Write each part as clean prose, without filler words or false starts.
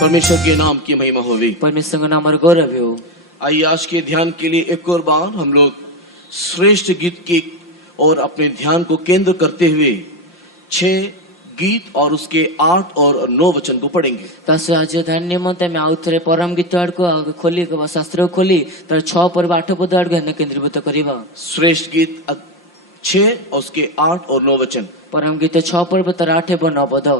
परमेश्वर के नाम की महिमा होगी। परमेश्वर नाम गौरव हो। आइए आज के ध्यान के लिए एक और बार हम लोग श्रेष्ठ गीत की और अपने ध्यान को केंद्र करते हुए 6 गीत और उसके 8 और 9 वचन को पढ़ेंगे। तासु आज ध्यान निमंते में आउथरे परम गीत आड़ को खोली शास्त्र खोली तर 6 पर 8 पद आड़ ध्यान केंद्रीभूत करिबा। श्रेष्ठ गीत 6 और उसके 8 और 9 वचन। परम गीत 6 पर 8 व 9 पद।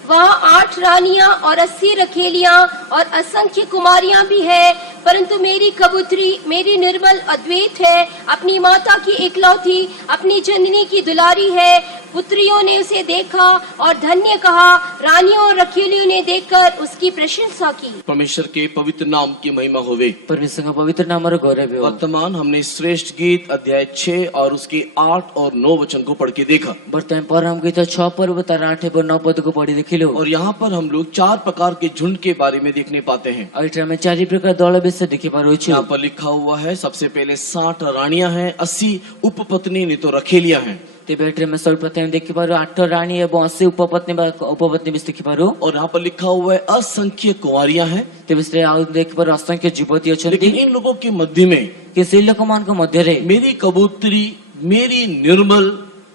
वहाँ 8 रानियां और 80 रखेलियां और असंख्य कुमारियां भी है, परंतु मेरी कबूतरी मेरी निर्मल अद्वैत है, अपनी माता की इकलौती, अपनी जननी की दुलारी है। पुत्रियों ने उसे देखा और धन्य कहा, रानियों और रखेलियों ने देखकर उसकी प्रशंसा की। परमेश्वर के पवित्र नाम की महिमा होवे। परमेश्वर का पवित्र नाम रो गौरव हो। वर्तमान हमने श्रेष्ठ गीत अध्याय 6 और उसके 8 और 9 वचन को पढ़ के देखा। वर्तमान परम गीत 6 पर 8 व 9 पद को पढ़ी देखिलो। और यहाँ पर हम लोग 4 प्रकार के झुंड के बारे में देखने पाते हैं। और इतना में 4 प्रकार दल विषय देखि पारो छु। यहाँ पर लिखा हुआ है सबसे पहले 60 रानियां हैं, 80 उपपत्नी नहीं तो रखेलियां हैं। तेबे एट्रे में सर्वप्रथम देखि पारो 8 रानी एवं 80 उपपत्नी भी देखि पारो। और यहाँ पर लिखा हुआ है असंख्य कुंवारियां हैं। तेबे से आउ देखि पारो असंख्य युवती अछंती। लेकिन इन लोगों के मध्य में कि से लोक मान को मध्य रे मेरी कबूतरी मेरी निर्मल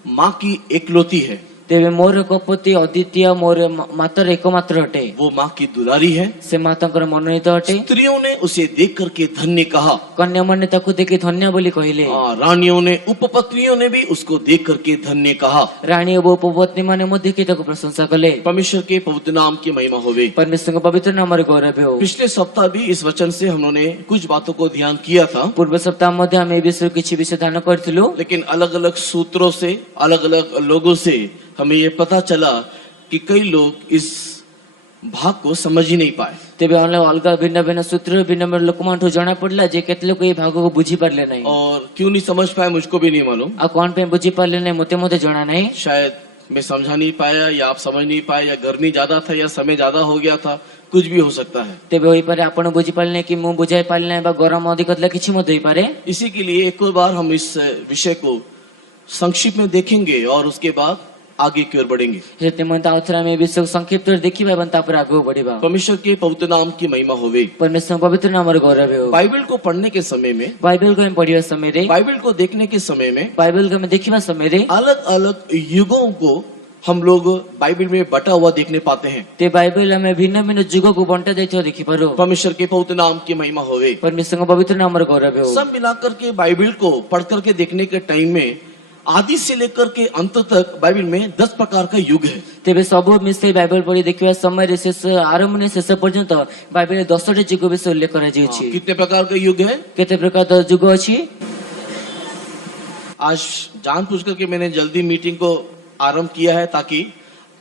माँ की एकलौती है। तेबे मोर कपति अद्वितीय मोर मातर एकमात्र हटे। वो माँ की दुलारी है। से मातांकर मनोनीत हटे। स्त्रियों ने उसे देख करके धन्य कहा। कन्या मन ने ताकू देखि धन्य बोली कहिले। रानियों ने उपपत्नियों ने भी उसको देख करके धन्य कहा। रानी एवं उपपत्नी माने मध्य की ताकू प्रशंसा कले। परमेश्वर के पवित्र नाम की महिमा होवे। परमेश्वर का पवित्र नाम गौरव हो। पिछले सप्ताह भी इस वचन से हमने कुछ बातों को ध्यान किया था। पूर्व सप्ताह मध्य हम विषय किछि विषय ध्यान करथिलु। लेकिन अलग अलग सूत्रों से अलग अलग लोगों से हमें ये पता चला कि कई लोग इस भाग को समझ ही नहीं पाए। तेबे अलग भिन्न भिन्न सूत्र भिन्न भिन्न लोकमांठो जना पड़ला जे केते लोग ये भाग को बुझी पारले नहीं। और क्यों नहीं समझ पाए मुझको भी नहीं मालूम। आ कोन पे बुझी पारले नहीं मोते मोते जना नहीं। शायद मैं समझा नहीं पाया या आप समझ नहीं पाए या गर्मी ज्यादा था या समय ज्यादा हो गया था, कुछ भी हो सकता है। तेबे होई पारे आपण बुझी पारले कि मु बुझाई पारले बा गरम अधिक तले किछि मत होई पारे। इसी के लिए एक और बार हम इस विषय को संक्षिप्त में देखेंगे और उसके बाद आगे की ओर बढ़ेंगे। जेते मन ताउथरा में विषय संक्षिप्त देखिबा बन तापर आगे बढ़िबा। परमेश्वर के पवित्र नाम की महिमा होवे। परमेश्वर पवित्र नाम गौरव हो। बाइबल को पढ़ने के समय में बाइबल को हम पढ़ियो समय रे बाइबल को देखने के समय में बाइबल को हम देखिबा समय रे अलग अलग युगों को हम लोग बाइबल में बटा हुआ देखने पाते हैं। ते बाइबल में भिन्न भिन्न युगों को बंटा देते देखि पारो। परमेश्वर के पवित्र नाम की महिमा होवे। परमेश्वर का पवित्र नाम गौरव हो। सब मिलाकर के बाइबल को पढ़ करके देखने के टाइम में आदि से लेकर के अंत तक बाइबल में 10 प्रकार का युग है। तेबे सब मिसे बाइबल पढ़ी देखिबा समय रे शेष आरंभ ने शेष पर्यंत बाइबल 10 टी युग विषय उल्लेख करा जाइ छी। कितने प्रकार का युग है? केते प्रकार युग अछि। आज जानबूझ करके मैंने जल्दी मीटिंग को आरंभ किया है ताकि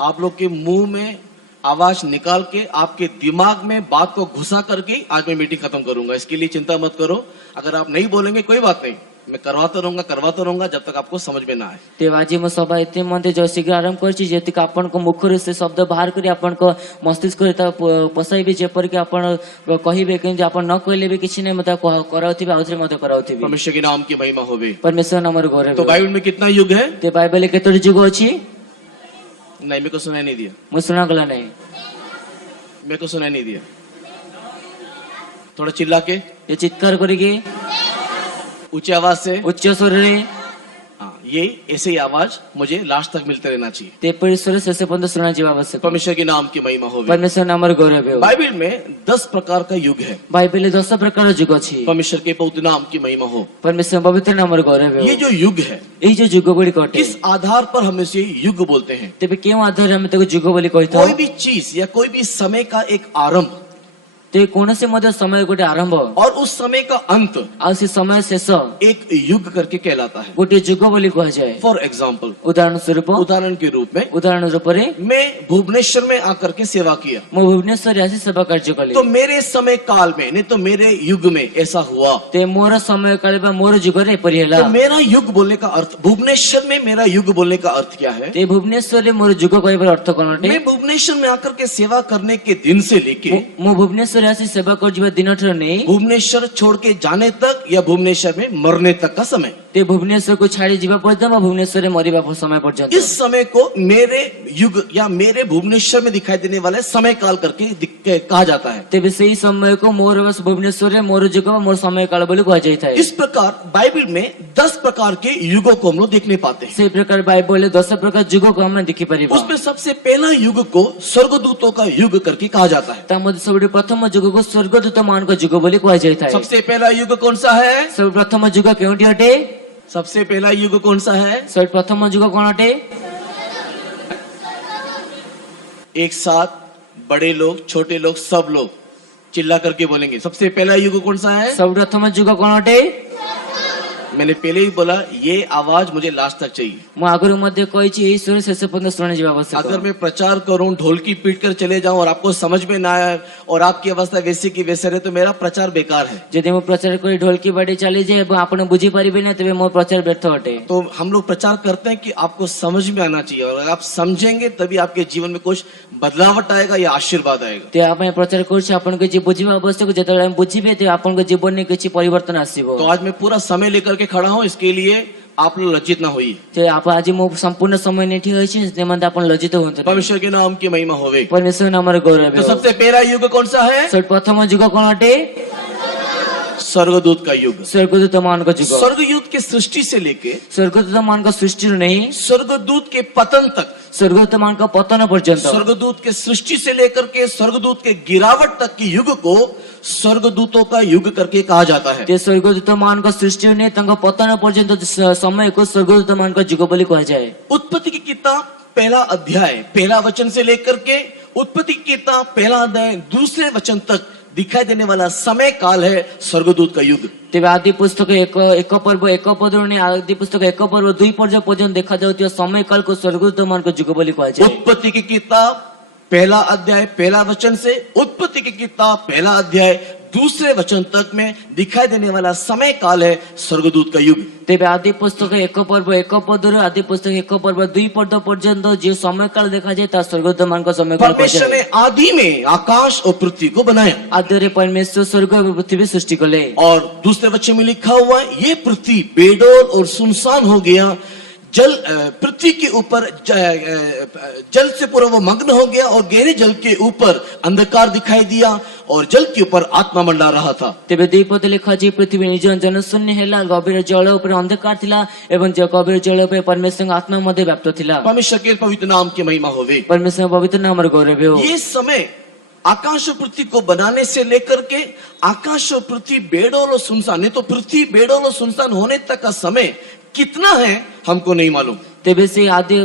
आप लोग के मुंह में आवाज निकाल के आपके दिमाग में बात को घुसा करके आज मैं मीटिंग खत्म करूंगा। इसके लिए चिंता मत करो। अगर आप नहीं बोलेंगे कोई बात नहीं, मैं करवाता रहूंगा जब तक आपको समझ में ना आए। तेवाजी मो सभा एते मते जो शीघ्र आरंभ करछि जेतिक आपन को मुख रे से शब्द बाहर करी आपन को मस्तिष्क रे ता पसाइबे जेपर के आपन कहिबे कि आपन न कहले भी किछि नै मते कराउथिबे आउथरे मते कराउथिबे। परमेश्वर के नाम की महिमा होवे। परमेश्वर नाम रो गौरव। तो बाइबल में कितना युग है? ते बाइबल केतोटी युग अछि? नहीं, मेरे को सुनाई नहीं दिया। मु सुना गला नहीं। मेरे को सुनाई नहीं दिया। थोड़ा चिल्ला के ये चित्कार करेगी ऊंची आवाज से उच्च स्वर रे। हाँ, ये ऐसे ही आवाज मुझे लास्ट तक मिलते रहना चाहिए। ते परिस्वर से बंद सुना जीवा आवश्यक। परमेश्वर के नाम की महिमा होवे। परमेश्वर नाम गौरव हो। बाइबल में 10 प्रकार का युग है। बाइबल 10 प्रकार युग अछि। परमेश्वर के पवित्र नाम की महिमा हो। परमेश्वर पवित्र नाम गौरव हो। ये जो युग है, ये जो युग गुडी कटे किस आधार पर हम इसे युग बोलते हैं? तेबे केउ आधार हम तको युग बोली कहता। कोई भी चीज या कोई भी समय का एक आरंभ ते कोनसे मध्य समय गोटे आरंभ और उस समय का अंत आ से समय शेष एक युग करके कहलाता है। गोटे युग बोली कह जाए। फॉर एग्जाम्पल, उदाहरण स्वरूप उदाहरण के रूप में उदाहरण रूप रे मैं भुवनेश्वर में आकर के सेवा किया। मो भुवनेश्वर आसी सेवा कार्य कले। तो मेरे समय काल में नहीं तो मेरे युग में ऐसा हुआ। ते मोर समय काल बा मोर युग रे परिहला। तो मेरा युग बोलने का अर्थ, भुवनेश्वर में मेरा युग बोलने का अर्थ क्या है? ते भुवनेश्वर रे मोर युग कहबर अर्थ कोनटे? मैं भुवनेश्वर में आकर के सेवा करने के दिन से लेके मो भुवनेश्वर ଭିତରେ ଆସି ସେବା କରିଯିବା ଦିନଠାରୁ ନେଇ भुवनेश्वर छोड़ के जाने तक या भुवनेश्वर में मरने तक का समय, ते भुवनेश्वरକୁ ଛାଡି ଯିବା ପର୍ଯ୍ୟନ୍ତ ବା ଭୁବନେଶ୍ୱରରେ ମରିବା ସମୟ ପର୍ଯ୍ୟନ୍ତ इस समय को मेरे युग या मेरे भुवनेश्वर में दिखाई देने वाले समय काल करके कहा जाता है। ତେବେ ସେଇ ସମୟକୁ ମୋର ଭୁବନେଶ୍ୱରରେ ମୋର ଯୁଗ ବା ମୋର ସମୟ କାଳ ବୋଲି କୁହାଯାଇଥାଏ। इस प्रकार बाइबल में 10 प्रकार के युगों को हम लोग देखने पाते हैं। ସେଇ ପ୍ରକାର ବାଇବଲରେ 10 ପ୍ରକାର ଯୁଗକୁ ଆମେ ଦେଖିପାରିବା। उसमें सबसे पहला युग को स्वर्गदूतों का युग करके कहा जाता है। ତା ମଧ୍ୟରେ ସବୁଠୁ ପ୍ରଥମ ଯୁଗକୁ ସ୍ୱର୍ଗଦୂତ ମାନଙ୍କ ଯୁଗ ବୋଲି କୁହାଯାଇଥାଏ। सबसे पहला युग कौन सा है? ସବୁ ପ୍ରଥମ ଯୁଗ କେଉଁଠି ଅଟେ? सबसे पहला युग कौन सा है? ସବୁ ପ୍ରଥମ ଯୁଗ କଣ ଅଟେ? एक साथ बड़े लोग, छोटे लोग, सब लोग चिल्ला करके बोलेंगे, सबसे पहला युग कौन सा है? ସବୁ ପ୍ରଥମ ଯୁଗ କଣ ଅଟେ? मैंने पहले ही बोला ये आवाज मुझे लास्ट तक चाहिए। ମୁଁ ଆଗରୁ ମଧ୍ୟ କହିଛି ଏଇ ସ୍ୱର ଶେଷ ପର୍ଯ୍ୟନ୍ତ ଶୁଣାଯିବା ଆବଶ୍ୟକ। अगर मैं प्रचार करूं, ढोलकी पीट कर चले जाऊं और आपको समझ में ना आए और आपकी अवस्था वैसी की वैसे रहे तो मेरा प्रचार बेकार है। ଯଦି ମୁଁ ପ୍ରଚାର କରି ଢୋଲକି ବାଡ଼ି ଚାଲିଯାଏ ଏବଂ ଆପଣ ବୁଝିପାରିବେ ନା ତେବେ ମୋ ପ୍ରଚାର ବ୍ୟର୍ଥ ଅଟେ। तो हम लोग प्रचार करते हैं कि आपको समझ में आना चाहिए और अगर आप समझेंगे तभी आपके जीवन में कुछ बदलावट आएगा या आशीर्वाद आएगा। ते आपण प्रचार କରୁଛି ଆପଣଙ୍କୁ କିଛି ବୁଝିବା ଆବଶ୍ୟକ। ଯେତେବେଳେ ଆମେ ବୁଝିବେ ତେବେ ଆପଣଙ୍କ ଜୀବନରେ କିଛି ପରିବର୍ତ୍ତନ ଆସିବ। तो आज मैं पूरा समय लेकर के खड़ा हूं, इसके लिए आप लोग लज्जित ना होइए। ते ଆପଣ ଆଜି ମୁଁ ସମ୍ପୂର୍ଣ୍ଣ ସମୟ ନେଠି ହୋଇଛି ନିମନ୍ତେ ଆପଣ ଲଜ୍ଜିତ ହୁଅନ୍ତୁ ନାହିଁ। परमेश्वर के नाम की महिमा होवे। परमेश्वर नामର गौरव तो सबसे पहला युग कौन सा है? प्रथम युग कौन अटे? स्वर्गदूत का युग। स्वर्गदूत ମାନଙ୍କ ଯୁଗ। स्वर्गदूत की सृष्टि से लेके स्वर्गदूत ମାନଙ୍କ ସୃଷ୍ଟିରୁ ନେଇ स्वर्गदूत के पतन तक, स्वर्गदूत ମାନଙ୍କ ପତନ ପର୍ଯ୍ୟନ୍ତ, स्वर्गदूत के सृष्टि से लेकर के स्वर्गदूत के गिरावट तक की युग को स्वर्गदूतों का युग करके कहा जाता है। ते स्वर्गदूत ମାନଙ୍କ ସୃଷ୍ଟିରୁ ନେଇ ତାଙ୍କ ପତନ ପର୍ଯ୍ୟନ୍ତ ସମୟକୁ ସ୍वर्ଗଦୂତ ମାନଙ୍କ ଯୁଗ ବୋଲି କୁହାଯାଏ। उत्पत्ति की किताब पहला अध्याय पहला वचन से लेकर के उत्पत्ति की किताब पहला अध्याय दूसरे वचन तक दिखाई देने वाला समय काल है स्वर्गदूत का युग। तेबे आदि पुस्तक एक पर्व एक पदରୁ ନେଇ आदि पुस्तक एक पर्व 2 पर्व पर्यंत देखा जाउଥିବା समय काल को स्वर्गदूत ମାନଙ୍କ ଯୁଗ ବୋଲି କୁହାଯାଏ। उत्पत्ति की किताब पहला अध्याय पहला वचन से उत्पत्ति की किताब पहला अध्याय दूसरे वचन तक में दिखाई देने वाला समय काल है स्वर्गदूत का युग। तेबे आदि पुस्तक एक पर्व एक पदରୁ आदि पुस्तक एक पर्व 2 पर्व पर्यंत जो समय काल देखा जाए ता स्वर्गदूत ମାନଙ୍କ समय काल परमेश्वर ने आदि में आकाश और पृथ्वी को बनाया। आदिरे परमेश्वर स्वर्ग और पृथ्वी सृष्टि कले। और दूसरे वचन में लिखा हुआ है ये पृथ्वी बेडौल और सुनसान हो गया, जल पृथ्वी के ऊपर जल से पूरा वो मग्न हो गया और गहरे जल के ऊपर अंधकार दिखाई दिया और जल के ऊपर आत्मा मंडरा रहा था। तेबे 2 पद लिखा जे पृथ्वी निर्जन शून्य हैला, गभीर जल ऊपर अंधकार थिला एवं जो गभीर जल ऊपर परमेश्वर आत्मा मध्ये व्याप्त थिला। परमेश्वर के पवित्र नाम की महिमा होवे। परमेश्वर पवित्र नामर गौरव हो। ये समय आकाश और पृथ्वी को बनाने से लेकर के आकाश और पृथ्वी बेडौल और सुनसान, नहीं तो पृथ्वी बेडौल और सुनसान होने तक का समय कितना है हमको नहीं मालूम। तेबे से आदि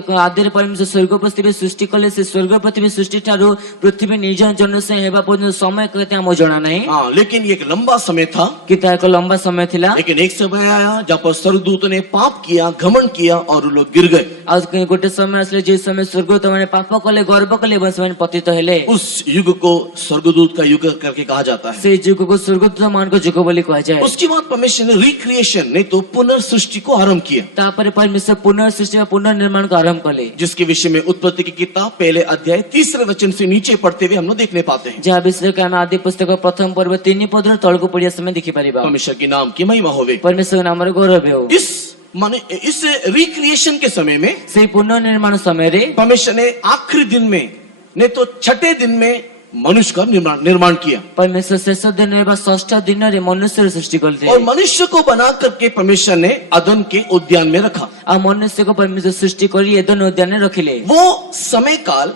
परमेश्वर स्वर्ग पृथ्वी सृष्टि कले से स्वर्ग पृथ्वी सृष्टि ठारू पृथ्वी निर्जन जन से हेबा पर्यंत समय कहते हमको जଣା नहीं। हाँ, लेकिन एक लंबा समय था कि एक लंबा समय थिला। लेकिन एक समय आया जब पर स्वर्गदूत ने पाप किया, घमंड किया और लोग गिर गए। आज गोटे समय आसले जे समय स्वर्गदूत माने पाप कले गर्व कले एवं ସେମାନେ पतित हेले। उस युग को स्वर्गदूत का युग करके कहा जाता है। से युग को स्वर्गदूत ମାନଙ୍କ ଯୁଗ ବୋଲି କୁହାଯାଏ। उसके बाद परमेश्वर ने रिक्रिएशन नहीं तो पुनर्सृष्टि को आरंभ किया। तापर परमेश्वर पुनर्सृष्टि व पुनर्निर्माण को आरंभ कले। जिसके विषय में उत्पत्ति की किताब पहले अध्याय तीसरे वचन से नीचे पढ़ते हुए हम लोग देखने पाते हैं। जहाँ विषय के आदि पुस्तक प्रथम पर्व 3 पदर तळको पढिया समय देखि परिबा। परमेश्वर के नाम की महिमा होवे। परमेश्वर नामर गौरव हो। इस रिक्रिएशन के समय में से पुनर्निर्माण समय रे परमेश्वर ने आखिरी दिन में नहीं तो छठे दिन में मनुष्य का निर्माण किया। परमेश्वर शेष दिन रे 6ठ दिन रे मनुष्य सृष्टि करते और मनुष्य को बना करके परमेश्वर ने अदन के उद्यान में रखा। आ मनुष्य को परमेश्वर सृष्टि करी एदन उद्यान में रखिले। वो समय काल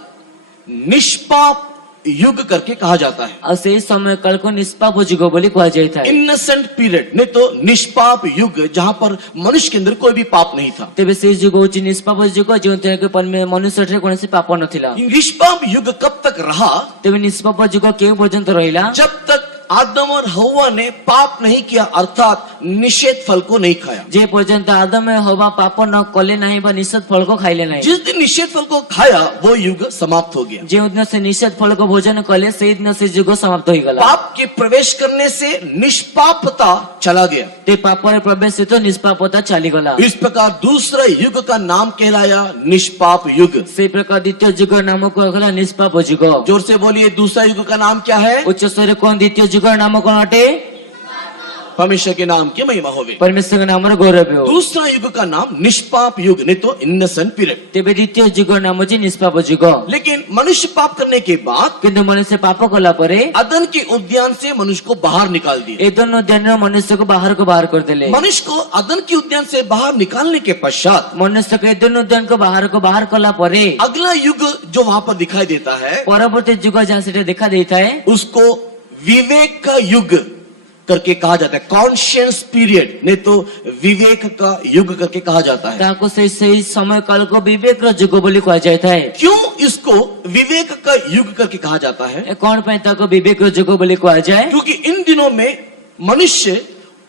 निष्पाप युग करके कहा जाता है। और से समय काल को निष्पाप युग बोली कहा जाता है। इनोसेंट पीरियड नहीं तो निष्पाप युग जहाँ पर मनुष्य के अंदर कोई भी पाप नहीं था। तेबे से युग होची निष्पाप युग जोंते के मनुष्य रे कोनसी पाप नथिला। निष्पाप युग कब तक रहा? तेबे निष्पाप युग के पर्यंत रहिला जब तक आदम और हव्वा ने पाप नहीं किया अर्थात निषेध फल को नहीं खाया, जे पर्यंत आदम ए हवा पाप न कले नहीं बा निषेध फल को खाइले नहीं, जिस दिन निषेध फल को खाया वो युग समाप्त हो गया। जो दिन से निषेध फल को भोजन कले से दिन से युग समाप्त हो गला। पाप के प्रवेश करने से निष्पापता चला गया। ते पाप रे प्रवेश से तो निष्पापता चली गला। इस प्रकार दूसरा युग का नाम कहलाया निष्पाप युग। से प्रकार द्वितीय युग नाम को गला निष्पाप युग। जोर से बोलिए, दूसरा युग का नाम क्या है? उच्च स्वर कौन द्वितीय युग नाम कौन अटे? परमेश्वर के नाम की महिमा होवे। परमेश्वर के नाम रे गौरव हो। दूसरा युग का नाम निष्पाप युग, नहीं तो इनोसेंट पीरियड। तेबे द्वितीय युग नाम जे निष्पाप युग। लेकिन मनुष्य पाप करने के बाद किंतु मनुष्य पाप कला परे अदन के उद्यान से मनुष्य को बाहर निकाल दिया। एदन उद्यान मनुष्य को बाहर कर दिले। मनुष्य को अदन के उद्यान से बाहर निकालने के पश्चात मनुष्य को एदन उद्यान को बाहर कला परे अगला युग जो वहाँ पर दिखाई देता है परवर्ती युग जहाँ से देखा देता है उसको विवेक का युग करके कहा जाता है। कॉन्शियस पीरियड, नहीं तो विवेक का युग करके कहा जाता है। ताको सही समय काल को विवेक रो युग बोली कहा जाता है। क्यों इसको विवेक का युग करके कहा जाता है? कौन पे ताको विवेक रो युग बोली कहा जाए? क्योंकि इन दिनों में मनुष्य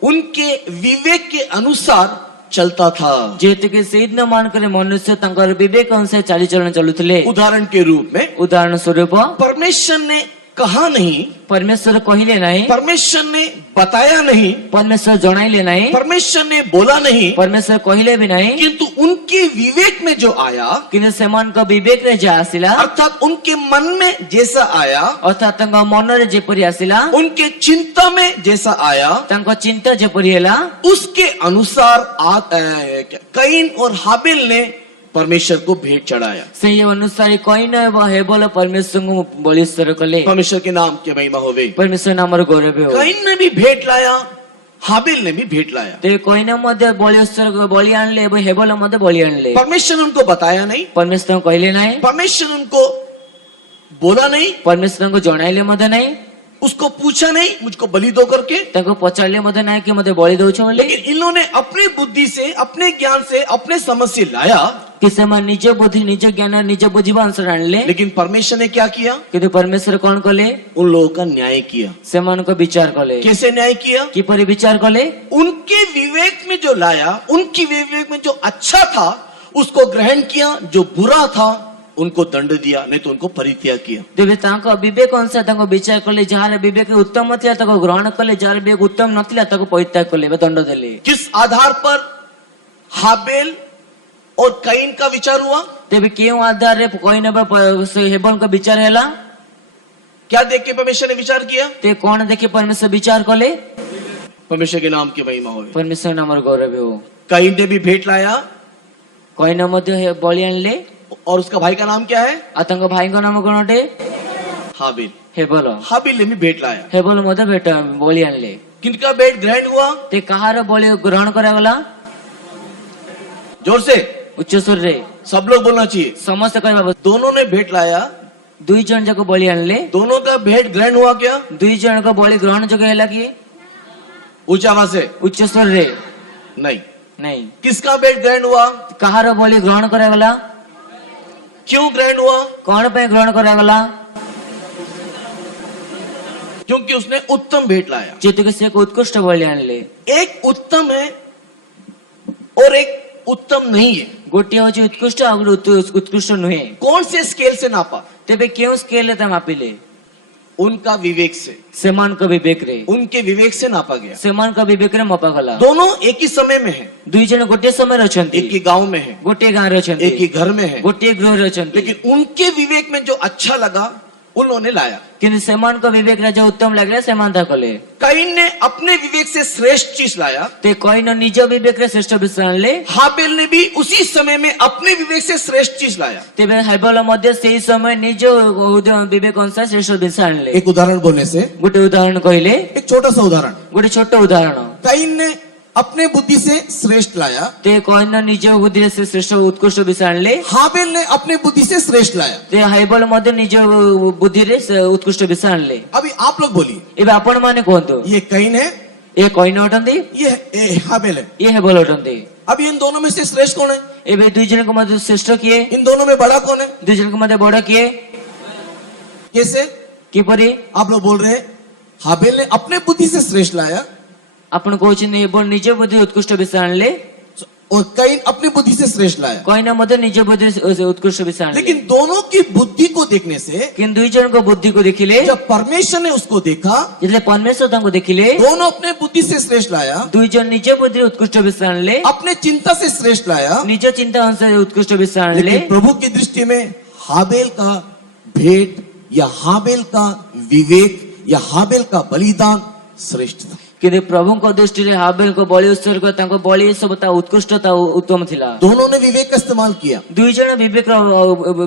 उनके विवेक के अनुसार चलता था। जेते के सही न मान करे मनुष्य तंकर विवेक अनुसार चाली चलन चलुथले। उदाहरण के रूप में, उदाहरण स्वरूप परमेश्वर ने कहा नहीं, परमेश्वर कहिले नहीं, परमेश्वर ने बताया नहीं, परमेश्वर जणाइले नहीं, परमेश्वर ने बोला नहीं, परमेश्वर कहिले भी नहीं, किंतु उनके विवेक में जो आया, किंतु सेमान को विवेक रे जा आसिला अर्थात उनके मन में जैसा आया, अर्थात तंग मन रे जेपरि आसिला, उनके चिंता में जैसा आया, तंग चिंता जेपरि हेला, उसके अनुसार कैन और हाबिल ने परमेश्वर को भेंट चढ़ाया। सही अनुसार कोई न हेबल परमेश्वर को बलिस्तर कले। परमेश्वर के नाम की महिमा होवे। परमेश्वर नाम रे गौरव हो। कैन ने भी भेंट लाया, हाबिल ने भी भेंट लाया। ते कोई न मध्ये बलिस्तर बलि आणले एवं हेबल मध्ये बलि आणले। परमेश्वर ने उनको बताया नहीं, परमेश्वर कहिले नहीं, परमेश्वर ने उनको बोला नहीं, परमेश्वर को जणाइले मध्ये नहीं, उसको पूछा नहीं मुझको बलि दो करके, ताको पचारले मध्ये नहीं कि मध्ये बलि दउछ बोले। लेकिन इन्होंने अपनी बुद्धि से, अपने ज्ञान से, अपने समझ से लाया, कि सेमान निज बुद्धि निज ज्ञान निज बुझिबा अनुसार आणले। लेकिन परमेश्वर ने क्या किया? किंतु परमेश्वर कौन कले? उन लोगों का न्याय किया। सेमान को विचार कले। कैसे न्याय किया? कि परि विचार कले? उनके विवेक में जो लाया, उनकी विवेक में जो अच्छा था उसको ग्रहण किया, जो बुरा था उनको दंड दिया, नहीं तो उनको परित्याग किया। तेबे तांको विवेक अनुसार तांको विचार कले, जार विवेक उत्तम थिला ताको ग्रहण कले, जार विवेक उत्तम नथिला ताको परित्याग कले बे दंड देले। किस आधार पर हाबिल और कैन का विचार हुआ? तेबे केउ आधार रे कोई न हेबन को विचार हैला? क्या देख के परमेश्वर ने विचार किया? ते कौन देखे परमेश्वर विचार कले? परमेश्वर के नाम की महिमा हो। परमेश्वर नाम रे गौरव हो। कैन ने भी भेंट लाया, कोई न मध्ये बलि आणले, और उसका भाई का नाम क्या है? आतंक भाई को नाम कोन अटे? हाबिल। हेबल। हाबिल ने भी भेंट लाया। हेबल मध्ये भेट बलि आणले। किनका भेंट ग्रहण हुआ? ते कहार बलि ग्रहण करागला? जोर से उच्च स्वर रे सब लोग बोलना चाहिए। समस्त कहबा दोनों ने भेंट लाया, दुई जन जाको बलि आणले। दोनों का भेंट ग्रहण हुआ क्या? दुई जन को बलि ग्रहण जगह हैला कि? ऊंचा आवाज से उच्च स्वर रे नहीं। नहीं। किसका भेंट ग्रहण हुआ? कहार बलि ग्रहण करागला? क्यों ग्रहण हुआ? कौन पे ग्रहण करागला? क्योंकि उसने उत्तम भेंट लाया। जेतु से को उत्कृष्ट बलि आणले। एक उत्तम है और एक उत्तम नहीं है। गोटे होची उत्कृष्ट और उत्कृष्ट नुहे। कौन से स्केल से नापा? तेबे केउ स्केल रे मापिले? उनका विवेक से, सेमान का विवेक रे, उनके विवेक से नापा गया। सेमान का विवेक रे मपा गला। दोनों एक ही समय में है, दुई जन गोटे समय रचंती, एक ही गांव में है, गोटे गांव रचंती, एक ही घर में है, गोटे गृह रचंती। लेकिन उनके विवेक में जो अच्छा लगा उन्होंने लाया। किंतु सेमान का विवेक रे जो उत्तम लागले सेमान ता कले। कैन ने अपने विवेक से श्रेष्ठ चीज लाया, ते कोई न निज विवेक रे श्रेष्ठ विषय आणले। हाबिल ने भी उसी समय में अपने विवेक से श्रेष्ठ चीज लाया। तेबे हेबल मध्ये सेही समय निज विवेक अनुसार श्रेष्ठ विषय आणले। एक उदाहरण बोलने से, गोटे उदाहरण कहले, एक छोटा सा उदाहरण, गोटे छोट उदाहरण। कैन ने अपने बुद्धि से श्रेष्ठ लाया, ते कोई न निज बुद्धि से श्रेष्ठ उत्कृष्ट विषय आणले। हाबिल ने अपने बुद्धि से श्रेष्ठ लाया। ते हेबल मध्ये निज बुद्धि रे उत्कृष्ट विषय आणले। अभी आप लोग बोलिए, एबे आपण माने कोहंतो, ये कैन है, ए कोई न अटंती, ये हाबिल है। ये हेबल अटंती। अब इन दोनों में से श्रेष्ठ कौन है? एबे दुई जन को मध्ये श्रेष्ठ किए? इन दोनों में बड़ा कौन है? दुई जन को मध्ये बड़ किए? कैसे? किपरि? आप लोग बोल रहे हैं हाबेल ने अपने बुद्धि से श्रेष्ठ लाया ଆପଣ କହୁଛନ୍ତି ଏବଂ ନିଜ ବୁଦ୍ଧି ଉତ୍କୃଷ୍ଟ ବିଷୟ ଆଣିଲେ, और कैन अपनी बुद्धि से श्रेष्ठ लाया। କହିନା ମଧ୍ୟ ନିଜ ବୁଦ୍ଧି ଉତ୍କୃଷ୍ଟ ବିଷୟ ଆଣିଲେ। लेकिन दोनों की बुद्धि को देखने से କିନ୍ତୁ ଦୁଇ ଜଣଙ୍କ ବୁଦ୍ଧିକୁ ଦେଖିଲେ, जब परमेश्वर ने उसको देखा, ଯେତେବେଳେ ପରମେଶ୍ୱର ତାଙ୍କୁ ଦେଖିଲେ, दोनों अपने बुद्धि से श्रेष्ठ लाया, ଦୁଇ ଜଣ ନିଜ ବୁଦ୍ଧିରେ ଉତ୍କୃଷ୍ଟ ବିଷୟ ଆଣିଲେ, अपने चिंता से श्रेष्ठ लाया। ନିଜ ଚିନ୍ତା ଅନୁସାରେ ଉତ୍କୃଷ୍ଟ ବିଷୟ ଆଣିଲେ। लेकिन प्रभु की दृष्टि में हाबेल का भेंट या हाबेल का विवेक या हाबेल का बलिदान श्रेष्ठ था। କିନ୍ତୁ ପ୍ରଭୁଙ୍କ ଦୃଷ୍ଟିରେ ହାବେଲଙ୍କ ବଳି ଉତ୍ସର୍ଗ, ତାଙ୍କ ବଳି ଏସବୁ ତା ଉତ୍କୃଷ୍ଟତା ଉତ୍ତମ ଥିଲା। दोनों ने विवेक का इस्तेमाल किया, ଦୁଇ ଜଣ ବିବେକର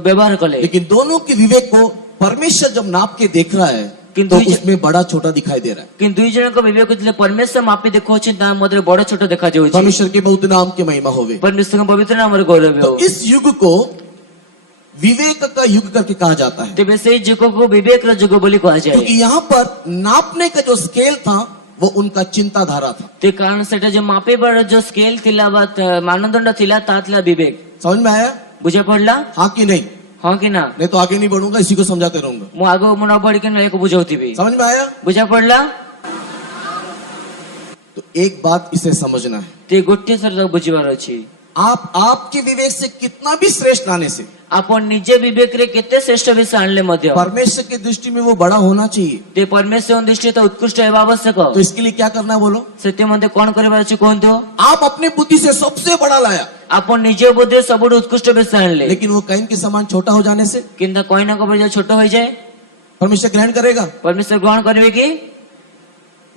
ବ୍ୟବହାର କଲେ। लेकिन दोनों के विवेक को परमेश्वर जब नाप के देख रहा है किंतु तो उसमें बड़ा छोटा दिखाई दे रहा है। କିନ୍ତୁ ଦୁଇ ଜଣଙ୍କ ବିବେକ ଯେତେବେଳେ ପରମେଶ୍ୱର ମାପି ଦେଖାଉଛି, ତା ମଧ୍ୟରେ ବଡ ଛୋଟ ଦେଖାଯାଉଛି। परमेश्वर के बहुत नाम की महिमा होवे। ପରମେଶ୍ୱରଙ୍କ ପବିତ୍ର ନାମରେ ଗୌରବ तो ହେଉ। इस युग को विवेक का युग करके कहा जाता है, ତେବେ ସେଇ ଯୁଗକୁ ବିବେକର ଯୁଗ ବୋଲି କୁହାଯାଏ। क्योंकि यहाँ पर नापने का जो स्केल था वो उनका चिंताधारा था। ते कारण ସେଟା ଯୋଉ ମାପିବାର ଯୋଉ ସ୍କେଲ ଥିଲା ବା ମାନଦଣ୍ଡ ଥିଲା, ତା ଥିଲା ବିବେକ। समझ में आया? ବୁଝା ପଡିଲା? हाँ कि नहीं? ହଁ କି ନା? नहीं तो आगे नहीं बढ़ूंगा, इसी को समझाते रहूंगा। ମୁଁ ଆଗ ମୁଁ ନ ବଢିକି ନୟାକୁ ବୁଝାଉଥିବି। समझ में आया? ବୁଝା ପଡିଲା? तो एक बात इसे समझना है, ते ଗୋଟିଏ ଥର ତାକୁ ବୁଝିବାର ଅଛି। आप आपके विवेक से कितना भी श्रेष्ठ लाने से ଆପଣ ନିଜ ବିବେକରେ କେତେ ଶ୍ରେଷ୍ଠ ବିଷୟ ଆଣିଲେ ମଧ୍ୟ परमेश्वर की दृष्टि में वो बड़ा होना चाहिए। ते ପରମେଶ୍ୱରଙ୍କ ଦୃଷ୍ଟିରେ ତ ଉତ୍କୃଷ୍ଟ ହେବା ଆବଶ୍ୟକ। तो इसके लिए क्या करना है बोलो? ସେଥିମଧ୍ୟ କଣ କରିବାର ଅଛି କୁହନ୍ତୁ? आप अपने बुद्धि से सबसे बड़ा लाया, ଆପଣ ନିଜ ବୁଦ୍ଧିରେ ସବୁଠୁ ଉତ୍କୃଷ୍ଟ ବିଷୟ ଆଣିଲେ, लेकिन वो कैन के समान छोटा हो जाने से କିନ୍ତୁ କଇନଙ୍କ ପରି ଯୋଉ ଛୋଟ ହୋଇଯାଏ, परमेश्वर ग्रहण करेगा? ପରମେଶ୍ୱର ଗ୍ରହଣ କରିବେ କି?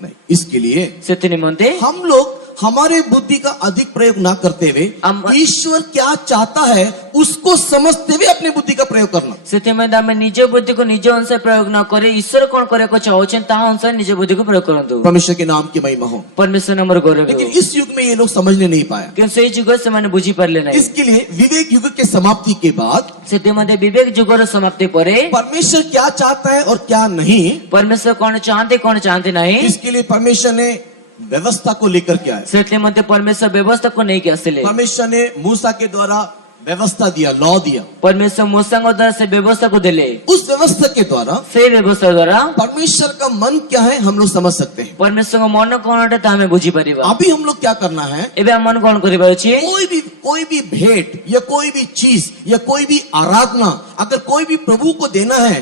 नहीं। इसके लिए ସେଥି ନିମନ୍ତେ हम लोग हमारे बुद्धि का अधिक प्रयोग ना करते हुए ईश्वर क्या चाहता है उसको समझते हुए अपनी बुद्धि का प्रयोग करना। ସେଥିମଧ୍ୟ ଆମେ ନିଜ ବୁଦ୍ଧିକୁ ନିଜ ଅନୁସାରେ ପ୍ରୟୋଗ ନ କରି ଈଶ୍ୱର କଣ କରିବାକୁ ଚାହୁଁଛନ୍ତି ତାହା ଅନୁସାରେ ନିଜ ବୁଦ୍ଧିକୁ ପ୍ରୟୋଗ କରନ୍ତୁ। परमेश्वर के नाम की महिमा हो। ପରମେଶ୍ୱର ନାମର ଗୌରବ लेकिन ହେଉ। इस युग में ये लोग समझने नहीं पाया। କିନ୍ତୁ ସେଇ ଯୁଗରେ ସେମାନେ ବୁଝିପାରିଲେ ନାହିଁ। इसके लिए विवेक युग के समाप्ति के बाद ସେଥିମଧ୍ୟ ବିବେକ ଯୁଗର ସମାପ୍ତି ପରେ परमेश्वर क्या चाहता है और क्या नहीं, ପରମେଶ୍ୱର କଣ ଚାହାନ୍ତି କଣ ଚାହାନ୍ତି ନାହିଁ, इसके लिए परमेश्वर ने व्यवस्था को लेकर के आए। ସେଥିମଧ୍ୟ ପରମେଶ୍ୱର ବ୍ୟବସ୍ଥାକୁ ନେଇକି ଆସିଲେ। परमेश्वर ने मूसा के द्वारा व्यवस्था दिया, लॉ दिया। ପରମେଶ୍ୱର ମୂଷାଙ୍କ ଦ୍ୱାରା ସେ ବ୍ୟବସ୍ଥାକୁ ଦେଲେ। उस व्यवस्था के द्वारा ସେଇ ବ୍ୟବସ୍ଥା ଦ୍ୱାରା परमेश्वर का मन क्या है हम लोग समझ सकते हैं। ପରମେଶ୍ୱରଙ୍କ ମନ କଣ ଅଟେ ତାହା ଆମେ ବୁଝିପାରିବା। अभी हम लोग क्या करना है, ଏବେ ଆମ ମନ କଣ କରିବାର ଅଛି? कोई भी भेंट या कोई भी चीज या कोई भी आराधना अगर कोई भी प्रभु को देना है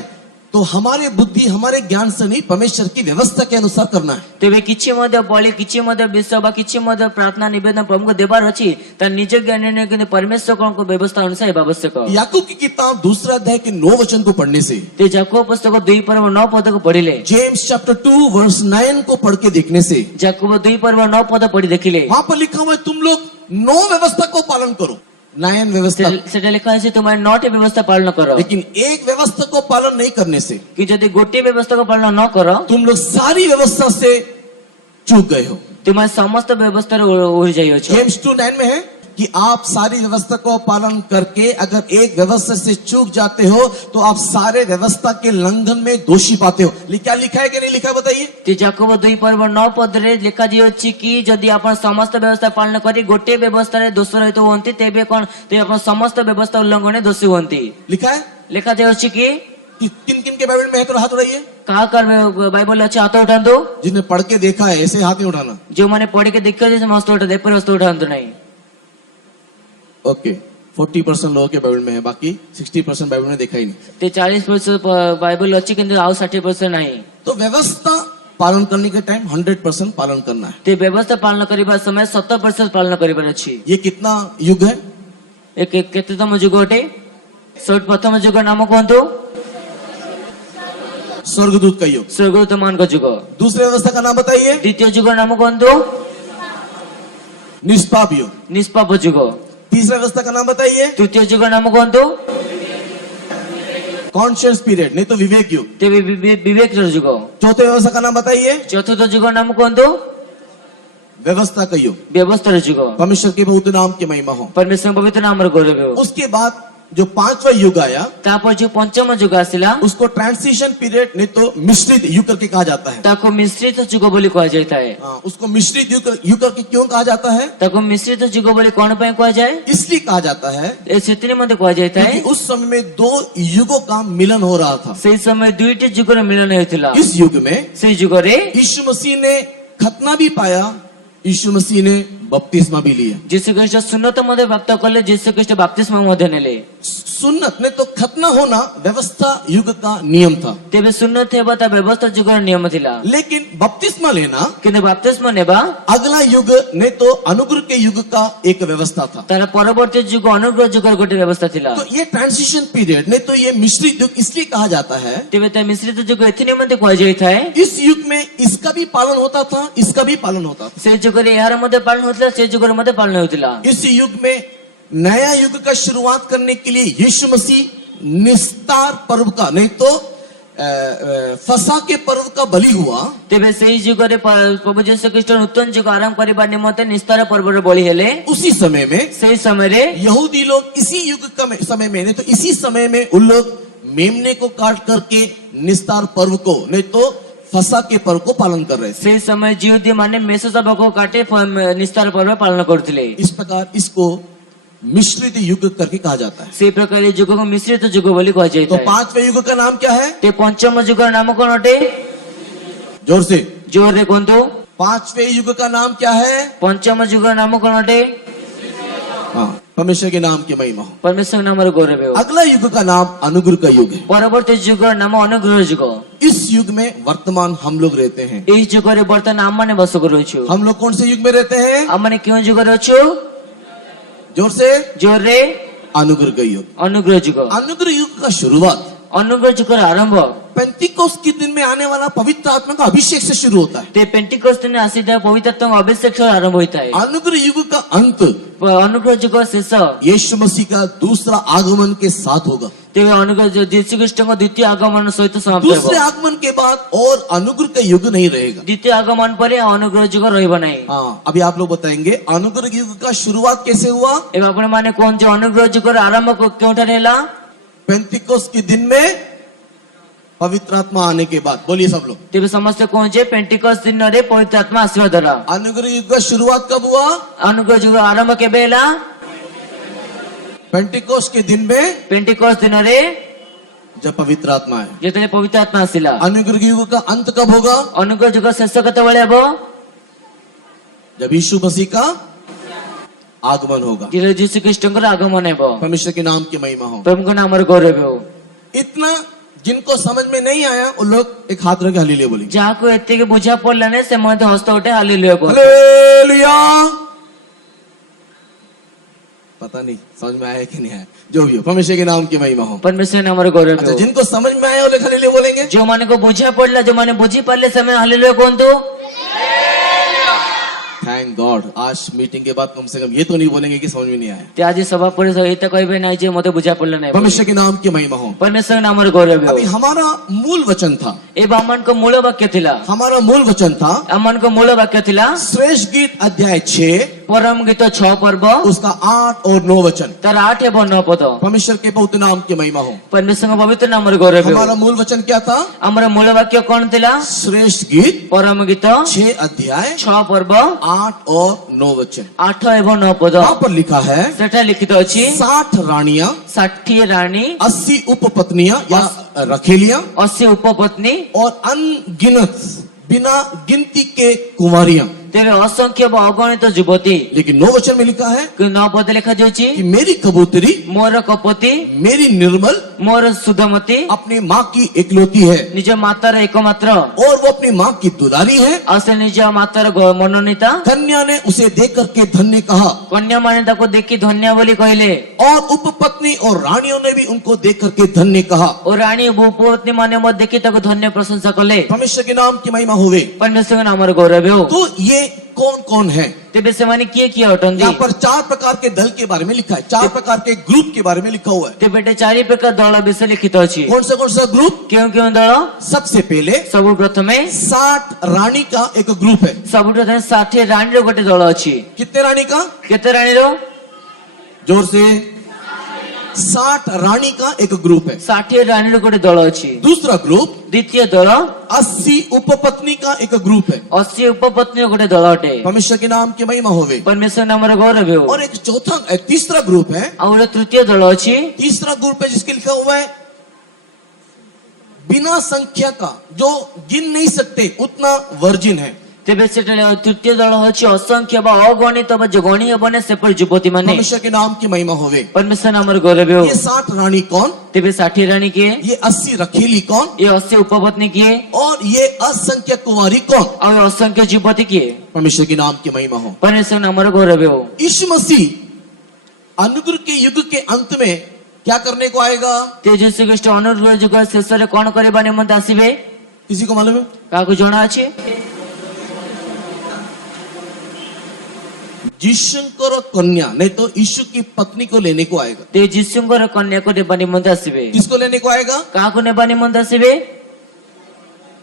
तो हमारे बुद्धि हमारे ज्ञान से नहीं, परमेश्वर की व्यवस्था के अनुसार करना है। ତେବେ କିଛି ମଧ୍ୟ ବଳି, କିଛି ମଧ୍ୟ ବିଷୟ ବା କିଛି ମଧ୍ୟ ପ୍ରାର୍ଥନା ନିବେଦନ ପ୍ରଭୁଙ୍କୁ ଦେବାର ଅଛି, ତା ନିଜ ଜ୍ଞାନ ନେଇ କିନ୍ତୁ ପରମେଶ୍ୱରଙ୍କ ବ୍ୟବସ୍ଥା ଅନୁସାରେ ହେବା ଆବଶ୍ୟକ। याकूब की किताब दूसरा अध्याय के 9 वचन को पढ़ने से, ते ଯାକୋବ ପୁସ୍ତକ 2 ପର୍ବ 9 ପଦକୁ ପଢିଲେ, जेम्स चैप्टर 2 वर्स 9 को पढ़ के देखने से ଯାକୋବ 2 ପର୍ବ 9 ପଦ ପଢି ଦେଖିଲେ वहां पर लिखा हुआ है तुम लोग 9 व्यवस्था को पालन करो, 9 व्यवस्था। ସେଟା ଲେଖା ଅଛି ତୁମେ 9ଟି ବ୍ୟବସ୍ଥା ପାଳନ କର। लेकिन एक व्यवस्था को पालन नहीं करने से कि ଯଦି ଗୋଟିଏ ବ୍ୟବସ୍ଥାକୁ ପାଳନ ନ କର, तुम लोग सारी व्यवस्था से चूक गए हो। ତୁମେ ସମସ୍ତ ବ୍ୟବସ୍ଥାରେ ଓହରି ଯାଇଅଛ। जेम्स 2:9 में है कि आप सारी व्यवस्था को पालन करके अगर एक व्यवस्था से चूक जाते हो तो आप सारे व्यवस्था के लंघन में दोषी पाते हो। क्या लिखा है कि नहीं लिखा है बताइए? ते ଯାକୋବ 2 ପର୍ବ 9 ପଦରେ ଲେଖା ଯାଇଅଛି କି ଯଦି ଆପଣ ସମସ୍ତ ବ୍ୟବସ୍ଥା ପାଳନ କରି ଗୋଟିଏ ବ୍ୟବସ୍ଥାରେ ଦୋଷ ରହିତ ହୁଅନ୍ତି, ତେବେ କଣ ତେବେ ଆପଣ ସମସ୍ତ ବ୍ୟବସ୍ଥା ଉଲ୍ଲଂଘନରେ ଦୋଷୀ ହୁଅନ୍ତି। लिखा है ଲେଖା ଯାଇଅଛି କି किन किन के बाइबल में है तो हाथ उठाइए। କାହା କାହାର ବାଇବଲ ଅଛି ହାତ ଉଠାନ୍ତୁ। जिन्हें पढ़ के देखा है ऐसे हाथ नहीं उठाना। ଯେଉଁମାନେ ପଢିକି ଦେଖିଛନ୍ତି ସମସ୍ତ ଉଠା, ଏପରି ହସ୍ତ ଉଠାନ୍ତୁ ନାହିଁ। ओके, 40% लोगों के बाइबल में है, बाकी 60% बाइबल में देखा ही नहीं। ते 40% ବାଇବଲ ଅଛି କିନ୍ତୁ ଆଉ 60% ନାହିଁ। तो व्यवस्था पालन करने के टाइम 100% पालन करना है। ते ବ୍ୟବସ୍ଥା ପାଳନ କରିବା ସମୟ 70% ପାଳନ କରିବାର ଅଛି। ये कितना युग है? କେତେତମ ଯୁଗ ଅଟେ? ପ୍ରଥମ ଯୁଗ ନାମ କୁହନ୍ତୁ? स्वर्गदूत का युग। ସ୍ୱର୍ଗଦୂତ ମାନଙ୍କ ଯୁଗ। दूसरे व्यवस्था का नाम बताइए। ଦ୍ୱିତୀୟ ଯୁଗ ନାମ କୁହନ୍ତୁ? निष्पाप युग। ନିଷ୍ପାପ ଯୁଗ। तीसरा व्यवस्था का नाम बताइए। ତୃତୀୟ ଯୁଗ ନାମ କୁହନ୍ତୁ? कॉन्शियस पीरियड, नहीं तो विवेक युग। ତେବେ ବିବେକର ଯୁଗ। चौथे व्यवस्था का नाम बताइए। ଚତୁର୍ଥ ଯୁଗ ନାମ କୁହନ୍ତୁ? व्यवस्था का युग। ବ୍ୟବସ୍ଥାର ଯୁଗ। परमेश्वर के बहुत नाम की महिमा हो। ପରମେଶ୍ୱରଙ୍କ ପବିତ୍ର ନାମର ଗୌରବ ହେଉ। उसके बाद जो 5वां युग आया तापर जो पंचम जुग आसिला उसको ट्रांसिशन पीरियड नहीं तो मिश्रित युग करके कहा जाता है। ताको मिश्रित जुग बोली कहा जाता है। उसको मिश्रित युग करके क्यों कहा जाता है? ताको मिश्रित जुग बोली कौन पे कहा जाए? इसलिए कहा जाता है सेतनी मध्य कहा जाता है क्योंकि उस समय में 2 युगों का मिलन हो रहा था। से समय दुईटी जुगर मिलन होता। इस युग में से जुगरे यीशु मसीह ने खतना भी पाया, यीशु मसीह ने बपतिस्मा भी लिया। जीशु ख्रीष्ट सुन्नत मध्य प्राप्त कले, जीशु ख्रीष्ट बपतिस्मा मध्य नेले। सुन्नत ने तो खतना होना व्यवस्था युग का नियम था, तेबे सुन्नत हेबा ता व्यवस्था जुगर नियम थिला। लेकिन बपतिस्मा लेना किंतु बपतिस्मा नेबा अगला युग ने तो अनुग्रह के युग का एक व्यवस्था था। तार परवर्ती जुग अनुग्रह जुगर गोटे व्यवस्था थिला। तो ये ट्रांसिशन पीरियड ने तो ये मिश्रित युग इसलिए कहा जाता है, तेबे ता मिश्रित जुग एथिने मध्य कहा जाता है। इस युग में इसका भी पालन होता था, इसका भी पालन होता था। से जुगरे यार मध्य पालन होतला, से जुगर मध्य पालन होतला। इस युग में नया युग का शुरुआत करने के लिए यीशु मसीह निस्तार पर्व का नहीं तो फसा के पर्व का बलि हुआ। तेबे सेही जुगरे प्रभु यीशु ख्रीष्ट नूतन जुग आरंभ करिबा निमंते निस्तार पर्व रे बलि हेले। उसी समय में सेही समय रे यहूदी लोग इसी युग का समय में नहीं तो इसी समय में उन लोग मेमने को काट करके निस्तार पर्व को नहीं तो फसा के पर्व को पालन कर रहे थे। से समय जीवदी माने मेसोसा बको काटे निस्तार पर्व पालन करथिले। इस प्रकार इसको मिश्रित युग करके कहा जाता है। से प्रकार जुग को मिश्रित जुग बोली कहा तो जाता है। 5वें युग का नाम क्या है? ते पंचम जुग नाम कौन अटे? जोर से जोर रे कोंतो। 5वें युग का नाम क्या है? पंचम जुग नाम कौन अटे? परमेश्वर के नाम की महिमा हो। परमेश्वर नाम रे गौरव हो। अगला युग का नाम अनुग्रह का युग है। परवर्ती जुग नाम अनुग्रह जुग। इस युग में वर्तमान हम लोग रहते हैं। एही जुग रे वर्तमान आमने बस करूछु। हम लोग कौन से युग में रहते हैं? आमने क्यों जुग रे अछु? जोर से जोर रे अनुग्रह का युग। अनुग्रह जुग। अनुग्रह युग का शुरुआत अनुग्रह जुग आरंभ पेंटिकोस्ट के दिन में आने वाला पवित्र आत्मा का अभिषेक से शुरू होता है। ते पेंटिकोस्ट ने आसीदा पवित्र आत्मा अभिषेक से आरंभ होता है। अनुग्रह युग का अंत अनुग्रह जुग शेष यीशु मसीह का दूसरा आगमन के साथ होगा। तेबे अनुग्रह यीशु ख्रीष्ट को द्वितीय आगमन सहित समाप्त दूसरे होगा। आगमन के बाद और अनुग्रह का युग नहीं रहेगा। द्वितीय आगमन पर अनुग्रह जुग रहबो नहीं। अभी आप लोग बताएंगे अनुग्रह युग का शुरुआत कैसे हुआ? एवं आपण माने कोन जो अनुग्रह जुग आरंभ क्योंठा नेला? पेंटिकोस्ट के दिन में पवित्र आत्मा आने के बाद। बोलिए सब लोग। तेबे समस्त कोन जे पेंटिकोस्ट दिन रे पवित्र आत्मा आसीबा द्वारा। अनुग्रह युग का शुरुआत कब हुआ? अनुग्रह जुग आरंभ केबे होला? पेंटिकोस्ट के दिन में, पेंटिकोस्ट दिन रे जब पवित्र आत्मा है। जेतने पवित्र आत्मा आसीला। अनुग्रह युग का अंत कब होगा? अनुग्रह जुग शेष कते बळे हबो? जब यीशु मसीह का आगमन होगा। जेले यीशु ख्रीष्ट को आगमन हेबो। परमेश्वर के नाम की महिमा हो। प्रभु को नाम रे गौरव हो। इतना जिनको समझ में नहीं आया वो लोग एक हाथ रख के हालेलुया बोलेंगे। जहाँ को एते के बुझा पड़ला ने से मध्य हस्त उठे हालेलुया को। हालेलुया। पता नहीं समझ में आया कि नहीं आया, जो भी हो परमेश्वर के नाम की महिमा हो। परमेश्वर नाम रे गौरव अच्छा, हो। जिनको समझ में आया वो लोग हालेलुया बोलेंगे। जो माने को बुझा पड़ला, जो माने बुझी पाले समय हालेलुया कोन तो। Thank God. आज मीटिंग के बाद कम से कम ये तो नहीं बोलेंगे कि समझ में नहीं आया। ते आज सभा पर सहित तो कहबे नहीं जे मते बुझा पड़ला नहीं। परमेश्वर के नाम की महिमा हो। परमेश्वर नाम रे गौरव हो। अभी हमारा मूल वचन था, ए बामन को मूल वाक्य थिला। हमारा मूल वचन था अमन को मूल वाक्य थिला श्रेष्ठ गीत अध्याय 6 परम गीत 6 पर्व उसका 8 और 9 वचन। तार 8 एवं 9 पद। परमेश्वर के पवित्र नाम की महिमा हो। परमेश्वर का पवित्र नाम रे गौरव हो। हमारा मूल वचन क्या था? हमर मूल वाक्य कौन थिला? श्रेष्ठ गीत परम गीत 6 अध्याय 6 पर्व 8 और 9 वचन। 8 एवं 9 पद। वहाँ पर लिखा है सेठा लिखित अछि 60 रानियां, 60 रानी, 80 उपपत्नियां या रखेलियां 80 उपपत्नी और अनगिनत बिना गिनती के कुमारियां। तेरे असंख्य व अगणित युवती। लेकिन 9 वचन में लिखा है कि 9 पद लिखा जाउछि कि मेरी कबूतरी, मोर कपति, मेरी निर्मल, मोर सुधमती अपनी माँ की एकलौती है निज मातार एकमात्र और वो अपनी माँ की दुलारी है। असे निज मातार मनोनीता। कन्या ने उसे देख करके धन्य कहा कन्या माने ताको देखि धन्य बोली कहले। और उपपत्नी और रानियों ने भी उनको देख करके धन्य कहा। और रानी उपपत्नी माने मत देखि ताको धन्य प्रशंसा कले। परमेश्वर के नाम की महिमा होवे। परमेश्वर के नाम रे गौरव हो। तो ये कौन कौन है? तेबे से माने किए अटंदी। यहाँ पर 4 प्रकार के दल के बारे में लिखा है, 4 प्रकार के ग्रुप के बारे में लिखा हुआ है। ते बेटे 4 प्रकार दल विषय लिखित अछि। कौन सा ग्रुप? क्यों दल? सबसे पहले सब प्रथमे 60 रानी का एक ग्रुप है। सब प्रथमे 60 रानी रो गोटे दल अछि। कितने रानी का? केते रानी रो? जोर से 60 रानी का एक ग्रुप है। 60 रानी गोटे दल अच्छी। दूसरा ग्रुप द्वितीय दल 80 उपपत्नी का एक ग्रुप है। 80 उपपत्नी गोटे दल अटे। परमेश्वर के नाम की महिमा होवे। परमेश्वर नाम गौरव हो। और एक तीसरा ग्रुप है। और तृतीय दल अच्छी। तीसरा ग्रुप है जिसके लिखा हुआ है बिना संख्या का, जो गिन नहीं सकते उतना वर्जिन है। तेबे तृतीय दल अच्छी असंख्य अगणित जो गणी हेबने से युवती माने। परमेश्वर के नाम की महिमा होवे। परमेश्वर नाम गौरव हो। ये 60 रानी कौन? तेबे 60 रानी किए? ये 80 रखेली कौन? ये 80 उपपत्नी किए? और ये असंख्य कुंवारी कौन? और असंख्य युवती किए? परमेश्वर के नाम की महिमा हो। परमेश्वर नाम गौरव हो। यीशु मसीह अनुग्रह के युग के अंत में क्या करने को आएगा? तेजस्वी श्री कृष्ण अनुग्रह युग शेष रे कौन करबा निमंते आसीबे? किसी को मालूम है? काको जणा अछि? यीशुଙ୍କର कन्या नहीं तो यीशु की पत्नी को लेने को आएगा। ते यीशुଙ୍କର कन्या को नेबा निमंते आसीबे। किसको लेने को आएगा? काको नेबा निमंते आसीबे?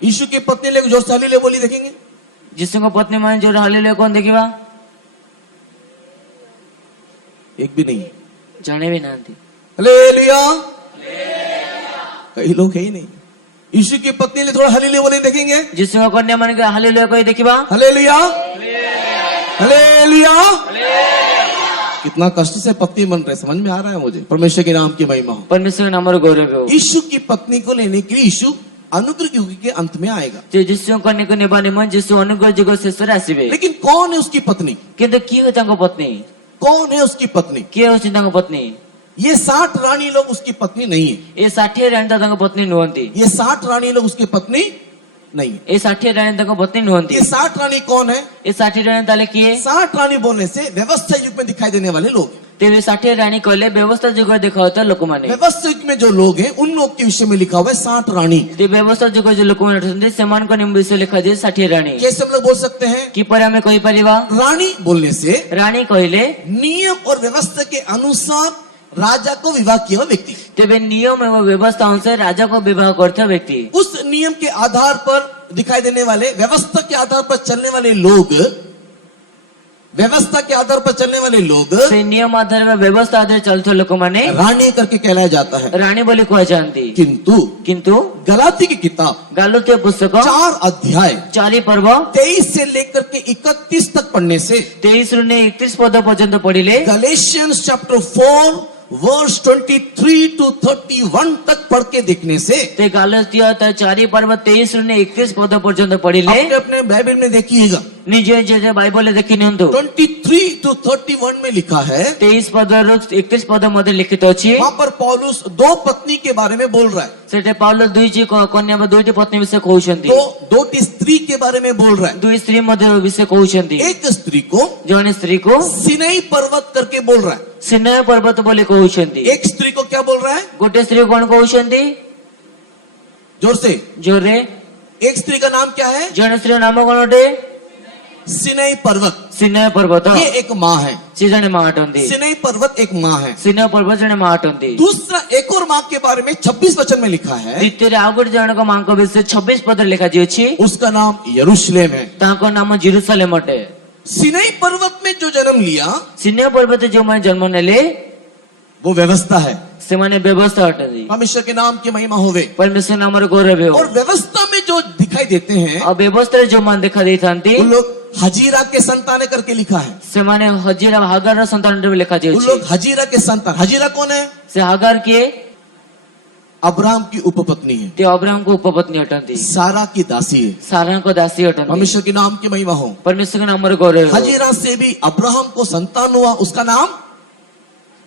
यीशु की पत्नी लेके जोर से हालेलुया बोली देखेंगे। यीशुଙ୍କ पत्नी माने जो हालेलुया कौन देखिबा? एक भी नहीं। जाने भी नांती। हालेलुया। कई लोग है ही नहीं। यीशु की पत्नी ले थोड़ा हालेलुया बोले देखेंगे। यीशुଙ୍କ कन्या माने के हालेलुया कहि देखिबा? हालेलुया। हालेलुया। कितना कष्ट से पत्नी बन रहे, समझ में आ रहा है मुझे। परमेश्वर के नाम की महिमा हो। परमेश्वर नाम गौरव हो। यीशु की पत्नी को लेने के लिए यीशु अनुग्रह युग के अंत में आएगा। जे यीशु कन्या को नेबा निमंते यीशु अनुग्रह युग शेष रे आसीबे। लेकिन कौन है उसकी पत्नी? किंतु की हो तांको पत्नी? कौन है उसकी पत्नी? के हो तांको पत्नी? ये 60 रानी लोग उसकी पत्नी नहीं है। ए 60 रानी तांको पत्नी नुहंती। ये 60 रानी लोग उसकी पत्नी नहीं है। ए 60 रानी तांको पत्नी नुहंती। ये 60 रानी कौन है? ए 60 रानी ताले किए? 60 रानी बोलने से व्यवस्था युग में दिखाई देने वाले लोग हैं। तेरे 60 रानी कहले व्यवस्था जुग देखा होता लोक माने। व्यवस्था युग में जो लोग हैं उन लोग के विषय में लिखा हुआ है 60 रानी। ते व्यवस्था जुग जो लोक माने रहते समान को निम्न विषय लिखा जाए 60 रानी। कैसे हम लोग बोल सकते हैं? कि पर हमें कहि परिबा? रानी बोलने से रानी कहले नियम और व्यवस्था के अनुसार राजा को विवाह किया हुआ व्यक्ति। तेबे नियम एवं व्यवस्था अनुसार राजा को विवाह करते व्यक्ति। उस नियम के आधार पर दिखाई देने वाले, व्यवस्था के आधार पर चलने वाले लोग, व्यवस्था के आधार पर चलने वाले लोग से नियम आधार में व्यवस्था आधार चलते लोक माने रानी करके कहलाया जाता है। रानी बोली कह जानती। किंतु गलाती की किताब गालुत्य पुस्तक 4 अध्याय 4 पर्व 23 से लेकर के 31 तक पढ़ने से 23 ରୁ 31 पद पर्यंत पढ़िले गलेशियंस चैप्टर 4 वर्स 23 to 31 तक पढ़ के देखने से ते गालतिया 4 पर्व 23 ରୁ 31 पद पर्यंत पढ़िले। अपने अपने बाइबल में देखिएगा। निजे जे बाइबल देखि नियंतु 23 to 31 में लिखा है 23 पद ରୁ 31 पद मध्ये लिखित अछि। वहाँ पर पौलुस 2 पत्नी के बारे में बोल रहा है। सेटे पौलुस दुईटी कन्या व दुईटी पत्नी विषय कहउछन्ती। दो स्त्री के बारे में बोल रहा है। दुई स्त्री मध्ये विषय कहउछन्ती। एक स्त्री को, जने स्त्री को सिनाई पर्वत करके बोल रहा है। सिनाई पर्वत बोले कहउछन्ती। एक स्त्री को क्या बोल रहा है? गोटे स्त्री कोन कहउछन्ती? जोर से। जोरे। एक स्त्री का नाम क्या है? जने स्त्री नाम कोन अटे? सिनाई पर्वत। सिनाई पर्वत ये एक माँ है। से जने माँ अटंती। सिनाई पर्वत एक माँ है। सिनाई पर्वत जने माँ अटंती। दूसरा एक और माँ के बारे में 26 वचन में लिखा है। द्वितीय आउ गोटे जनक माँ को विषय 26 पद लिखा जाइछि। उसका नाम यरूशलेम है। ताको नाम जेरूशलेम अटे। सिनाई पर्वत में जो जन्म लिया, सिनाई पर्वत जो मैं जन्म नेले वो व्यवस्था है। से माने व्यवस्था अटे। परमेश्वर के नाम की महिमा होवे। परमेश्वर नाम गौरव हो। और व्यवस्था में जो दिखाई देते हैं, और व्यवस्था जो मान देखा देथांती उन लोग हजीरा के संतान करके लिखा है। से माने हजीरा हागार संतान रे लिखा जाय उन लोग हजीरा के संतान। हजीरा कौन है? से हागार के अब्राहम की उपपत्नी है। ते अब्राहम को उपपत्नी अटंती। सारा की दासी है। सारा को दासी अटंती। परमेश्वर के नाम की महिमा हो। परमेश्वर के नाम गौरव हो। हजीरा से भी अब्राहम को संतान हुआ, उसका नाम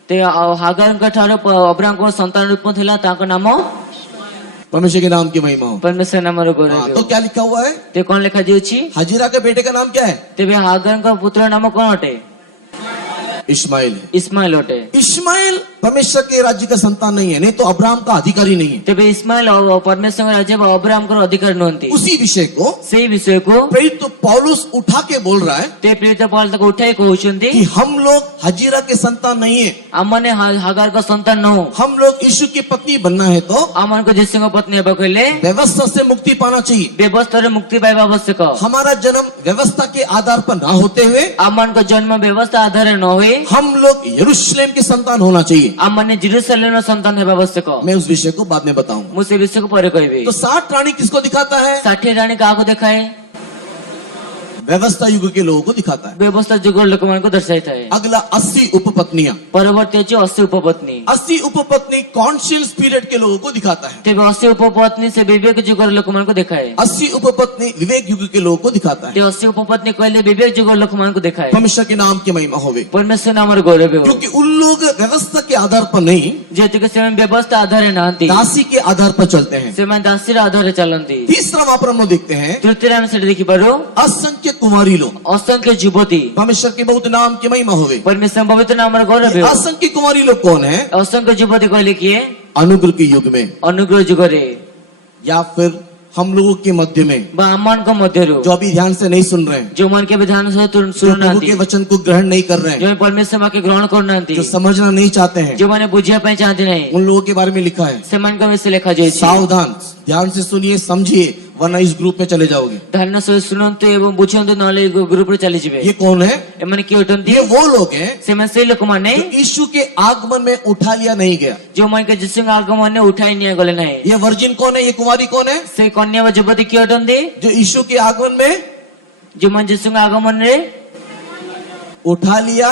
ते हागार का ठारो अब्राहम को संतान रूप में थिला ताको नाम परमेश्वर के नाम की महिमा हो। परमेश्वर नाम गौरव हो। तो क्या लिखा हुआ है? ते कौन लिखा जायछि? हजीरा के बेटे का नाम क्या है? तेबे हागार का पुत्र नाम कौन अटे? इस्माइल है। इस्माइल अटे। इस्माइल परमेश्वर के राज्य का संतान नहीं है, नहीं तो अब्राहम का अधिकारी नहीं है। तेबे इस्माइल परमेश्वर के राज्य अब्राहम का अधिकारी नहंती। उसी विषय को, सही विषय को प्रेरित पौलुस उठा के बोल रहा है ते प्रेरित पौलुस को उठाई कहउछन्ती कि हम लोग हजीरा के संतान नहीं है। आमने हागार का संतान न हो। हम लोग यीशु की पत्नी बनना है तो आमन को जिसको पत्नी हेबा कहले व्यवस्था से मुक्ति पाना चाहिए। व्यवस्था रे मुक्ति पाइबा आवश्यक। हमारा जन्म व्यवस्था के आधार पर ना होते हुए आमन को जन्म व्यवस्था आधार न होई हम लोग यरूशलेम के संतान होना चाहिए। आम मैंने जेरूसलेम सन्तान हेबा आवश्यक मैं उस विषय को बाद में बताऊंगा। मुझे विषय को पर कहबी। तो 60 रानी किसको दिखाता है? 60 रानी काको देखाए? व्यवस्था युग के लोगों को दिखाता है। व्यवस्था जुग लोक मान को दर्शाई था। अगला 80 उपपत्नियां। परवर्ती अच्छे 80 उपपत्नी। 80 उपपत्नी कॉन्शियस पीरियड के लोगों को दिखाता है। तेरे 80 उपपत्नी से विवेक जुग लोक मान को दिखाए। 80 उपपत्नी विवेक युग के लोगों को दिखाता है। ते 80 उपपत्नी कहले विवेक जुग लोक मान को दिखाए। परमेश्वर के नाम की महिमा होवे। परमेश्वर नाम गौरव हो। क्योंकि उन लोग व्यवस्था के आधार पर नहीं, जेतु के समय व्यवस्था आधार नांती दासी के आधार पर चलते हैं। से मैं दासीर आधार चलंती। तीसरा वहां पर हम लोग देखते हैं तृतीय में से देखी पारो असंख्य कुमारी लोग। असंख्य युवती। परमेश्वर के बहुत नाम की महिमा होवे। परमेश्वर पवित्र नाम गौरव ये हो। असंख्य कुमारी लोग कौन है? असंख्य युवती कहले किए अनुग्रह के युग में अनुग्रह युग रे या फिर हम लोगों के मध्य में बा अम्मान को मध्य रो जो अभी ध्यान से नहीं सुन रहे हैं, जो मन के विधान से जो सुनना प्रभु के वचन को ग्रहण नहीं कर रहे हैं, जो परमेश्वर के ग्रहण करना जो समझना नहीं चाहते हैं, जो मैंने बुझिया पे चाहते नहीं उन लोगों के बारे में लिखा है। से मन को विषय लिखा जाए सावधान, ध्यान से सुनिए, समझिए, वरना इस ग्रुप में चले जाओगे। ध्यान से सुनते एवं बुझंतु नले ग्रुप रे चली जिवे। ये कौन है? एमन की उठंती ये वो लोग हैं से मन से लोक माने जो यीशु के आगमन में उठा लिया नहीं गया। जो मन के जिसु आगमन ने उठाई नहीं गले नहीं। ये वर्जिन कौन है? ये कुमारी कौन है? से कन्या व युवती की उठंती जो यीशु के आगमन में जो मन जिसु आगमन रे उठा लिया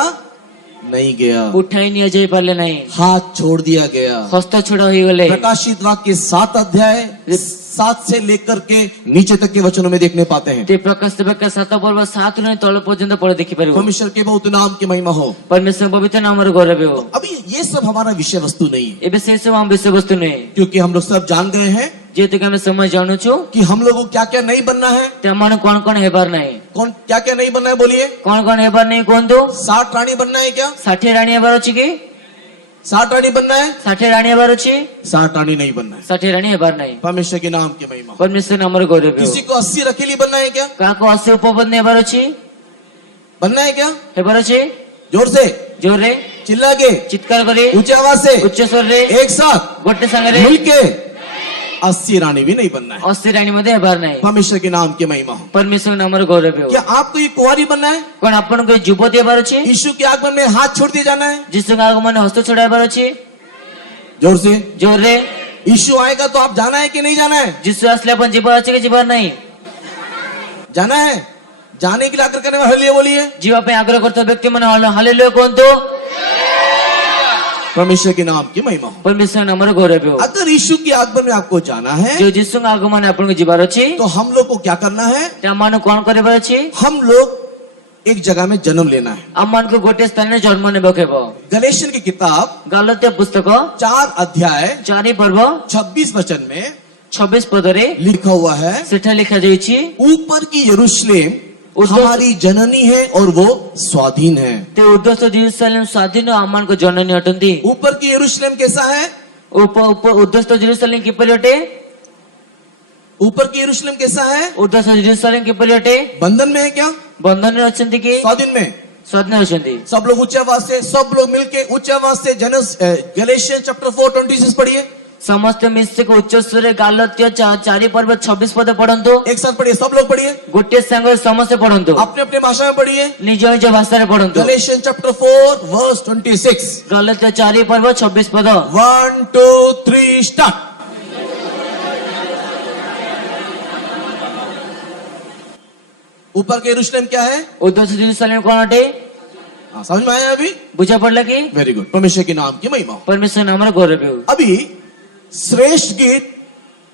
नहीं गया, उठाई नहीं जाई पाले नहीं, हाथ छोड़ दिया गया। हस्त छोड़ा हो गले। प्रकाशित वाक्य 7 अध्याय 7 से लेकर के नीचे तक के वचनों में देखने पाते हैं। ते प्रकाश सेवक का 7 पर्व 7 ने तल पर्यंत पढ़ देखि परिबो। परमेश्वर के बहुत नाम की महिमा हो। परमेश्वर पवित्र नाम रे गौरव हो। अभी ये सब हमारा विषय वस्तु नहीं है, ए विशेष हम विषय वस्तु ने क्योंकि हम लोग सब जान गए हैं जेते के हम समझ जानु छु कि हम लोगों को क्या क्या नहीं बनना है। ते मन कोन कोन हेबार नहीं, कौन क्या क्या नहीं बनना है बोलिए? कोन कोन हेबार नहीं कोन दो 60 रानी बनना है क्या? 60 रानी हेबार अछि की 60 रानी बनना है? 60 रानी हेबार अछि 60 रानी नहीं बनना है। 60 रानी हेबार नहीं। परमेश्वर के नाम की महिमा। परमेश्वर नाम रे गौरव हो। किसी को 80 रखेली बनना है क्या? का को 80 उपपद हेबार अछि बनना है क्या? हेबार अछि जोर से जोर रे चिल्ला के चित्कार करे ऊंचे आवाज से उच्च स्वर रे एक साथ गोटे संग रे मिलके 80 रानी भी नहीं बनना है। 80 रानी मध्ये हेबार नहीं। परमेश्वर के नाम की महिमा हो। परमेश्वर नाम रे गौरव हो। क्या आपको ये कुंवारी बनना है? कोन आपन को युवती हेबार अछि यीशु के आगमन में हाथ छोड़ दिए जाना है? जिसु आगमन हस्त छोड़ा हेबार अछि जोर से। जोर रे यीशु आएगा तो आप जाना है कि नहीं जाना है? जिसु असले अपन जीवन अछि के जीवन नहीं जाना है। जाने के लिए आग्रह करने वाले हालेलुया बोलिए। जीवा पे आग्रह करता व्यक्ति मन हालेलुया कोन तो परमेश्वर के नाम की महिमा हो। परमेश्वर नाम रे गौरव हो। अगर यीशु के आगमन में आपको जाना है जो जिसु आगमन अपन को जीवन अछि तो हम लोग को क्या करना है? त्या मन कोन करेबार अछि हम लोग एक जगह में जन्म लेना है। अम्मान को गोटे स्थान में जन्म नेबो केबो। गलेशियन की किताब गलात्य पुस्तक 4 अध्याय 4 पर्व 26 वचन में 26 पद रे लिखा हुआ है, सेठा लिखा जाइछि ऊपर की यरूशलेम हमारी जननी है और वो स्वाधीन है। ते उद्देश्य जेरूसलेम स्वाधीन अम्मान को जननी अटंती। ऊपर की यरूशलेम कैसा है? ऊपर उद्देश्य जेरूसलेम की परियटे ऊपर की यरूशलेम कैसा है? उद्देश्य जेरूसलेम की परियटे बंधन में है क्या? बंधन में अछंती की स्वाधीन में। स्वाधीन अछंती। सब लोग उच्च आवाज से, सब लोग मिलके उच्च आवाज से गलेशियन चैप्टर 4:26 पढ़िए। समस्त मिश्र को उच्च स्वर गालत्य 4 पर्व 26 पद पढ़ंतु। एक साथ पढ़िए, सब लोग पढ़िए, गोटे संग समस्त पढ़ंतु, अपने अपने भाषा में पढ़िए। निज निज भाषा रे पढ़ंतु। गलेशियन चैप्टर 4:26 गालत्य 4 पर्व 26 पद 1 2 3 स्टार्ट। ऊपर के यरूशलेम क्या है? उद्देश्य जेरूसलेम कौन अटे? समझ में आया अभी? बुझा पड़ला की? Very good. परमेश्वर के नाम की महिमा हो। परमेश्वर नाम रे गौरव हो। अभी श्रेष्ठ गीत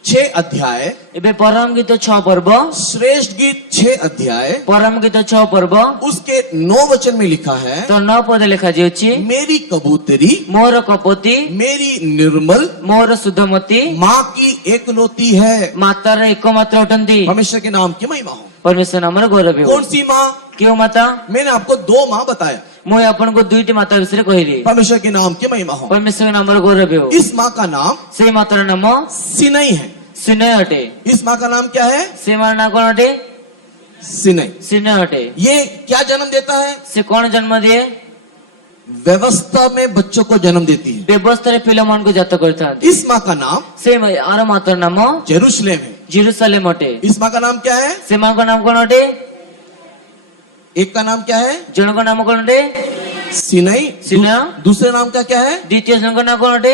6 अध्याय, एबे परम गीत 6 पर्व, श्रेष्ठ गीत 6 अध्याय परम गीत 6 पर्व उसके 9 वचन में लिखा है, तो 9 पद लिखा जाइछि, मेरी कबूतरी, मोर कपति, मेरी निर्मल, मोर शुद्धमती, माँ की एकलौती है। माता रे एकमात्र अटंती। परमेश्वर के नाम की महिमा हो। परमेश्वर नाम रे गौरव हो। कौन सी माँ? क्यों माता? मैंने आपको 2 माँ बताया। मुझे अपन को 2टी माता विषय कहली। परमेश्वर के नाम की महिमा हो। परमेश्वर नाम रे गौरव हो। इस माँ का नाम से माता नाम सिनई है। सिनय अटे। इस माँ का नाम क्या है? से मां नाम कौन अटे? सिनई। सिनय अटे। ये क्या जन्म देता है? से कौन जन्म दिए? व्यवस्था में बच्चों को जन्म देती है। व्यवस्था रे पिलमान को जात करता है। इस माँ का नाम से आर माता नाम जेरूशलेम है। जेरूसलेम अटे। इस माँ का नाम क्या है? से मां का नाम कौन अटे? एक का नाम क्या है? जन का नाम कौन अटे? सिनाई। सिना। दूसरे नाम का क्या है? द्वितीय संघ ना कौन अटे?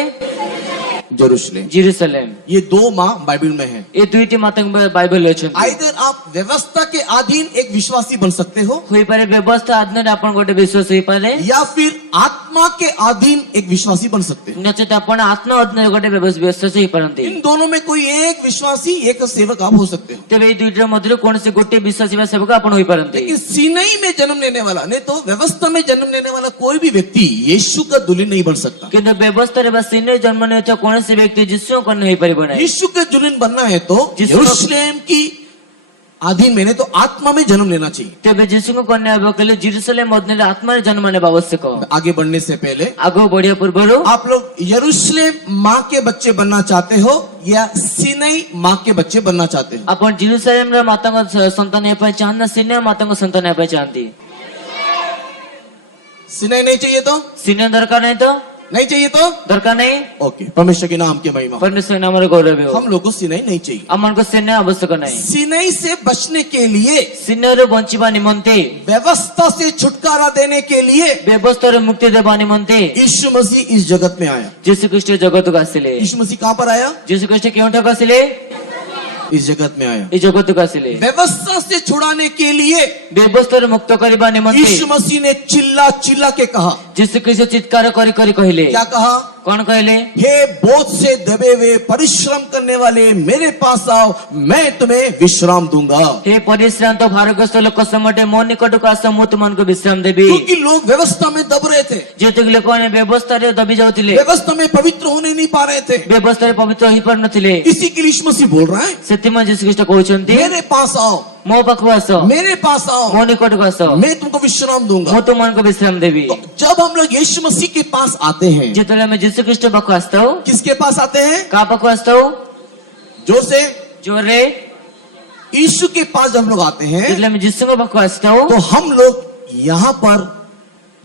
जेरूशलेम। जेरूसलेम। ये दो माँ बाइबल में है। ये दुईटी माता बाइबल अछि। आइदर आप व्यवस्था के अधीन एक विश्वासी बन सकते हो, होई पारे व्यवस्था आधीन आपण गोटे विश्वास होई पारे, या फिर आत्मा के अधीन एक विश्वासी बन सकते हो। नचेत आपण आत्मा अधीन गोटे विश्वास होई पारंती। इन दोनों में कोई एक विश्वासी एक सेवक आप हो सकते हो। तेबे ए दुईटर मध्य कौन से गोटे विश्वासी वा सेवक आपण होई पारंती। लेकिन सीनाई में जन्म लेने वाला, नहीं तो व्यवस्था में जन्म लेने वाला कोई भी व्यक्ति यीशु का दुल्हन नहीं बन सकता। किंतु व्यवस्था रे बा सिने जन्म ने तो कौन से व्यक्ति जिसु को नहीं परिबो नहीं। यीशु का दुल्हन बनना है तो यरूशलेम की अधीन में, तो आत्मा में जन्म लेना चाहिए। तेबे जिसु को कन्या हबो कले जेरूसलेम मध्य रे आत्मा रे जन्म ने आवश्यक। आगे बढ़ने से पहले आगो बढ़िया पूर्वरु आप लोग यरूशलेम माँ के बच्चे बनना चाहते हो या सीनाई माँ के बच्चे बनना चाहते हो? आपण जेरूसलेम रे माता को संतान हे पाए चाहना, सिने माता को संतान हे पाए चाहती। सीनाई नहीं चाहिए तो? सिने दरकार नहीं तो? नहीं चाहिए तो? दरकार नहीं। ओके, परमेश्वर के नाम की महिमा। परमेश्वर नाम रे गौरव हो। हम लोग को सीनाई नहीं चाहिए। अमन को सिने आवश्यक नहीं। सीनाई से बचने के लिए, सिने रे बंचिबा निमंते, व्यवस्था से छुटकारा देने के लिए व्यवस्था रे मुक्ति देबा निमंते यीशु मसीह इस जगत में आया। यीशु ख्रीष्ट जगत को आसिले। यीशु मसीह कहाँ पर आया? यीशु ख्रीष्ट केउठा को आसिले? इस जगत में आया। ए जगत को आसिले। व्यवस्था से छुड़ाने के लिए व्यवस्था रे मुक्त करबा निमंते यीशु मसीह ने चिल्ला चिल्ला के कहा। यीशु ख्रीष्ट चित्कार करी करी कहले। क्या कहा? कौन कहले? हे बोझ से दबे हुए परिश्रम करने वाले मेरे पास आओ, मैं तुम्हें विश्राम दूंगा। हे परिश्रांत भारग्रस्त लोक समटे मो निकट को आस मु तुमन को विश्राम देबी। क्योंकि लोग व्यवस्था में दब रहे थे, जेतक लोक व्यवस्था रे दबी जाउतिले, व्यवस्था में पवित्र होने नहीं पा रहे थे। व्यवस्था रे पवित्र होई पार नथिले। इसी के लिए यीशु मसीह बोल रहा है, सेतिमा यीशु ख्रीष्ट कहउछन्ती मेरे पास आओ, मो पाखु आस, मेरे पास आओ, मो निकट को आस, मैं तुमको विश्राम दूंगा। मो तुमन को विश्राम देबी। तो जब हम लोग यीशु मसीह के पास आते हैं, जेतले में यीशु ख्रीष्ट पाखु आस्ताओ, किसके पास आते हैं? का पाखु आस्ताओ? जोर से। जोरे। यीशु के पास जब हम लोग आते हैं जेतले में यीशु को पाखु आस्ताओ, तो हम लोग यहाँ पर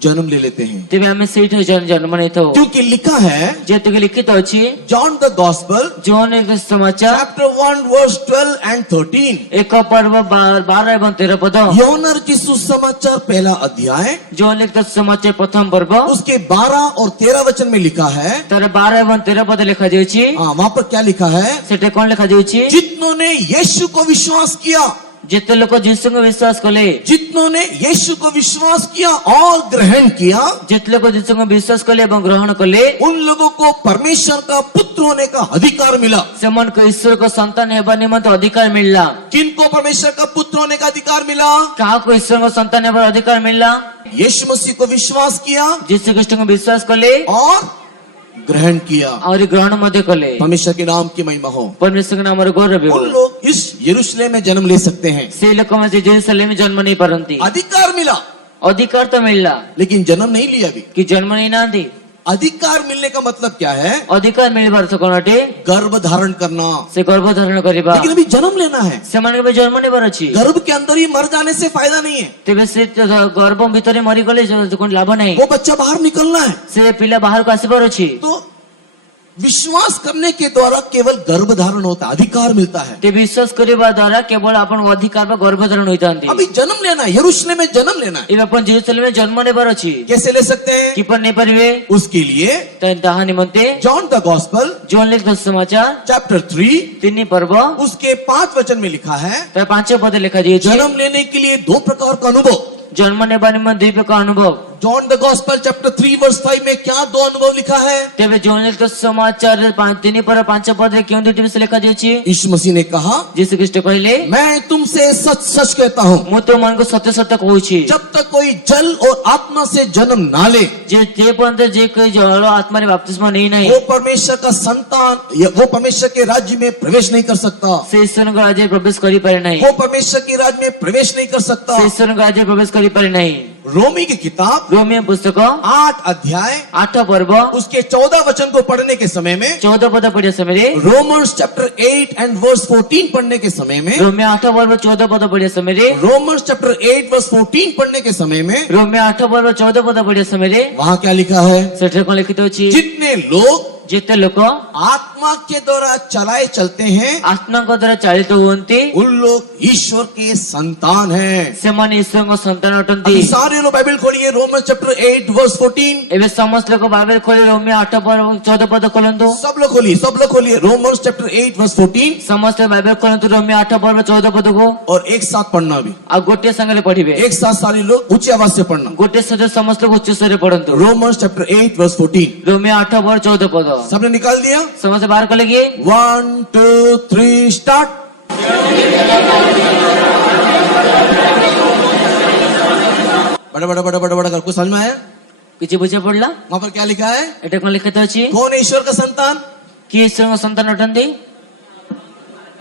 जन्म ले लेते हैं। तेबे हमें सेठ जन्म नहीं तो, क्योंकि लिखा है जेतक लिखित अछि जॉन द गॉस्पेल जोन एक समाचार चैप्टर 1 वर्स 12 and 13, एक पर्व 12 एवं 13 पद, यूहन्ना की सुसमाचार पहला अध्याय जो लिखित समाचार प्रथम पर्व उसके 12 और 13 वचन में लिखा है। तार 12 एवं 13 पद लिखा जाइछि। वहाँ पर क्या लिखा है? सेटे कोन लिखा जाइछि? जितनों ने यीशु को विश्वास किया, जेते लोक यीशु को विश्वास कले, जितनों ने यीशु को विश्वास किया और ग्रहण किया, जेते लोक यीशु को विश्वास कले एवं ग्रहण कले, उन लोगों को परमेश्वर का पुत्र होने का अधिकार मिला। सेमन को ईश्वर को संतान हेबा निमंते अधिकार मिलला। किनको परमेश्वर का पुत्र होने का अधिकार मिला? कहा को ईश्वर को संतान हेबा अधिकार मिलला? यीशु मसीह को विश्वास किया यीशु ख्रीष्ट को विश्वास कले और ग्रहण किया। और ग्रहण मध्य कले। परमेश्वर के नाम की महिमा हो। परमेश्वर के नाम रे गौरव हो। उन लोग इस यरूशलेम में जन्म ले सकते हैं, से लोक में जेरूसलेम में जन्म नहीं परंती, अधिकार मिला, अधिकार तो मिलला, लेकिन जन्म नहीं लिया अभी। कि जन्म नहीं ना दी। अधिकार मिलने का मतलब क्या है? अधिकार मिलबार अर्थ कोनटे? गर्भ धारण करना, से गर्भ धारण करिबा। लेकिन अभी जन्म लेना है। सेमान के जन्म नहीं बर अछि। गर्भ के अंदर ही मर जाने से फायदा नहीं है। तेबे से गर्भ भीतर मरी गले कोन लाभ नहीं। वो बच्चा बाहर निकलना है। से पिला बाहर को आसीबार अछि। तो विश्वास करने के द्वारा केवल गर्भ धारण होता है, अधिकार मिलता है। ते विश्वास करिबा द्वारा केवल अपन अधिकार बा गर्भ धारण होइतांती। अभी जन्म लेना है, यरूशलेम में जन्म लेना है। एबे अपन जेरूसलेम में जन्म नहीं बर अछि। कैसे ले सकते हैं? कि पर नहीं परिवे उसके लिए ताहा निमंते जॉन द गॉस्पेल जोन लिख समाचार चैप्टर 3 तीन पर्व उसके 5 वचन में लिखा है, तार 5 पद लिखा जाइए। जन्म लेने के लिए 2 प्रकार का अनुभव। जन्म ने बारे में 2 प्रकार अनुभव। John the Gospel chapter 3 verse 5 में क्या 2 अनुभव लिखा है? तेबे जोन लिख समाचार 3 पर 5 पद रे क्यों 2 विषय लिखा जाइए? यीशु मसीह ने कहा, यीशु ख्रीष्ट कहले, मैं तुमसे सच सच कहता हूँ, मु तो मन को सत्य सत्य कहूछि, जब तक कोई जल और आत्मा से जन्म ना ले, जे पर्यंत जे कोई जल आत्मा रे बपतिस्मा नहीं वो परमेश्वर का संतान, वो परमेश्वर के राज्य में प्रवेश नहीं कर सकता। से ईश्वर को राज्य प्रवेश करी पारे नहीं। वो परमेश्वर के राज्य में प्रवेश नहीं कर सकता। से ईश्वर को राज्य प्रवेश करी पारे नहीं। रोमी की किताब रोमी पुस्तक 8 अध्याय 8 पर्व उसके 14 वचन को पढ़ने के समय में, 14 पद पढ़े समय, रोमन्स चैप्टर 8 एंड वर्स 14 पढ़ने के समय में, रोमी 8 पर्व 14 पद पढ़े समय, रोमन्स चैप्टर 8 वर्स 14 पढ़ने के समय में, रोमी 8 पर्व 14 पद पढ़े समय, वहाँ क्या लिखा है? सेठे कोन लिखित अछि? जितने लोग ଯେତେ ଲୋକ आत्मा के द्वारा चलाए चलते हैं ଆତ୍ମାଙ୍କ ଦ୍ୱାରା ଚାଳିତ ହୁଅନ୍ତି उन लोग ईश्वर के संतान हैं। ସେମାନେ ଈଶ୍ୱରଙ୍କ ସନ୍ତାନ ଅଟନ୍ତି। अभी सारे लोग बाइबल खोलिए, रोमन चैप्टर 8 वर्स 14। ଏବେ ସମସ୍ତ ଲୋକ ବାଇବେଲ ଖୋଲି ରୋମିଓ 8:14 ଖୋଲନ୍ତୁ। सब लोग खोलिए रोमन्स चैप्टर 8 वर्स 14 ସମସ୍ତେ ବାଇବେଲ ଖୋଲନ୍ତୁ ରୋମିଓ 8:14 और एक साथ पढ़ना भी, ଆଉ ଗୋଟିଏ ସାଙ୍ଗରେ ପଢିବେ। एक साथ सारे लोग ऊंची आवाज से पढ़ना। ଗୋଟିଏ ସହିତ ସମସ୍ତ ଲୋକ ଉଚ୍ଚ ସ୍ୱରରେ ପଢନ୍ତୁ। रोमन्स चैप्टर 8 वर्स 14 ରୋମିଓ 8:14 सबने निकाल दिया? ସମସ୍ତେ ବାହାର କଲେ କି 1 2 3 स्टार्ट। बड़ा कर कुछ समझ में आया? କିଛି ବୁଝା ପଡିଲା? वहां पर क्या लिखा है? ଏଟା କଣ ଲେଖିତ ଅଛି? कौन है ईश्वर का संतान? କିଏ ଈଶ୍ୱରଙ୍କ ସନ୍ତାନ ଅଟନ୍ତି?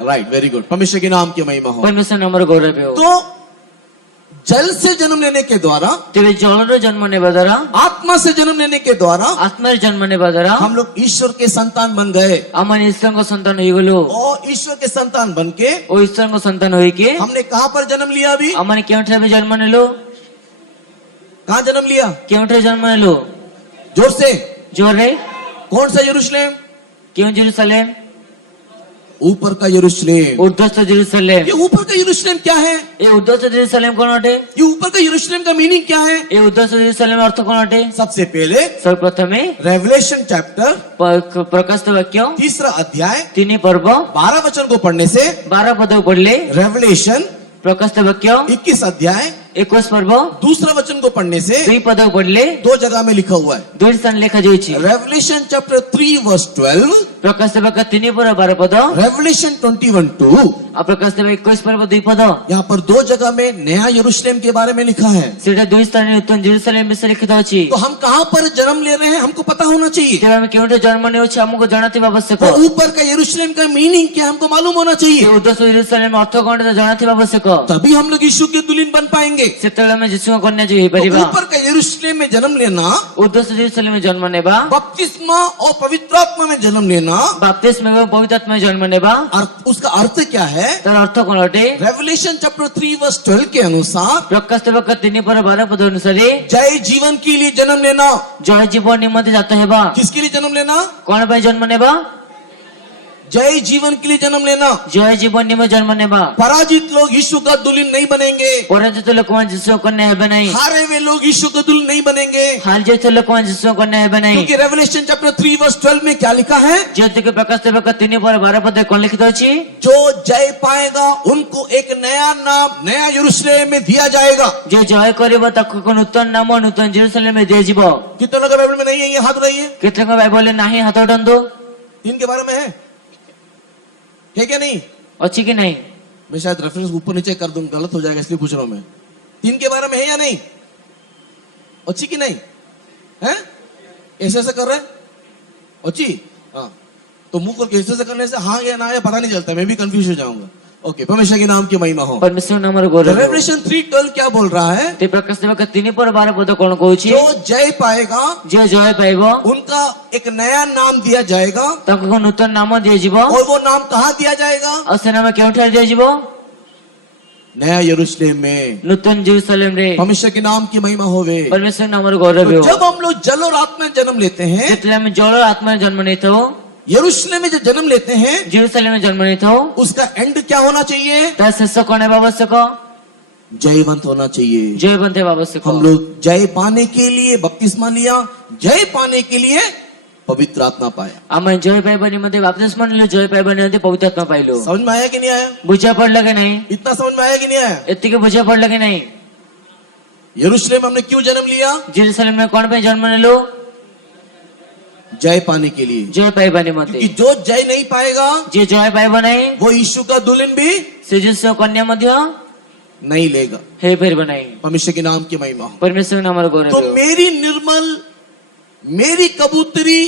Right, very good. परमेश्वर के नाम की महिमा हो। परमेश्वर नामର ଗୌରବ ହେଉ। तो जल से जन्म लेने के द्वारा, ତେବେ ଜଳରୁ ଜନ୍ମ ନେବା ଦ୍ୱାରା, आत्मा से जन्म लेने के द्वारा ଆତ୍ମାରେ ଜନ୍ମ ନେବା ଦ୍ୱାରା हम लोग ईश्वर के संतान बन गए ଆମେ ଈଶ୍ୱରଙ୍କ ସନ୍ତାନ ହେଇଗଲୁ। और ईश्वर के संतान बन के ଓ ଈଶ୍ୱରଙ୍କ ସନ୍ତାନ ହୋଇକି हमने कहां पर जन्म लिया? अभी ଆମେ କେଉଁଠାରେ ବି ଜନ୍ମ ନେଲୁ? कहां जन्म लिया? କେଉଁଠାରେ ଜନ୍ମ ନେଲୁ? जोर से। ଜୋରରେ कौन सा यरूशलेम? କେଉଁ ଜେରୁସାଲେମ? ऊपर का यरूशलेम। ଉର୍ଦ୍ଧ୍ୱସ୍ଥ ଜେରୁସାଲେମ। ये ऊपर का यरूशलेम क्या है? ଏ ଉର୍ଦ୍ଧ୍ୱସ୍ଥ ଜେରୁସାଲେମ କଣ ଅଟେ? ये ऊपर का यरूशलेम का मीनिंग क्या है? ଏ ଉର୍ଦ୍ଧ୍ୱସ୍ଥ ଜେରୁସାଲେମ ଅର୍ଥ କଣ ଅଟେ? सबसे पहले ସର୍ବପ୍ରଥମେ रेवलेशन चैप्टर ପ୍ରକାଶିତ ବାକ୍ୟ 3 अध्याय 3 पर्व 12 वचन को पढ़ने से 12 ପଦକୁ ପଢିଲେ, रेवलेशन ପ୍ରକାଶିତ ବାକ୍ୟ 21 अध्याय 21 पर्व 2 वचन को पढ़ने से 2 ପଦକୁ ପଢିଲେ 2 जगह में लिखा हुआ है। 2 ସ୍ଥାନ ଲେଖାଯାଇଛି। रेवलेशन चैप्टर 3 वर्स 12, ପ୍ରକାଶିତ ବାକ୍ୟ 3 पर्व 12 ପଦ रेवलेशन 21:2। ଆଉ ପ୍ରକାଶିତ ବାକ୍ୟ 21 पर्व 2 ପଦ। यहाँ पर 2 जगह में नया यरूशलेम के बारे में लिखा है। ସେଟା 2 ସ୍ଥାନରେ ନୂତନ ଜେରୁସାଲେମ ବିଷୟରେ ଲିଖିତ ଅଛି। तो हम कहां पर जन्म ले रहे हैं हमको पता होना चाहिए। ତେବେ ଆମେ କେଉଁଠି ଜନ୍ମ ନେଉଛୁ ଆମକୁ ଜଣାଥିବା ଆବଶ୍ୟକ। और ऊपर का यरूशलेम का मीनिंग क्या हमको मालूम होना ସେ चाहिए। ଉର୍ଦ୍ଧ୍ୱସ୍ଥ ଜେରୁସାଲେମ ଅର୍ଥ କଣ ଜଣାଥିବା ଆବଶ୍ୟକ। तभी हम लोग यीशु के दुल्हन बन पाएंगे। ସେତେବେଳେ ଆମେ ଯୀଶୁଙ୍କ କନ୍ୟା ଯୋଉ तो ହେଇପାରିବା। ऊपर का यरूशलेम में जन्म लेना, ଉର୍ଦ୍ଧ୍ୱସ୍ଥ ଜେରୁସାଲେମରେ ଜନ୍ମ ନେବା, बपतिस्मा और पवित्र आत्मा में जन्म लेना, ବାପ୍ତିସ୍ମ ଏବଂ ପବିତ୍ର ଆତ୍ମାରେ ଜନ୍ମ ନେବା, उसका अर्थ क्या है? ତାର ଅର୍ଥ କଣ ଅଟେ? रेवलेशन चैप्टर 3 वर्स 12 के अनुसार ପ୍ରକାଶିତ ବାକ୍ୟ 3 पर्व 12 ପଦ ଅନୁସାରେ जय जीवन के लिए जन्म लेना। ଜୟ ଜୀବନ ନିମନ୍ତେ ଜାତ ହେବା। किसके लिए जन्म लेना? କଣ ପାଇଁ ଜନ୍ମ ନେବା? जय जीवन के लिए जन्म लेना। ଜୟ ଜୀବନ ନିମନ୍ତେ ଜନ୍ମ ନେବା। पराजित लोग यीशु का दुल्हन नहीं बनेंगे। ପରାଜିତ ଲୋକମାନେ ଯୀଶୁଙ୍କ କନ୍ୟା ହେବେ ନାହିଁ। हारे हुए लोग यीशु का दुल्हन नहीं बनेंगे। ହାରି ଯାଇଥିବା ଲୋକମାନେ ଯୀଶୁଙ୍କ କନ୍ୟା ହେବେ ନାହିଁ। क्योंकि रेवलेशन चैप्टर 3 वर्स 12 में क्या लिखा है? ଯେହେତୁ ପ୍ରକାଶିତ ବାକ୍ୟ 3 पर्व 12 ପଦରେ କଣ ଲିଖିତ ଅଛି? जो जय पाएगा उनको एक नया नाम नया यरूशलेम में दिया जाएगा। ଯେ ଜୟ କରିବ ତାକୁ ଏକ ନୂତନ ନାମ ନୂତନ ଜେରୁସାଲେମରେ ଦିଆଯିବ। कितने लोग बाइबल में नहीं है? ये हाथ उठाइए। କେତେକ ବାଇବଲରେ ନାହିଁ, ହାତ ଉଠାନ୍ତୁ। इनके बारे में है क्या नहीं? ଅଛି କି ନାହିଁ? मैं शायद रेफरेंस ऊपर नीचे कर दूं, गलत हो जाएगा इसलिए पूछ रहा हूं मैं। 3 के बारे में है या नहीं? अच्छी कि नहीं है? ऐसे ऐसे कर रहे अच्छी? हाँ, तो मुंह करके ऐसे ऐसे करने से हाँ या ना या पता नहीं चलता, मैं भी कंफ्यूज हो जाऊंगा। ओके, परमेश्वर के नाम की महिमा हो। परमेश्वर नामର ଗୌରବ ହେଉ। रेवलेशन 3:12 क्या बोल रहा है? ते ପ୍ରକାଶିତ ବାକ୍ୟ 3 पर्व 12 ପଦ କଣ କହୁଛି? जो जय पाएगा ଯେ ଜୟ ପାଇବ उनका एक नया नाम दिया जाएगा। ତାକୁ ଏକ ନୂତନ ନାମ ଦିଆଯିବ। और वो नाम कहाँ दिया जाएगा? ଆଉ ସେ ନାମ କେଉଁଠାରେ ଦିଆଯିବ? नया यरूशलेम में। ନୂତନ ଜେରୁସାଲେମରେ। परमेश्वर के नाम की महिमा होवे। परमेश्वर नामର ଗୌରବ तो ହେଉ। जब हम लोग जल और आत्मा में जन्म लेते हैं, ଯେତେବେଳେ ଆମେ ଜଳ ଆତ୍ମାରେ ଜନ୍ମ ନେଇଥାଉ, यरूशलेम में जो जन्म लेते हैं, ଜେରୁସାଲେମରେ ଜନ୍ମ ନେଇଥାଉ, उसका एंड क्या होना चाहिए? ତାର ଶେଷ କଣ ହେବା ଆବଶ୍ୟକ? जयवंत होना चाहिए। ଜୟବନ୍ତ ହେବା ଆବଶ୍ୟକ। हम लोग जय पाने के लिए बपतिस्मा लिया, जय पाने के लिए पवित्र आत्मा पाया। ଆମେ ଜୟ ପାଇବା ନିମନ୍ତେ ବାପ୍ତିସ୍ମ ନେଲୁ, ଜୟ ପାଇବା ନିମନ୍ତେ ପବିତ୍ର ଆତ୍ମା ପାଇଲୁ। समझ में आया कि नहीं आया? ବୁଝା ପଡିଲା କି ନାହିଁ? इतना समझ में आया कि नहीं आया? ଏତିକି ବୁଝା ପଡିଲା କି ନାହିଁ? यरूशलेम हमने क्यों जन्म लिया? ଜେରୁସାଲେମରେ କଣ ପାଇଁ ଜନ୍ମ ନେଲୁ? जय पाने के लिए। ଜୟ ପାଇବା ନିମନ୍ତେ। क्योंकि जो जय नहीं पाएगा ଯିଏ ଜୟ ପାଇବ ନାହିଁ, वो यीशु का दुल्हन भी ସେ ଯୀଶୁଙ୍କ କନ୍ୟା ମଧ୍ୟ नहीं लेगा। ହେଇପାରିବ ନାହିଁ। परमेश्वर के नाम की महिमा हो। परमेश्वर नामର ଗୌରବ तो ହେଉ। मेरी निर्मल, मेरी कबूतरी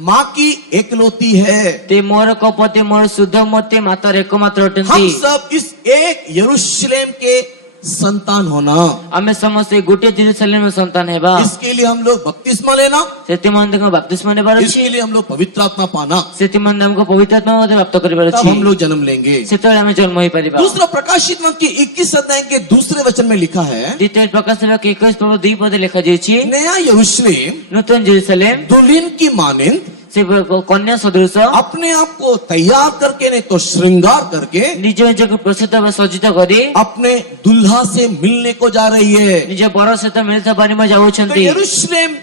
माँ की एकलौती है। ते ମୋର କପତେ ମୋର ଶୁଦ୍ଧ ମତେ ମାତାର ଏକମାତ୍ର हम ଅଟନ୍ତି। सब इस एक यरूशलेम के संतान होना, ଆମେ ସମସ୍ତେ ଗୋଟିଏ ଜେରୁସାଲେମର ସନ୍ତାନ ହେବା। इसके लिए हम लोग बपतिस्मा लेना, ସେଥିମଧ୍ୟ ବାପ୍ତିସ୍ମ ନେବାର ଅଛି। इसके लिए हम लोग पवित्र आत्मा पाना, ସେଥିମଧ୍ୟ ଆମକୁ ପବିତ୍ର ଆତ୍ମା ମଧ୍ୟ ପ୍ରାପ୍ତ କରିବାର तब ଅଛି। हम लोग जन्म लेंगे। ସେତେବେଳେ ଆମେ ଜନ୍ମ ହେଇପାରିବା। दूसरा प्रकाशित वाक्य के 21 अध्याय के दूसरे वचन में लिखा है, ଦ୍ୱିତୀୟ ପ୍ରକାଶ ବାକ୍ୟ 21 पर्व 2 ପଦରେ ଲେଖାଯାଇଛି, नया यरूशलेम ନୂତନ ଜେରୁସାଲେମ दुल्हन की मानिंद से कन्या सदृश अपने आप को तैयार करके नहीं तो श्रृंगार करके निज निजको प्रस्तुत वा सज्जित गरी अपने दुल्हा से मिलने को जा रही है। निज बर सहित मिलित बानीमा तो जाउछन्ति। यरूशलेम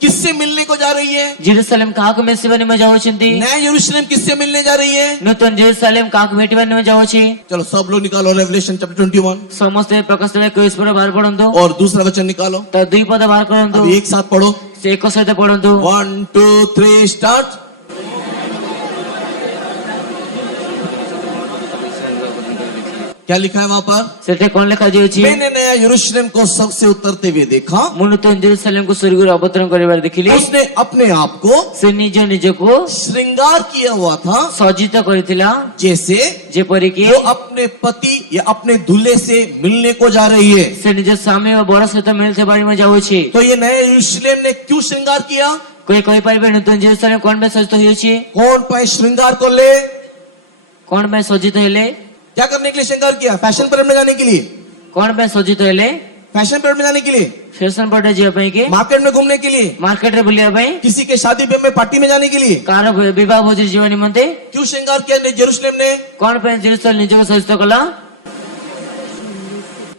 किससे मिलने को जा रही है? जेरुसलेम काहाको मिलित बानीमा जाउछन्ति। नया यरूशलेम किससे मिलने जा रही है? नूतन जेरुसलेम काहाको भेटी बानीमा जाउछि। चलो सब लोग निकालो रेवलेशन चैप्टर 21 समस्त प्रकाश 21 पर बाहर पढन्तु और दूसरा वचन निकालो। त दुई पद बाहर करन्तु। अब एक साथ पढ़ो। से एक सहित पढन्तु। 1 2 3 स्टार्ट। क्या लिखा है वहाँ पर? सेटे कोन लेखा जाउछि? मैंने नया यरूशलेम को सबसे उतरते हुए देखा। मु नूतन जेरुसलेम को स्वर्गରୁ अवतरण गरिबार देखिली। उसने अपने आप को से निज निजको श्रृंगार किया हुआ था सज्जित गरिथिला जैसे जेपरि कि वो अपने पति या अपने दूल्हे से मिलने को जा रही है। से निज स्वामी वा बर सहित मिलित बानीमा जाउछि। तो ये नया यरूशलेम ने क्यों श्रृंगार किया? कोई कहि पारिबे नूतन जेरुसलेम कोन में सज्जित होइछि? कौन पाए श्रृंगार को ले? कोन में सज्जित हेले? क्या करने के लिए श्रृंगार किया? फैशन परेड में जाने के लिए? कोन में सज्जित हेले? फैशन परेड में जाने के लिए? फैशन पड़े जिया पई के? मार्केट में घूमने के लिए? मार्केट रे बुलिया पई? किसी के शादी ब्याह में पार्टी में जाने के लिए? कार विवाह भोज जीवन निमंते? क्यों श्रृंगार किया यरूशलेम ने? कोन पे जेरुसलेम निजको सज्जित कला?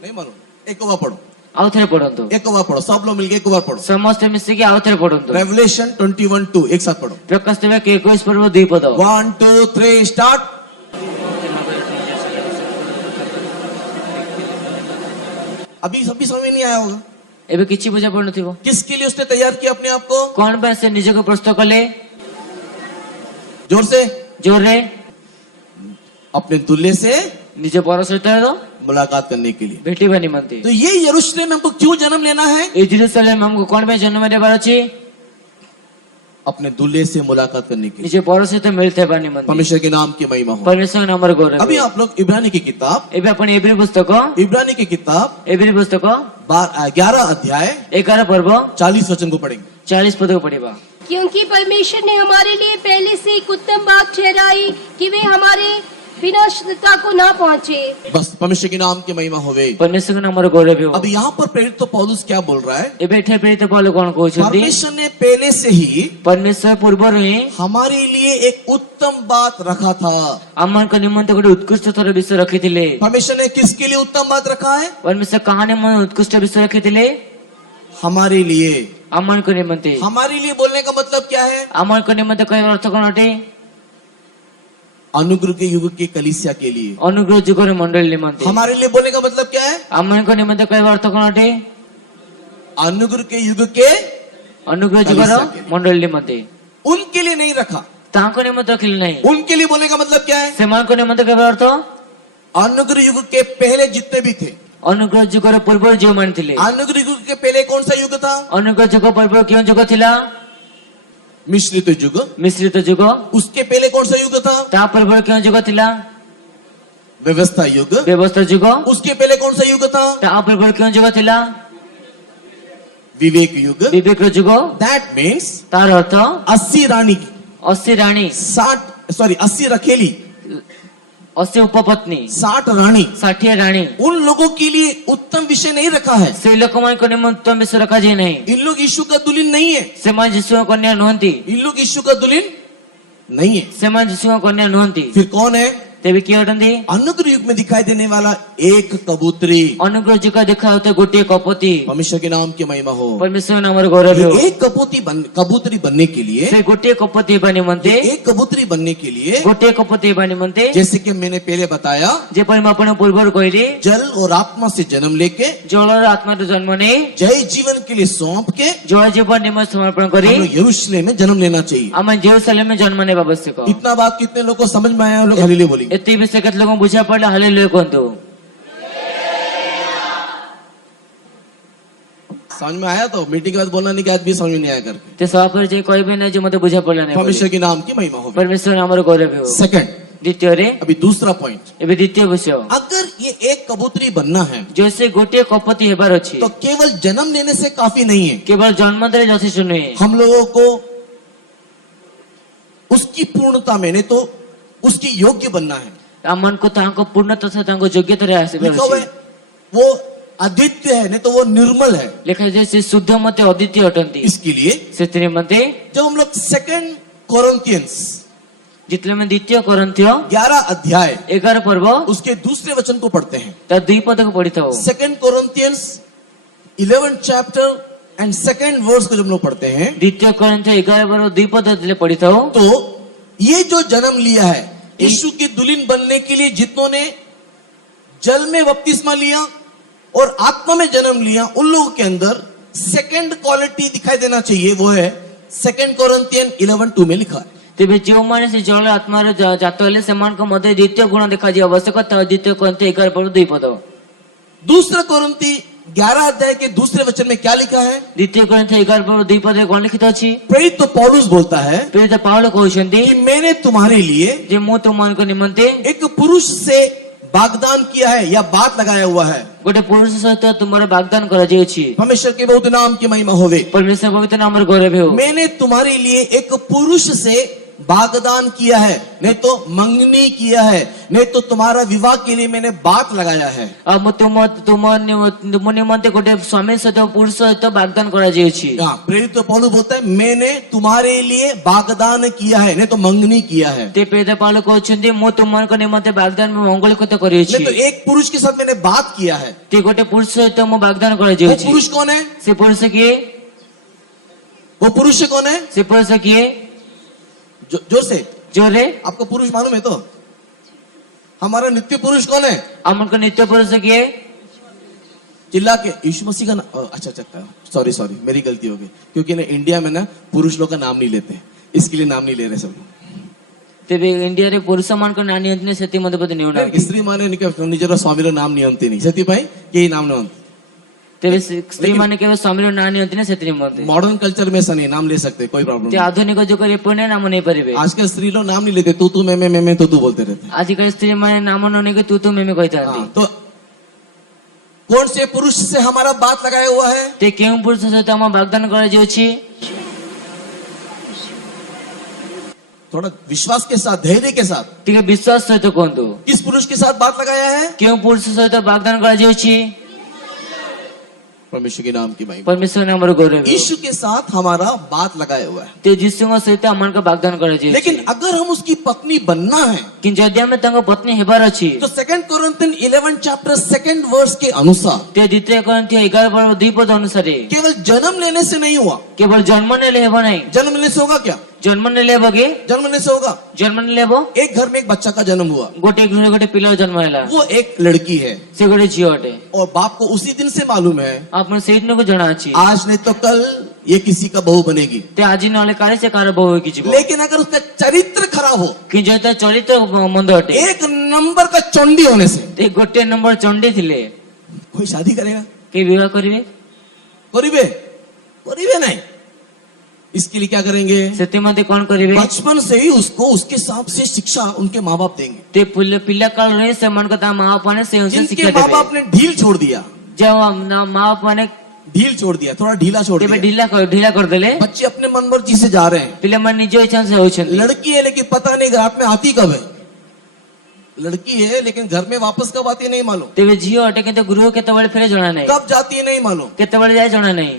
नहीं मालूम। एक बार पढ़ो। आउ थरे पढन्तु। एक बार पढ़ो। सब लोग मिलके एक बार पढ़ो। समस्त मिसिकी आउ थरे पढन्तु। रेवलेशन 21:2 एक साथ पढ़ो। प्रकाश 21 पर दुई पद। 1 2 3 स्टार्ट। अभी सभी समझ में नहीं आया होगा। एबे किछि बुझा पडनथिबो। किसके लिए उसने तैयार किया अपने आप को? कोन पे से निजको प्रस्तुत कले? जोर से। जोर रे अपने दूल्हे से निज बर सहित मुलाकात करने के लिए। भेटी बा निमंते। तो ये यरूशलेम हमको क्यों जन्म लेना है? ए जेरुसलेम हमको कोन पे जन्म देबार अछि? अपने दूल्हे से मुलाकात करने के लिए। निज बर सहित मिलित बा निमंते। परमेश्वर के नाम की महिमा हो। परमेश्वर नामर गौरव। अभी आप लोग इब्रानी की किताब, एबे अपन एब्री पुस्तक, इब्रानी की किताब एब्री पुस्तक 11 अध्याय 11 पर्व 40 वचन को पढ़ेंगे। 40 पद को पढ़ेबा। क्योंकि परमेश्वर ने हमारे लिए पहले से एक उत्तम बात ठहराई कि वे हमारे विनाशता को ना पहुँचे। बस परमेश्वर के नाम की महिमा होवे। परमेश्वर नामर गौरव हो। अब यहाँ पर प्रेरित तो पौलुस क्या बोल रहा है? एबे एठे प्रेरित पौलुस कोन कहउछथि? परमेश्वर ने पहले से ही परमेश्वर पूर्व ही हमारे लिए एक उत्तम बात रखा था। आमन को निमंत गोटे उत्कृष्ट थर विषय रखिथिले। परमेश्वर ने किसके लिए उत्तम बात रखा है? परमेश्वर कहानी मन उत्कृष्ट विषय रखिथिले हमारे लिए। आमन को निमंते। हमारे लिए बोलने का मतलब क्या है? आमन को निमंत कहबार अर्थ कोन अटे? अनुग्रह के युग के कलीसिया के लिए। अनुग्रह जुगर मंडल निमंते। हमारे लिए बोलने का मतलब क्या है? आमन को निमंत कहबार अर्थ कोन अटे? अनुग्रह के युग के अनुग्रह जुगर मंडल निमंते। उनके लिए नहीं रखा। ताको निमंत रखिल नहीं। उनके लिए बोलने का मतलब क्या है? सेमान को निमंत कहबार अर्थ? अनुग्रह युग के पहले जितने भी थे। अनुग्रह जुगर पूर्व जो मान थिले। अनुग्रह युग के पहले कौन सा युग था? अनुग्रह जुग पूर्व क्यों जुग थिला? मिश्रित युग। मिश्रित जुग। उसके पहले कौन सा युग था? ता पूर्व क्यों जुग थिला? व्यवस्था युग। व्यवस्था जुग। उसके पहले कौन सा युग था? ता पूर्व क्यों जुग थिला? विवेक युग। विवेक जुग। दैट मीन्स तार अर्थ 80 रानी, 80 रानी, 80 रखेली, 80 उपपत्नी, 60 रानी, 60 रानी। उन लोगों के लिए उत्तम विषय नहीं रखा है। से लोकमान को निमंत विषय रखा जाए नहीं। इन लोग यीशु का दुल्हन नहीं है। सेमान यीशु कन्या नुहंती। इन लोग यीशु का दुल्हन नहीं है। सेमान यीशु कन्या नुहंती। फिर कौन है? तेबे किए अटंती? अनुग्रह युग में दिखाई देने वाला एक कबूतरी। अनुग्रह जी का देखा होता गोटे कपति। परमेश्वर के नाम की महिमा हो। परमेश्वर नामर गौरव हो। एक कबूतरी बनने के लिए, से गोटे कपति बा निमंते, एक कबूतरी बनने के लिए, गोटे कपति बा निमंते, जैसे कि मैंने पहले बताया, जे पर मैं अपने पूर्वर कहली, जल और आत्मा से जन्म लेके, जल और आत्मा तो जन्म ने, जय जीवन के लिए सौंप के, जय जीवन निमित्त समर्पण करी, हम लोग यरूशलेम में जन्म लेना चाहिए। हमें जेरूसलम में जन्म ने आवश्यक। इतना बात कितने लोगों को समझ में आया? लोग हालेलुया बोलेंगे। एते विषय के लोगों बुझा पड़ला हालेलुया कहंतु। समझ में आया? तो मीटिंग के बाद बोलना नहीं कि आज भी समझ में नहीं आया करके। ते सभा पर जे कहबे ना जे मते बुझा पड़ला नहीं। परमेश्वर के नाम की महिमा हो। परमेश्वर नामर गौरव हो। सेकंड, द्वितीय रे, अभी दूसरा पॉइंट, एबे द्वितीय विषय, अगर ये एक कबूतरी बनना है जैसे गोटे कपति हेबार अछि, तो केवल जन्म लेने से काफी नहीं है। केवल जन्म देले यथेष्ट नहीं। हम लोगों को उसकी पूर्णता में, नहीं तो उसकी योग्य बनना है। मन को तांको पूर्ण तथा तांको योग्यता रे आसे लिखा हुआ है, वो अद्वितीय है, नहीं तो वो निर्मल है। लिखा जैसे शुद्ध मते अद्वितीय अटंती। इसके लिए सेतने मते जब हम लोग सेकंड कोरिन्थियंस ଯେତେବେଳେ ଆମେ ଦ୍ୱିତୀୟ କରନ୍ଥିୟ 11 अध्याय 11 ପର୍ବ उसके दूसरे वचन को पढ़ते हैं। ତା 2 ପଦକୁ ପଢିଥାଉ। 2 कोरिन्थियंस 11 चैप्टर एंड 2 वर्स को जब हम लोग पढ़ते हैं ଦ୍ୱିତୀୟ କରନ୍ଥିୟ 11 ପର୍ବ 2 ପଦ ଯେତେବେଳେ ପଢିଥାଉ, तो ये जो जन्म लिया है यीशु की दुल्हन बनने के लिए जितनों ने जल में बपतिस्मा लिया और आत्मा में जन्म लिया, उन लोगों के अंदर सेकंड क्वालिटी दिखाई देना चाहिए। वो है 2 कोरिन्थियन 11:2 में लिखा है। ତେବେ ଯେଉଁମାନେ ସେ ଜଳ ଆତ୍ମାର ଜାତ ହେଲେ ସେମାନଙ୍କ ମଧ୍ୟରେ ଦ୍ୱିତୀୟ ଗୁଣ ଦେଖାଯିବା ଆବଶ୍ୟକ। ତା ଦ୍ୱିତୀୟ କରନ୍ଥିୟ 11 ପର୍ବ 2 ପଦ। दूसरा कोरिन्थी 11 अध्याय के दूसरे वचन में क्या लिखा है? ଦ୍ୱିତୀୟ କରନ୍ଥିୟ 11 ପର୍ବ 2 ପଦରେ କଣ ଲିଖିତ ଅଛି? प्रेरित तो पौलुस बोलता है ପ୍ରେରିତ ପାଉଲ କହୁଛନ୍ତି कि मैंने तुम्हारे लिए ଯେ ମୁଁ ତୁମମାନଙ୍କ ନିମନ୍ତେ एक पुरुष से वाग्दान किया है या बात लगाया हुआ है। ଗୋଟେ ପୁରୁଷ ସହିତ ତୁମର ବାଗଦାନ କରାଯାଇଛି। परमेश्वर के बहुत नाम की महिमा होवे। परमेश्वर पवित्र नाम ର ଗୌରବ ହେଉ। मैंने तुम्हारे लिए एक पुरुष से वाग्दान किया है, नहीं तो मंगनी किया है, नहीं तो तुम्हारा विवाह के लिए मैंने बात लगाया है। ଆଉ ମୁଁ ତୁମ ନିମନ୍ତେ ଗୋଟେ ସ୍ୱାମୀ ସହିତ ପୁରୁଷ ସହିତ ବାଗଦାନ କରାଯାଇଛି। हाँ, प्रेरित तो पौलुस बोलता है मैंने तुम्हारे लिए वाग्दान किया है, नहीं तो मंगनी किया है। ते ପ୍ରେରିତ ପାଉଲ କହୁଛନ୍ତି ମୁଁ ତୁମମାନଙ୍କ ନିମନ୍ତେ ବାଗଦାନ ମଙ୍ଗଳକତ କରିଅଛି। नहीं तो एक पुरुष के साथ मैंने बात किया है। ते ଗୋଟେ ପୁରୁଷ ସହିତ ମୁଁ ବାଗଦାନ वो କରାଯାଇଛି। पुरुष कौन है? ସେ ପୁରୁଷ କିଏ? वो पुरुष कौन है? ସେ ପୁରୁଷ କିଏ? जोर से ଜୋରେ आपको पुरुष मालूम है? तो हमारा नित्य पुरुष कौन है? ଆମଙ୍କ ନିତ୍ୟ ପୁରୁଷ କିଏ? चिल्ला के यीशु मसीह का नाम। अच्छा अच्छा, सॉरी सॉरी, मेरी गलती हो गई, क्योंकि ना इंडिया में ना पुरुष लोग का नाम नहीं लेते, इसके लिए नाम नहीं ले रहे सब लोग। ତେବେ ଇଣ୍ଡିଆରେ ପୁରୁଷ ମାନଙ୍କ ନାଁ ନିଅନ୍ତି ନାହିଁ, ସେଥି ମଧ୍ୟ ବୋଧେ ନେଉନାହାନ୍ତି। स्त्री माने निजर स्वामीर नाम नियंती नहीं, ସେଥିପାଇଁ କେହି नाम ନିଅନ୍ତି। ତେବେ ସ୍ତ୍ରୀ ମାନେ କେବେ ସ୍ୱାମୀର ନାଁ ନିଅନ୍ତି ନା, ସେଥି ନିମନ୍ତେ। मॉडर्न कल्चर में ऐसा नहीं, नाम ले सकते, कोई प्रॉब्लम ते नहीं। ଆଧୁନିକ ଯୁଗରେ ଏପରି ନାମ ନେଇପାରିବେ। आजकल स्त्री लोग नाम नहीं लेते, तू मैं तू बोलते रहते हैं। ଆଜିକାଲି ସ୍ତ୍ରୀ ମାନେ ନାମ ନ ନେଇକି ତୁ ତୁ ମେମେ କହିଥାନ୍ତି। हाँ, तो कौन से पुरुष से हमारा बात लगाया हुआ है? ते କେଉଁ ପୁରୁଷ ସହିତ ଆମ ବାଗଦାନ କରାଯାଉଛି? थोड़ा विश्वास के साथ, धैर्य के साथ, ଟିକେ ବିଶ୍ୱାସ ସହିତ କୁହନ୍ତୁ, किस पुरुष के साथ बात लगाया है? କେଉଁ ପୁରୁଷ ସହିତ ବାଗଦାନ କରାଯାଉଛି? परमेश्वर के नाम की महिमा। परमेश्वर नामର ଗୌରବ ହେଉ। यीशु के साथ हमारा बात लगाया हुआ है। ते ଯୀଶୁଙ୍କ ସହିତ ଆମମାନଙ୍କ ବାଗଦାନ କରାଯାଉଛି। लेकिन अगर हम उसकी पत्नी बनना है କିନ୍ତୁ ଯଦି ଆମେ ତାଙ୍କ ପତ୍ନୀ ହେବାର ଅଛି, तो 2 कोरिन्थियन 11 चैप्टर 2 वर्स के अनुसार ते ଦ୍ୱିତୀୟ କରନ୍ଥିୟ 11 ପର୍ବ 2 ପଦ ଅନୁସାରେ केवल जन्म लेने से नहीं हुआ। କେବଳ ଜନ୍ମ ନେଲେ ହେବ ନାହିଁ। जन्म लेने से होगा क्या? ଜନ୍ମ ନେଲେ ହେବ କି? जन्म लेने से होगा। ଜନ୍ମ ନେଲେ ହେବ? एक घर में एक बच्चा का जन्म हुआ, ଗୋଟେ ଘରେ ଗୋଟେ ପିଲାର ଜନ୍ମ ହେଲା, वो एक लड़की है ସେ ଗୋଟେ ଝିଅ ଅଟେ। और बाप को उसी दिन से मालूम है ଆପଣ ସେଇଦିନକୁ ଜଣା ଅଛି आज नहीं तो कल ये किसी का बहू बनेगी। ते ଆଜି ନହେଲେ କାଳେ ସେ କାହାର ବୋହୂ ହେଇକି ଯିବ। लेकिन अगर उसका चरित्र खराब हो, କିନ୍ତୁ ଯଦି ତା ଚରିତ୍ର ମନ୍ଦ ଅଟେ, एक नंबर का चंडी होने से ते ଗୋଟେ ନମ୍ବର ଚଣ୍ଡୀ ଥିଲେ कोई शादी करेगा? କେହି ବିବାହ କରିବେ? करीबे नहीं। इसके लिए क्या करेंगे? ସେଥିମଧ୍ୟ କଣ କରିବେ? बचपन से ही उसको उसके हिसाब से शिक्षा उनके माँ बाप देंगे। ते ପିଲା କାଳରୁ ହିଁ ସେମାନଙ୍କ ତା ମା ବାପା ମାନେ ସେ ଅନୁସାରେ जिनके ଶିକ୍ଷା माँ ଦେବେ। बाप ने ढील छोड़ दिया, ଯେଉଁ ମା ବାପା ମାନେ ढील छोड़ दिया, थोड़ा ढीला छोड़ କେବେ दिया, ଢିଲା କରିଦେଲେ, बच्चे अपने मन मर्जी से जा रहे हैं। ପିଲାମାନେ ନିଜ ଇଚ୍ଛା ସେ ହଉଛନ୍ତି। लड़की है लेकिन पता नहीं रात में आती कब है। लड़की है लेकिन घर में वापस कब आती है नहीं मालूम, ତେବେ ଝିଅ ଅଟେ କିନ୍ତୁ ଗୃହ କେତେବେଳେ ଫେରେ ଜଣା ନାହିଁ, कब जाती है नहीं मालूम। କେତେବେଳେ ଯାଏ ଜଣା ନାହିଁ।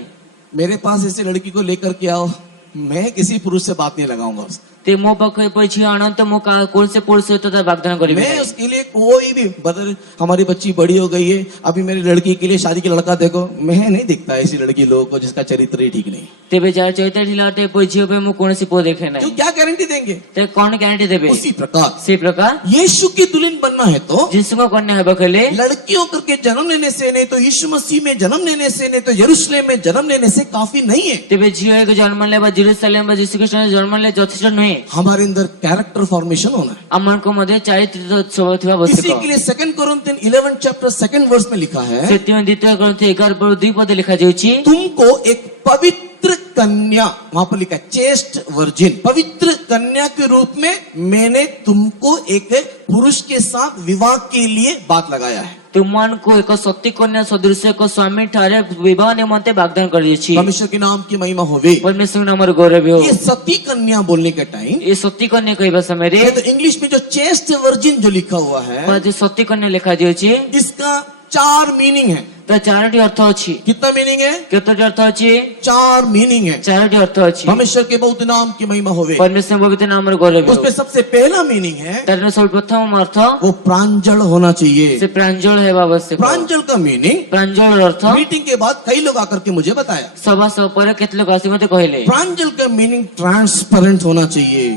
मेरे पास ऐसी लड़की को लेकर के आओ, मैं किसी पुरुष से बात नहीं लगाऊंगा उससे। ते ମୋ ପାଖକୁ ଏପରି ଝିଅ ଆଣନ୍ତୁ, ମୁଁ କୌଣସି ପୁରୁଷ ସହିତ ତା ବାଗଦାନ କରିବି मैं ନାହିଁ। उसके लिए कोई भी बदल, हमारी बच्ची बड़ी हो गई है, अभी मेरी लड़की के लिए शादी के लड़का देखो, मैं नहीं देखता ऐसी लड़की लोगों को जिसका चरित्र ही ठीक नहीं। ତେବେ ଯାହାର ଚରିତ୍ର ଢିଲା ଅଟେ ଏପରି ଝିଅ ପାଇଁ ମୁଁ କୌଣସି ପୁଅ ଦେଖେ जो ନାହିଁ। क्या गारंटी देंगे? ते କଣ ଗ୍ୟାରେଣ୍ଟି ଦେବେ? उसी प्रकार ସେଇ ପ୍ରକାର यीशु की दुल्हन बनना है तो ଯୀଶୁଙ୍କ କନ୍ୟା ହେବାକୁ ହେଲେ लड़कियों करके जन्म लेने से नहीं, तो यीशु मसीह में जन्म लेने से नहीं, तो यरूशलेम में जन्म लेने से काफी नहीं है। ତେବେ ଝିଅ ଏକ ଜନ୍ମ ନେଲେ ବା ଜେରୁସାଲେମ ବା ଯୀଶୁଖ୍ରୀଷ୍ଟଙ୍କ ଜନ୍ମ ନେଲେ ଯଥେଷ୍ଟ ନୁହେଁ। हमारे अंदर कैरेक्टर फॉर्मेशन होना है। ଆମମାନଙ୍କ ମଧ୍ୟରେ ଚାରିତ୍ର ସ୍ୱଭାବ ଥିବା इसी ଆବଶ୍ୟକ। के लिए 2 कोरिन्थियन 11 चैप्टर 2 वर्स में लिखा है, ସେଥିପାଇଁ ଦ୍ୱିତୀୟ କରନ୍ଥିୟ 11 ପର୍ବ 2 ପଦ ଲେଖାଯାଇଛି, तुमको एक पवित्र कन्या, वहां पर लिखा है चेस्ट वर्जिन, पवित्र कन्या के रूप में मैंने तुमको एक पुरुष के साथ विवाह के लिए बात लगाया है। तुमମାନଙ୍କୁ ଏକ ସତୀ କନ୍ୟା ସଦୃଶ ଏକ ସ୍ୱାମୀ ଠାରେ ବିବାହ ନିମନ୍ତେ ବାଗଦାନ କରିଦେଇଛି। परमेश्वर के नाम की महिमा होवे। परमेश्वर नामର गौरव हो। ये सती कन्या बोलने के टाइम ये सती कन्या कहवा समୟରେ ये तो इंग्लिश में जो चेस्ट वर्जिन जो लिखा हुआ है जो सती कन्या ଲେଖା ଦିଅଛି इसका 4 मीनिंग है। ତ ଚାରୋଟି ଅର୍ଥ ଅଛି। कितना मीनिंग है? କେତୋଟି ଅର୍ଥ ଅଛି? 4 मीनिंग है। ଚାରୋଟି ଅର୍ଥ ଅଛି। परमेश्वर के बहुत नाम की महिमा होवे। परमेश्वर पवित्र नामର गौरव हो। उसमें सबसे पहला मीनिंग है ତାର सर्वप्रथम अर्थ वो प्रांजल होना चाहिए। से प्रांजल हेबा आवश्यक। प्रांजल का मीनिंग प्रांजल अर्थ मीटिंग के बाद कई लोग आकर के मुझे बताया। सभा पर केते लोग आसी मते कहले प्रांजल का मीनिंग ट्रांसपेरेंट होना चाहिए।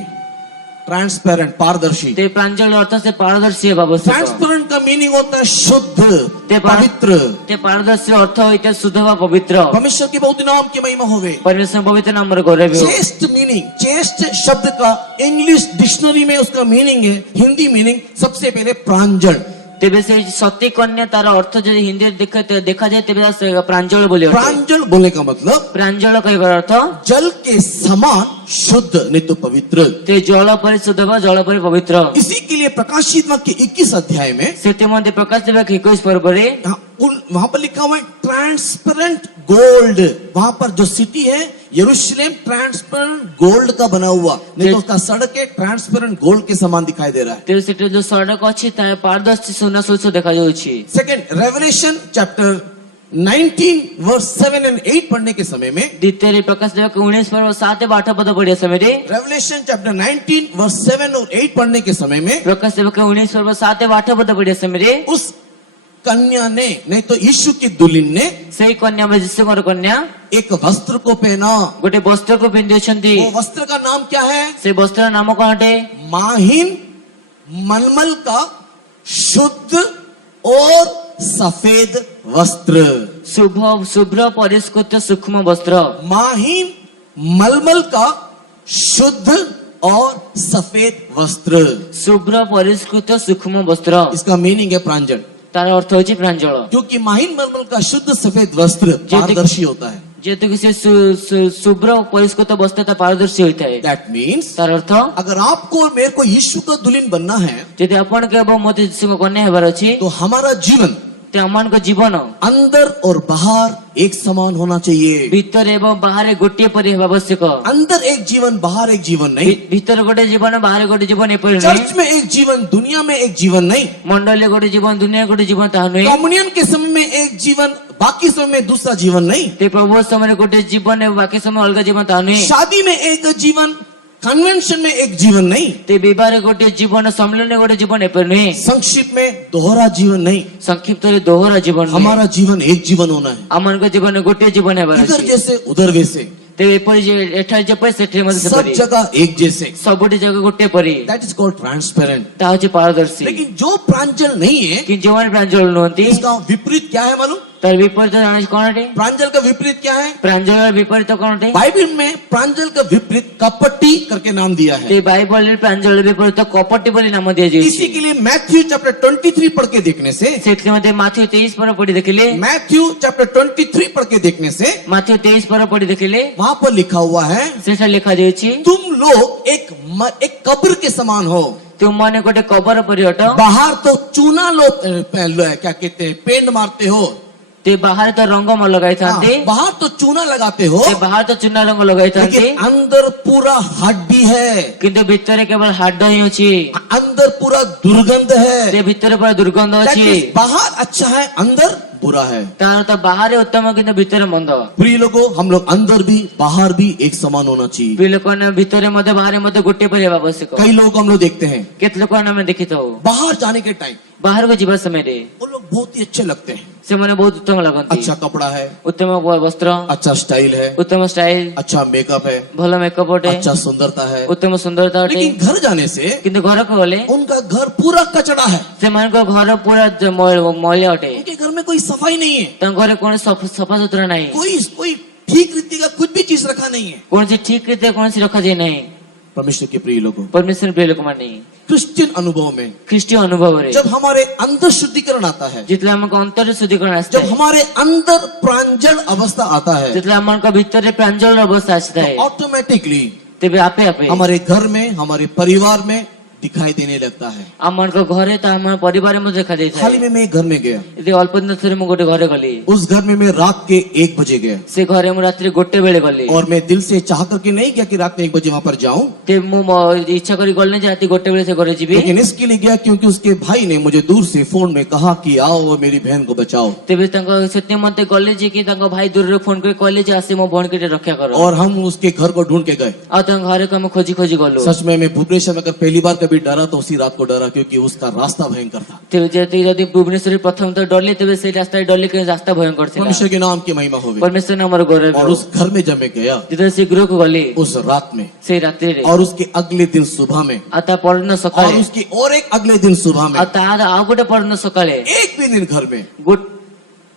ट्रांसपेरेंट, पारदर्शी। ते प्रांजल अर्थ से पारदर्शी हेबा आवश्यक। ट्रांसपेरेंट का मीनिंग होता है शुद्ध, ते पवित्र। ते पारदर्शी अर्थ होइते शुद्ध व पवित्र। परमेश्वर के बहुत नाम की महिमा होवे। परमेश्वर पवित्र नामर गौरव हो। चेस्ट मीनिंग, चेस्ट शब्द का इंग्लिश डिक्शनरी में उसका मीनिंग है, हिंदी मीनिंग सबसे पहले प्रांजल। तेबे से सती कन्या तार अर्थ जो हिंदी देखा जाए तेबे प्रांजल बोले। प्रांजल बोलने का मतलब प्रांजल कहबार अर्थ जल के समान शुद्ध नहीं तो पवित्र। ते जल पर शुद्ध व जल पर पवित्र। इसी के लिए प्रकाशित वाक्य 21 अध्याय में सेते मध्य प्रकाश देवा 21 पर्व रे वहां पर लिखा हुआ है ट्रांसपेरेंट गोल्ड। वहां पर जो सिटी है यरूशलेम ट्रांसपेरेंट गोल्ड का बना हुआ, नहीं तो उसका सड़क है ट्रांसपेरेंट गोल्ड के समान दिखाई दे रहा है। ते सेटे जो सड़क अछि ता पारदर्शी सोना सो देखा जाउछि। Second, revelation chapter 19 verse 7 and 8 पढ़ने के समय में द्वितीय प्रकाश देवा 19 पर्व 7 व 8 पद पढ़िया समय रे रेवलेशन चैप्टर 19 वर्स 7 और 8 पढ़ने के समय में प्रकाश देवा 19 पर्व 7 व 8 पद पढ़िया समय रे उस कन्या ने, नहीं तो यीशु की दुल्हन ने सेई कन्या में जिसुकर कन्या एक वस्त्र को पहना। गोटे वस्त्र को पिंधिछंती। वो वस्त्र का नाम क्या है? से वस्त्र नाम कौन है? माहिन मलमल का शुद्ध और सफेद वस्त्र। शुभ्र परिष्कृत सूक्ष्म वस्त्र। माहिन मलमल का शुद्ध और सफेद वस्त्र। शुभ्र परिष्कृत सूक्ष्म वस्त्र। इसका मीनिंग है प्रांजल। तार अर्थ होची प्रांजल। क्योंकि माहिन मलमल का शुद्ध सफेद वस्त्र पारदर्शी होता है। जेतु कि से शुभ्र परिष्कृत वस्त्र पारदर्शी होता है। दैट मीन्स तार अर्थ अगर आपको और मेरे को यीशु का दुल्हन बनना है यदि आपण के मते यीशु को कन्या हेबार अछि तो हमारा जीवन ते अमान को जीवन अंदर और बाहर एक समान होना चाहिए। भीतर एवं बाहर गोटे परि हेबा आवश्यक। अंदर एक जीवन बाहर एक जीवन नहीं। भीतर गोटे जीवन बाहर गोटे जीवन एपरि चर्च में एक जीवन दुनिया में एक जीवन नहीं। मंडल गोटे जीवन दुनिया गोटे जीवन ता नहीं। कम्युनियन के समय में एक जीवन बाकी समय में दूसरा जीवन नहीं। ते प्रभु समय गोटे जीवन है बाकी समय अलग जीवन ता नहीं। शादी में एक जीवन, कन्वेंशन में एक जीवन नहीं। ते विवाह गोटे जीवन, सम्मेलन गोटे जीवन एपरि नहीं। संक्षिप्त में दोहरा जीवन नहीं। संक्षिप्त रे दोहरा जीवन। हमारा जीवन एक जीवन होना है। अमन को जीवन गोटे जीवन है। इधर जैसे उधर वैसे, ते एपरि जे एठा जे पर सेठे मते सब सेपरि जगह एक जैसे, सबोटे जगह गोटे परि। That is called transparent. ता होची पारदर्शी। लेकिन जो प्रांजल नहीं है कि जोवन प्रांजल नहंती इसका विपरीत क्या है मालूम? तार विपरीत जाने कौन है? प्रांजल का विपरीत क्या है? प्रांजल विपरीत कौन है? बाइबल में प्रांजल का विपरीत कपटी करके नाम दिया है। ते बाइबल रे प्रांजल विपरीत कपटी बोली नाम दिया जाय। इसी के लिए मैथ्यू चैप्टर 23 पढ़ के देखने से, सेठले मते माथ्यू 23 पर पढ़ी देखिले। मैथ्यू चैप्टर 23 पढ़ के देखने से माथ्यू 23 पर पढ़ी देखिले। वहां पर लिखा हुआ है सेठा लिखा जायछि तुम लोग एक कब्र के समान हो। तुम माने गोटे कबर परि हट। बाहर तो चूना लो क्या कहते हैं पेंट मारते हो। ते बाहर तो रंग म लगाई थांते। बाहर तो चूना लगाते हो। ते बाहर तो चूना रंग लगाई थांते। लेकिन अंदर पूरा हड्डी है। किंतु भीतर केवल हाड ही अछि। अंदर पूरा दुर्गंध है। ते भीतर पूरा दुर्गंध अछि। बाहर अच्छा है, अंदर बुरा है। तार तो बाहर उत्तम किंतु भीतर मंद। प्रिय लोगों, हम लोग अंदर भी बाहर भी एक समान होना चाहिए। प्रिय लोगों ने भीतर मते बाहर मते गोटे पर हेबा आवश्यक। कई लोग हम लोग देखते हैं केत लोग ने देखितो बाहर जाने के टाइम बाहर को जीवा समय रे वो लोग बहुत ही अच्छे लगते हैं। से माने बहुत उत्तम लगंती। अच्छा कपड़ा है, उत्तम वस्त्र, अच्छा स्टाइल है, उत्तम स्टाइल, अच्छा मेकअप है, भलो मेकअप होटे, अच्छा सुंदरता है, उत्तम सुंदरता होटे। लेकिन घर जाने से किंतु घर को बोले उनका घर पूरा कचड़ा है। से मान को घर पूरा मैला होटे। उनके घर में कोई सफाई नहीं है। तो घर कौन सफा सुथरा नहीं। कोई ठीक रीति का कुछ भी चीज रखा नहीं है। कौन सी ठीक रीते कौन सी रखा जाए नहीं। परमेश्वर के प्रिय लोगों, परमेश्वर प्रिय लोग मानी क्रिश्चियन अनुभव में, ख्रिस्टीय अनुभव रे जब हमारे अंदर शुद्धिकरण आता है, जितला हमको अंतर शुद्धिकरण आस्ता जब है, हमारे अंदर प्रांजल अवस्था आता है, जितला हमको भीतर रे प्रांजल अवस्था आस्ता है, ऑटोमेटिकली तेबे आपे आपे हमारे घर में, हमारे परिवार में दिखाई देने लगता है। आमको घरे तो आम परिवार में देखा हाल ही जाए में मैं एक घर में गया, अल्प दिन थोड़े मुझे गोटे घरे गली उस घर में मैं रात के 1 बजे गया से घरे मु रात्रि गोटे बेले गली और मैं दिल से चाह करके नहीं गया कि रात में 1 बजे वहां पर जाऊं, ते मु इच्छा करी गल नहीं जाती गोटे बेले से घरे जीवी लेकिन इसके लिए गया क्योंकि उसके भाई ने मुझे दूर से फोन में कहा कि आओ और मेरी बहन को बचाओ। तेबे से मत गले जे कि भाई दूर फोन कर कहले जे आसी मो भण के रक्षा करो और हम उसके घर को ढूंढ के गए। आ घरे को हम खोजी खोजी गलु सच में मैं भुवनेश्वर में अगर पहली बार कभी डरा तो उसी रात को डरा, क्योंकि उसका रास्ता भयंकर था। तेबे जदि भुवनेश्वर प्रथम तो डरले तेबे से रास्ता डरले के रास्ता भयंकर थिला। परमेश्वर के नाम की महिमा हो। परमेश्वर ने हमर गौरव और उस घर में जब मैं गया जिधर से गृह को गली उस रात में से रात्रि रे और उसके अगले दिन सुबह में आता परन और सकाळे उसके और एक अगले दिन सुबह में आता आ गोटे परन सकाळे एक भी दिन घर में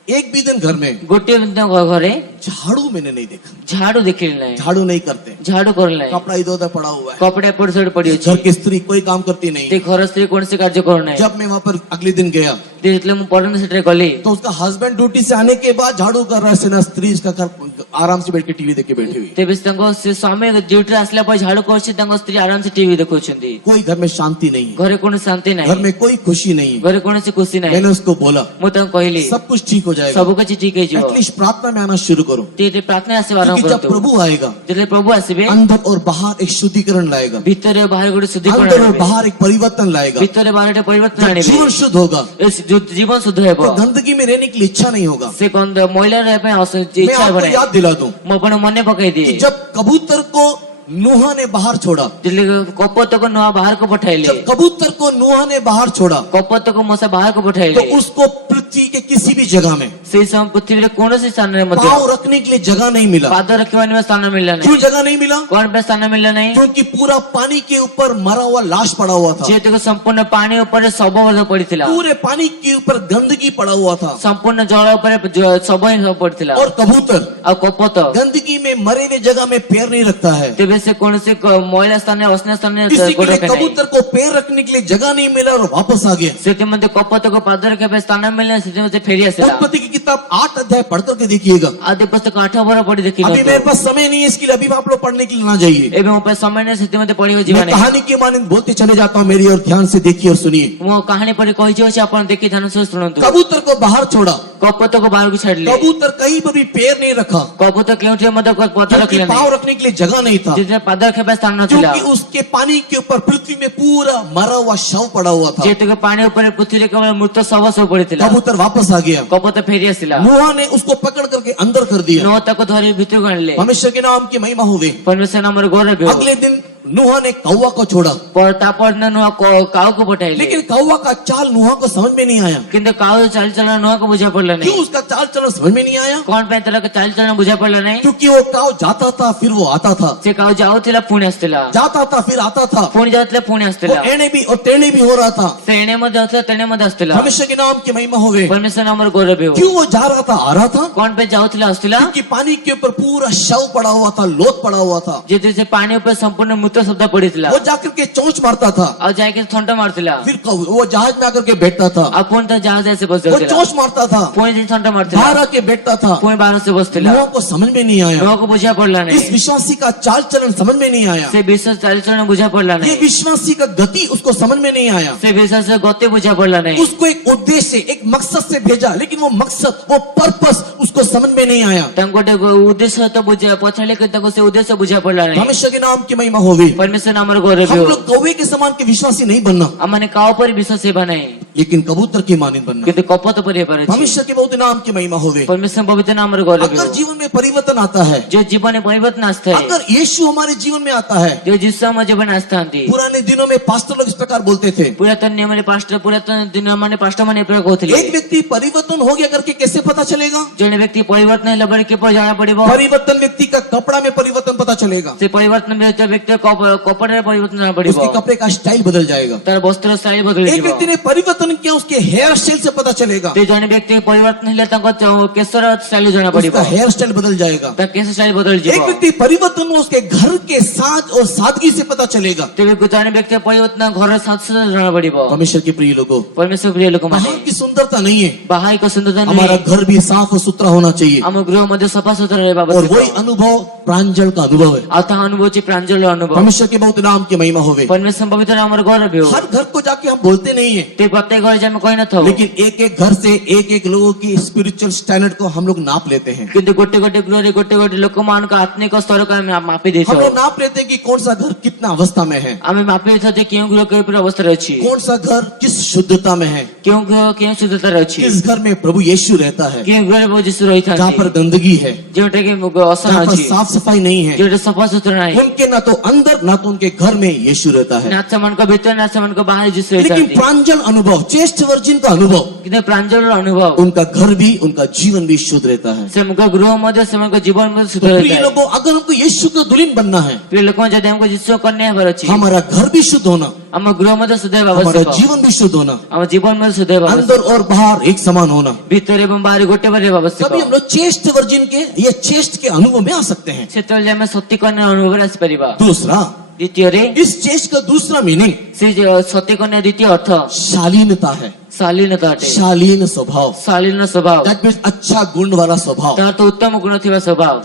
एक भी दिन घर में गोटे घरे झाड़ू मैंने नहीं देखा। झाड़ू देखिल नहीं, झाड़ू नहीं करते, झाड़ू करल नहीं, कपड़ा इधर उधर पड़ा हुआ है, कपड़े एपट सेपट पड़ी घर की स्त्री कोई काम करती नहीं। ते घर स्त्री कौन से कार्य कर नहीं। जब मैं वहां पर अगले दिन गया जेतले मु परन सेटरे गली तो उसका हस्बैंड ड्यूटी से आने के बाद झाड़ू कर रहा है, सेना स्त्री इसका घर आराम से बैठ के टीवी देख के बैठी हुई। तेबे से स्वामी ड्यूटी आसला पर झाड़ू करछि तांको स्त्री आराम से टीवी देखुछंती। कोई घर में शांति नहीं है, घरे कोन शांति घर नहीं, में कोई खुशी नहीं है। घरे कोन से खुशी नहीं। मैंने उसको बोला मु तांको कहली सब कुछ ठीक हो जाएगा, सब कुछ ठीक है जो एटलीस्ट प्रार्थना में आना शुरू करो, ते प्रार्थना आसे आरंभ क्योंकि जब करतो प्रभु आएगा जेतले प्रभु आसीबे अंदर और बाहर एक शुद्धिकरण लाएगा, भीतर बाहर गोटे शुद्धिकरण अंदर और आनिबे, बाहर एक परिवर्तन लाएगा। भीतर बाहर गोटे परिवर्तन जब आनिबे, जीवन शुद्ध होगा जो जीवन शुद्ध हेबो तो गंदगी में रहने के लिए इच्छा नहीं होगा। से गंध महिला रे पे मैं इच्छा आपको बने याद दिला दूं मो अपन मने पकाई कि दिए जब कबूतर को नूहा ने बाहर छोड़ा, जेतले कपत को नवा बाहर को पठाइले, जब कबूतर को नूहा ने बाहर छोड़ा कपत को मसा बाहर को तो पठाइले, उसको पृथ्वी के किसी भी जगह में से समय पृथ्वी रे कोनोसी स्थान रे मध्य पांव रखने के लिए जगह नहीं मिला। पाद रखवाने में स्थान मिलला क्यों नहीं। जगह नहीं मिला? कौन पे स्थान मिलला नहीं? क्योंकि पूरा पानी के ऊपर मरा हुआ लाश पड़ा हुआ था, जेतको संपूर्ण पानी ऊपर सब पड़िथिला, पूरे पानी के ऊपर गंदगी पड़ा हुआ था। संपूर्ण जल ऊपर सब पड़िथिला। और कबूतर आ कपत गंदगी में मरे हुए जगह में पैर नहीं रखता है, तेबे से कौन से महिला स्थान असना स्थान किसी के लिए गोटे नहीं कबूतर को पैर रखने के लिए जगह नहीं मिला और वापस आ गया। सेति मध्ये कपत को पाद रखे स्थान मिलने सेति मध्ये फेरी आसेला। उत्पत्ति की किताब 8 अध्याय पढ़ करके देखिएगा। आदि पुस्तक 8 बर पढ़ी देखि अभी मेरे पास समय नहीं है इसके लिए, अभी आप लोग पढ़ने के लिए ना जाइए। एबे मो पे समय ने सेति मध्ये पढ़ी मैं जीवन कहानी के मानिंद बोलते चले जाता हूँ, मेरी और ध्यान से देखिए और सुनिए। मो कहानी पढ़ी कहि जे आपण देखि ध्यान से सुनंतु। कबूतर को बाहर छोड़ा, कपत को बाहर को छाड़ले, कबूतर कहीं पर भी पैर नहीं रखा, कपत केउठे मध्ये पद क्योंकि रखले पाँव नहीं, रखने के लिए जगह नहीं था, जेते पाद रखे स्थान नथिला, क्योंकि उसके पानी के ऊपर पृथ्वी में पूरा मरा हुआ शव पड़ा हुआ था। जेते को पानी ऊपर पृथ्वी रे केवल मृत शव सब पड़िथिला। कबूतर वापस आ गया, कपत फेरी आसिला, नूहा ने उसको पकड़ करके अंदर कर दिया। नो तक धरि भितर गणले। परमेश्वर के नाम की महिमा होवे। परमेश्वर नामर गौरव हो। अगले दिन नूहा ने कौवा को छोड़ा, पर तापर न नुआ काऊ को पठाइले, लेकिन कौवा का चाल नूहा को समझ में नहीं आया। किंतु काऊ चाल चलन नुआ को बुझा पड़ला क्यों नहीं। उसका चाल चलन समझ में नहीं आया? कौन पे तरह का चाल चलन बुझा पड़ला नहीं? क्योंकि वो काऊ जाता था फिर वो आता था, से काऊ जाउथिला पुणे आस्तिला, जाता था फिर आता था, पुणे जाउथिला पुणे वो आस्तिला, एणे भी और तेणे भी हो रहा था। सेणे मध्ये आस्तिला तेणे मध्ये आस्तिला। परमेश्वर के नाम की महिमा होवे। परमेश्वर नामर गौरव हो। क्यों वो जा रहा था आ रहा था? कौन पे जाउथिला आस्तिला, क्योंकि पानी के ऊपर पूरा शव पड़ा हुआ था, लोथ पड़ा हुआ था। जेते से पानी ऊपर संपूर्ण मृत शब्द पड़िथिला, वो जाकर के चोंच मारता था, और जाके ठंडा मारथिला, फिर वो जहाज में आकर के बैठता था, अपन तो जहाज ऐसे बस वो जाउथिला, चोंच मारता था, पुणे दिन ठंडा मारथिला, बाहर आके बैठता था। पुणे बाहर से बसथिला, लोगों को समझ में नहीं आया, नुआ को बुझा पड़ला इस नहीं। विश्वासी का चाल चलन समझ में नहीं आया, से विश्वास चाल चलन बुझा पड़ला ये नहीं। विश्वासी का गति उसको समझ में नहीं आया। से विश्वास से गते बुझा पड़ला नहीं। उसको एक उद्देश्य एक मकसद से भेजा, लेकिन वो मकसद वो पर्पस उसको समझ में नहीं आया। तंकोटे उद्देश्य तो बुझा पछाड़े के तंको से उद्देश्य बुझा पड़ला नहीं। परमेश्वर के नाम की महिमा होवे। परमेश्वर नामर गौरव हम हो। लोग कौवे के समान के विश्वासी नहीं बनना, अमने काव पर विश्वास सेवा नहीं, लेकिन कबूतर की मानिंद बनना। किंतु कपत पर हे पर परमेश्वर के बहुत नाम की महिमा होवे। परमेश्वर पवित्र नामर गौरव अगर हो। जीवन में परिवर्तन आता है, जो जीवन में परिवर्तन आस्था है, अगर यीशु हमारे जीवन में आता है, जो जिससे में जीवन आस्था आती। पुराने दिनों में पास्टर लोग इस प्रकार बोलते थे, पुरातन नियम में पास्टर पुरातन दिन में पास्टर माने प्रयोग होथिले। एक व्यक्ति परिवर्तन हो गया करके कैसे पता चलेगा? जने व्यक्ति परिवर्तन लबड़ के पर जाना पड़ेबो। परिवर्तन व्यक्ति का कपड़ा में परिवर्तन पता चलेगा, से परिवर्तन में जो व्यक्ति कपड़े में परिवर्तन जाना पड़ेबो। उसके कपड़े का स्टाइल बदल जाएगा। तार वस्त्र शैली बदल एक व्यक्ति जीवो। ने परिवर्तन परिवर्तन क्या उसके हेयर स्टाइल से पता चलेगा। ते जने व्यक्ति परिवर्तन हेले तांको केशर स्टाइल जना पड़िबो, उसका हेयर स्टाइल बदल जाएगा। ता केशर स्टाइल बदल एक जिवो। व्यक्ति परिवर्तन हो उसके घर के साज और सादगी से पता चलेगा। तेबे जने व्यक्ति परिवर्तन घर साथ से जना पड़िबो। परमेश्वर के प्रिय लोगों, परमेश्वर प्रिय लोक बाहर माने की सुंदरता नहीं है, बाहाई को सुंदरता हमारा नहीं, घर भी साफ और सुथरा होना चाहिए। हम गृह मध्ये सफा सुथरा रहबा और वही आवश्यक। अनुभव प्रांजल का अनुभव है। आता अनुभव ची प्रांजल अनुभव। परमेश्वर के बहुत नाम की महिमा होवे। परमेश्वर पवित्र नाम गौरव हो। हर घर को जाके हम बोलते नहीं है, ते प्रत्येक घर जमे कोई न थो, लेकिन एक एक घर से एक एक लोगों की स्पिरिचुअल स्टैंडर्ड को हम लोग नाप लेते हैं। किंतु गोटे गोटे गृह रे गोटे गोटे लोक मान का आत्मिक स्तर को हम मापी हम देछो। लोग नाप लेते हैं कि कौन सा घर कितना अवस्था में है, आमे मापी देछो जे केउ गृह के ऊपर अवस्था रे अछि, कौन सा घर किस शुद्धता में है, केउ गृह केउ शुद्धता रे अछि, किस घर में प्रभु यीशु रहता है, केउ गृह रे जिसु रही था, जहाँ पर गंदगी है, जेटा के असन जहाँ पर अछि, साफ सफाई नहीं है, जेटा सफा सुथरा नाही, उनके ना तो अंदर ना तो उनके घर में यीशु रहता है। नाच मन को भीतर नाच मन को बाहर जिसु रही लेकिन था, प्रांजल अनुभव, चेस्ट वर्जिन का अनुभव, किंतु प्रांजल अनुभव उनका घर भी उनका जीवन भी शुद्ध रहता है। से मुका गृह मध्ये से मुका जीवन मध्ये तो सुधर प्रिय रहता है। लोगों, अगर हमको यीशु का दुल्हन बनना है, प्रिय लोक जदि हमको जिसु कन्या हबर अछि, हमारा घर भी शुद्ध होना, हम गृह मध्ये सुधर हमारा आवश्यक, जीवन भी शुद्ध होना, हम जीवन मध्ये सुधर आवश्यक, अंदर और बाहर एक समान होना, भीतर एवं बाहर गोटे बारे आवश्यक। तभी हम लोग चेस्ट वर्जिन के या चेस्ट के अनुभव में आ सकते हैं। सेतल जे सत्य कन्या अनुभव आसी परिबा। दूसरा, द्वितीय रे इस चेस्ट का दूसरा मीनिंग से सत्य कन्या द्वितीय अर्थ शालीनता है, शालीनता अटे, शालीन स्वभाव। शालीन स्वभाव, दैट मीन्स अच्छा गुण वाला स्वभाव। तार तो उत्तम गुण थिबा स्वभाव।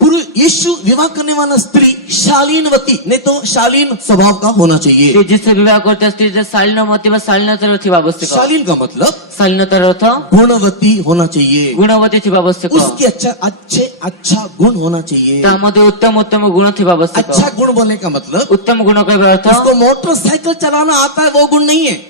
पूर्व यीशु विवाह करने वाला स्त्री शालीनवती नहीं तो शालीन स्वभाव का होना चाहिए। ते जिससे विवाह करते स्त्री जे शालीनमती वा शालीनता थिबा आवश्यक। शालीन का मतलब शालीनता अर्थ गुणवती होना चाहिए, गुणवती थिबा आवश्यक। उसके अच्छा गुण होना चाहिए। तामध्ये उत्तम उत्तम गुण थिबा आवश्यक। अच्छा गुण बोलने का मतलब उत्तम गुण का अर्थ उसको मोटरसाइकिल चलाना आता है, वो गुण नहीं है।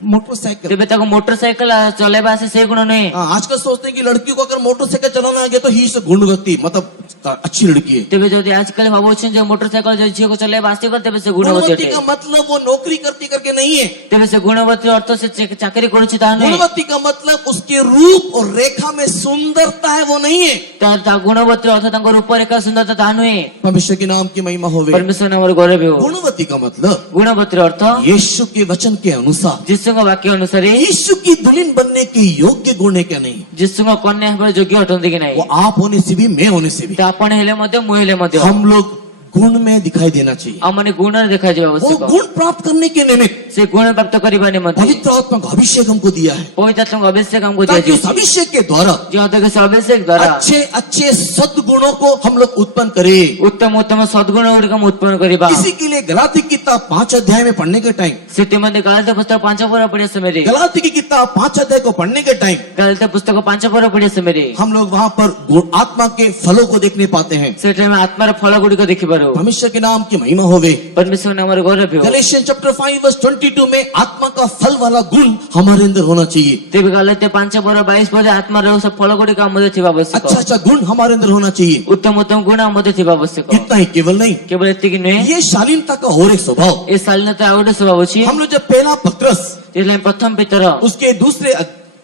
मोटरसाइकिल, तेबे ताको मोटरसाइकिल चलेबा आसे से गुण नहीं। आजकल सोचते हैं कि लड़कियों को अगर मोटरसाइकिल चलाना आ गया तो ही गुणवती मतलब अच्छी लड़की है। तेबे जदि आजकल भाबोछन जे मोटरसाइकिल जे झियो को चलेबा आसे कर तेबे से गुणवती गुणवती अटे। का मतलब वो नौकरी करती करके नहीं है। तेबे से गुणवती अर्थ से चाकरी करूछि ता नहीं। गुणवती का मतलब उसके रूप और रेखा में सुंदरता है, वो नहीं है। तार ता गुणवती अर्थ तांको रूप रेखा सुंदरता ता नहीं। परमेश्वर के नाम की महिमा होवे। परमेश्वर नाम गौरव हो। गुणवती का मतलब गुणवती अर्थ यीशु के वचन के अनुसार जिसु वाक्य अनुसार यीशु की दुल्हन बनने के योग्य गुण है क्या नहीं, जिसु कन्या हेबार योग्य अटंती कि नहीं। वो आप होने से भी मैं होने से भी आपण हेले मध्य मु हेले मध्य हम लोग गुण में दिखाई देना चाहिए। आमने गुण देखा जाय वो आवश्यक। गुण प्राप्त करने के निमित्त से गुण प्राप्त करिबा निमित्त पवित्र आत्मा का अभिषेक हमको दिया है, पवित्र आत्मा का अभिषेक हमको ताकि दिया उस अभिषेक के द्वारा जो अध्यक्ष से अभिषेक द्वारा अच्छे सद्गुणों को हम लोग उत्पन्न करें। उत्तम उत्तम सद्गुण गुड़िक उत्पन्न करिबा। इसी के लिए गलाती की किताब 5 अध्याय में पढ़ने के टाइम, सेति मध्ये गलात्य पुस्तक 5 पर पढ़े समय रे गलाती की किताब 5 अध्याय को पढ़ने के टाइम गलात्य पुस्तक 5 पर पढ़े समय रे हम लोग वहाँ पर आत्मा के फलों को देखने पाते हैं। सेटा में आत्मार फल गुड़िक देखि पारो। परमेश्वर के नाम की महिमा होवे। परमेश्वर नाम गौरव हो। गलेशियन चैप्टर 5 वर्स 22 में आत्मा का फल वाला गुण हमारे अंदर होना चाहिए। तेबे गलात्य 5 पर 22 पदे आत्मार सब फल गुड़िक मध्ये थिबा आवश्यक। अच्छा गुण हमारे अंदर होना चाहिए। उत्तम उत्तम गुण मध्ये थिबा आवश्यक। इतना ही केवल नहीं, केवल एतिक नुहे ये शालीनता का और एक स्वभाव। ए शालीनता आउट स्वभाव अछि। हम लोग जब पहला पत्रस त्यसलाई प्रथम पितर उसके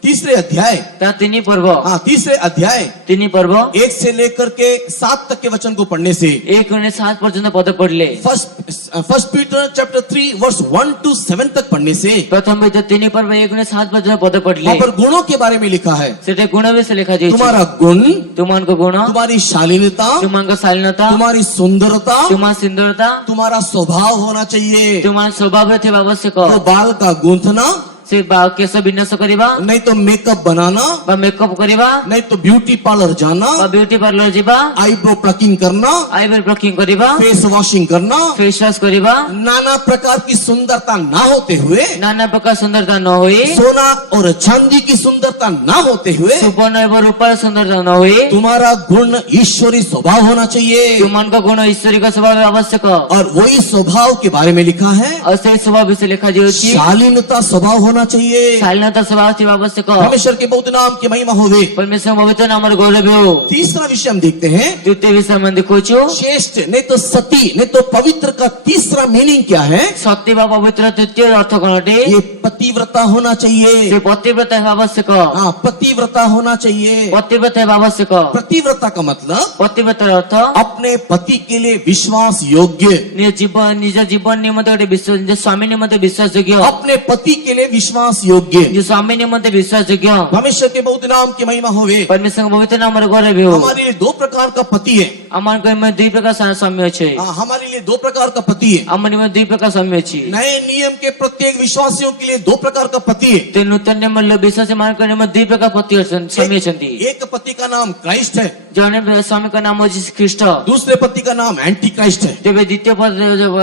तीसरे अध्याय, ता तिनी पर्व तीसरे अध्याय तिनी पर्व 1 से लेकर के 7 तक के वचन को पढ़ने से 1:7 पर्यंत पद पढ़ले। First Peter chapter 3 verse 1 to 7 तक पढ़ने से प्रथम पितर तिनी पर्व 1:7 पर्यंत पद पढ़ले। वहाँ पर गुणों के बारे में लिखा है। सेटे गुण विषय लिखा जाय। तुम्हारा गुण, तुमानको गुण, तुम्हारी शालीनता, तुमानको शालीनता, तुम्हारी सुंदरता, तुमा सुंदरता, तुम्हारा स्वभाव होना चाहिए। तुमार स्वभाव थिबा आवश्यक। तो बाल का गूंथना, से केश विन्यास करिबा, नहीं तो मेकअप बनाना, बा मेकअप करिबा, नहीं तो ब्यूटी पार्लर जाना, बा ब्यूटी पार्लर जिबा, आईब्रो प्लकिंग करना, आईब्रो प्लकिंग करिबा, फेस वॉशिंग करना, फेस वॉश करिबा, नाना प्रकार की सुंदरता ना होते हुए, नाना प्रकार सुंदरता न होई, सोना और चांदी की सुंदरता ना होते हुए, सुवर्ण एवं रूपा सुंदरता न होई, तुम्हारा गुण ईश्वरी स्वभाव होना चाहिए। तुमको गुण ईश्वरी का स्वभाव आवश्यक। और वही स्वभाव के बारे में लिखा है, और से स्वभाव विषय लिखा जाय। शालीनता स्वभाव होना होना चाहिए। शालीनता स्वभाव ଥିବା ଆବଶ୍ୟକ। परमेश्वर के बहुत नाम की महिमा होवे। परमेश्वर पवित्र नामର ଗୌରବ ହେଉ। तीसरा विषय हम देखते हैं, ଦ୍ୱିତୀୟ ବିଷୟ ଆମେ ଦେଖୁଛୁ श्रेष्ठ नहीं तो सती नहीं तो पवित्र का तीसरा मीनिंग क्या है? ସତୀ ବା ପବିତ୍ର ତୃତୀୟ ଅର୍ଥ କଣ ଅଟେ? ये पतिव्रता होना चाहिए। ସେ ପତିବ୍ରତା ହେବା ଆବଶ୍ୟକ। हाँ, पतिव्रता होना चाहिए। ପତିବ୍ରତା ହେବା ଆବଶ୍ୟକ। पतिव्रता का मतलब ପତିବ୍ରତାର ଅର୍ଥ अपने पति के लिए विश्वास योग्य, ନିଜ ଜୀବନ ନିମନ୍ତେ ଗୋଟେ ବିଶ୍ୱାସ, ନିଜ ସ୍ୱାମୀ ନିମନ୍ତେ ବିଶ୍ୱାସ ଯୋଗ୍ୟ, अपने पति के लिए विश्वास योग्य। ନିଜ ସ୍ୱାମୀ ନିମନ୍ତେ ବିଶ୍ୱାସ ଯୋଗ୍ୟ। परमेश्वर के बहुत नाम की महिमा होवे। परमेश्वरଙ୍କ ପବିତ୍ର ନାମର ଗୌରବ ହେଉ। हमारे लिए दो प्रकार का पति है। ଆମର ଦୁଇ ପ୍ରକାର ସ୍ୱାମୀ ଅଛି। हाँ, हमारे लिए दो प्रकार का पति है। ଆମ ନିମନ୍ତେ ଦୁଇ ପ୍ରକାର ସ୍ୱାମୀ ଅଛି। नए नियम के प्रत्येक विश्वासियों के लिए दो प्रकार का पति है। ते नूतन नियमର ବିଶ୍ୱାସୀ ମାନଙ୍କ ନିମନ୍ତେ ଦୁଇ ପ୍ରକାର ପତି ଅଛନ୍ତି, ସ୍ୱାମୀ ଅଛନ୍ତି। एक पति का नाम क्राइस्ट है, ଜଣେ ସ୍ୱାମୀଙ୍କ ନାମ ହେଉଛି ଖ୍ରୀଷ୍ଟ। दूसरे पति का नाम एंटी क्राइस्ट है। ତେବେ ଦ୍ୱିତୀୟ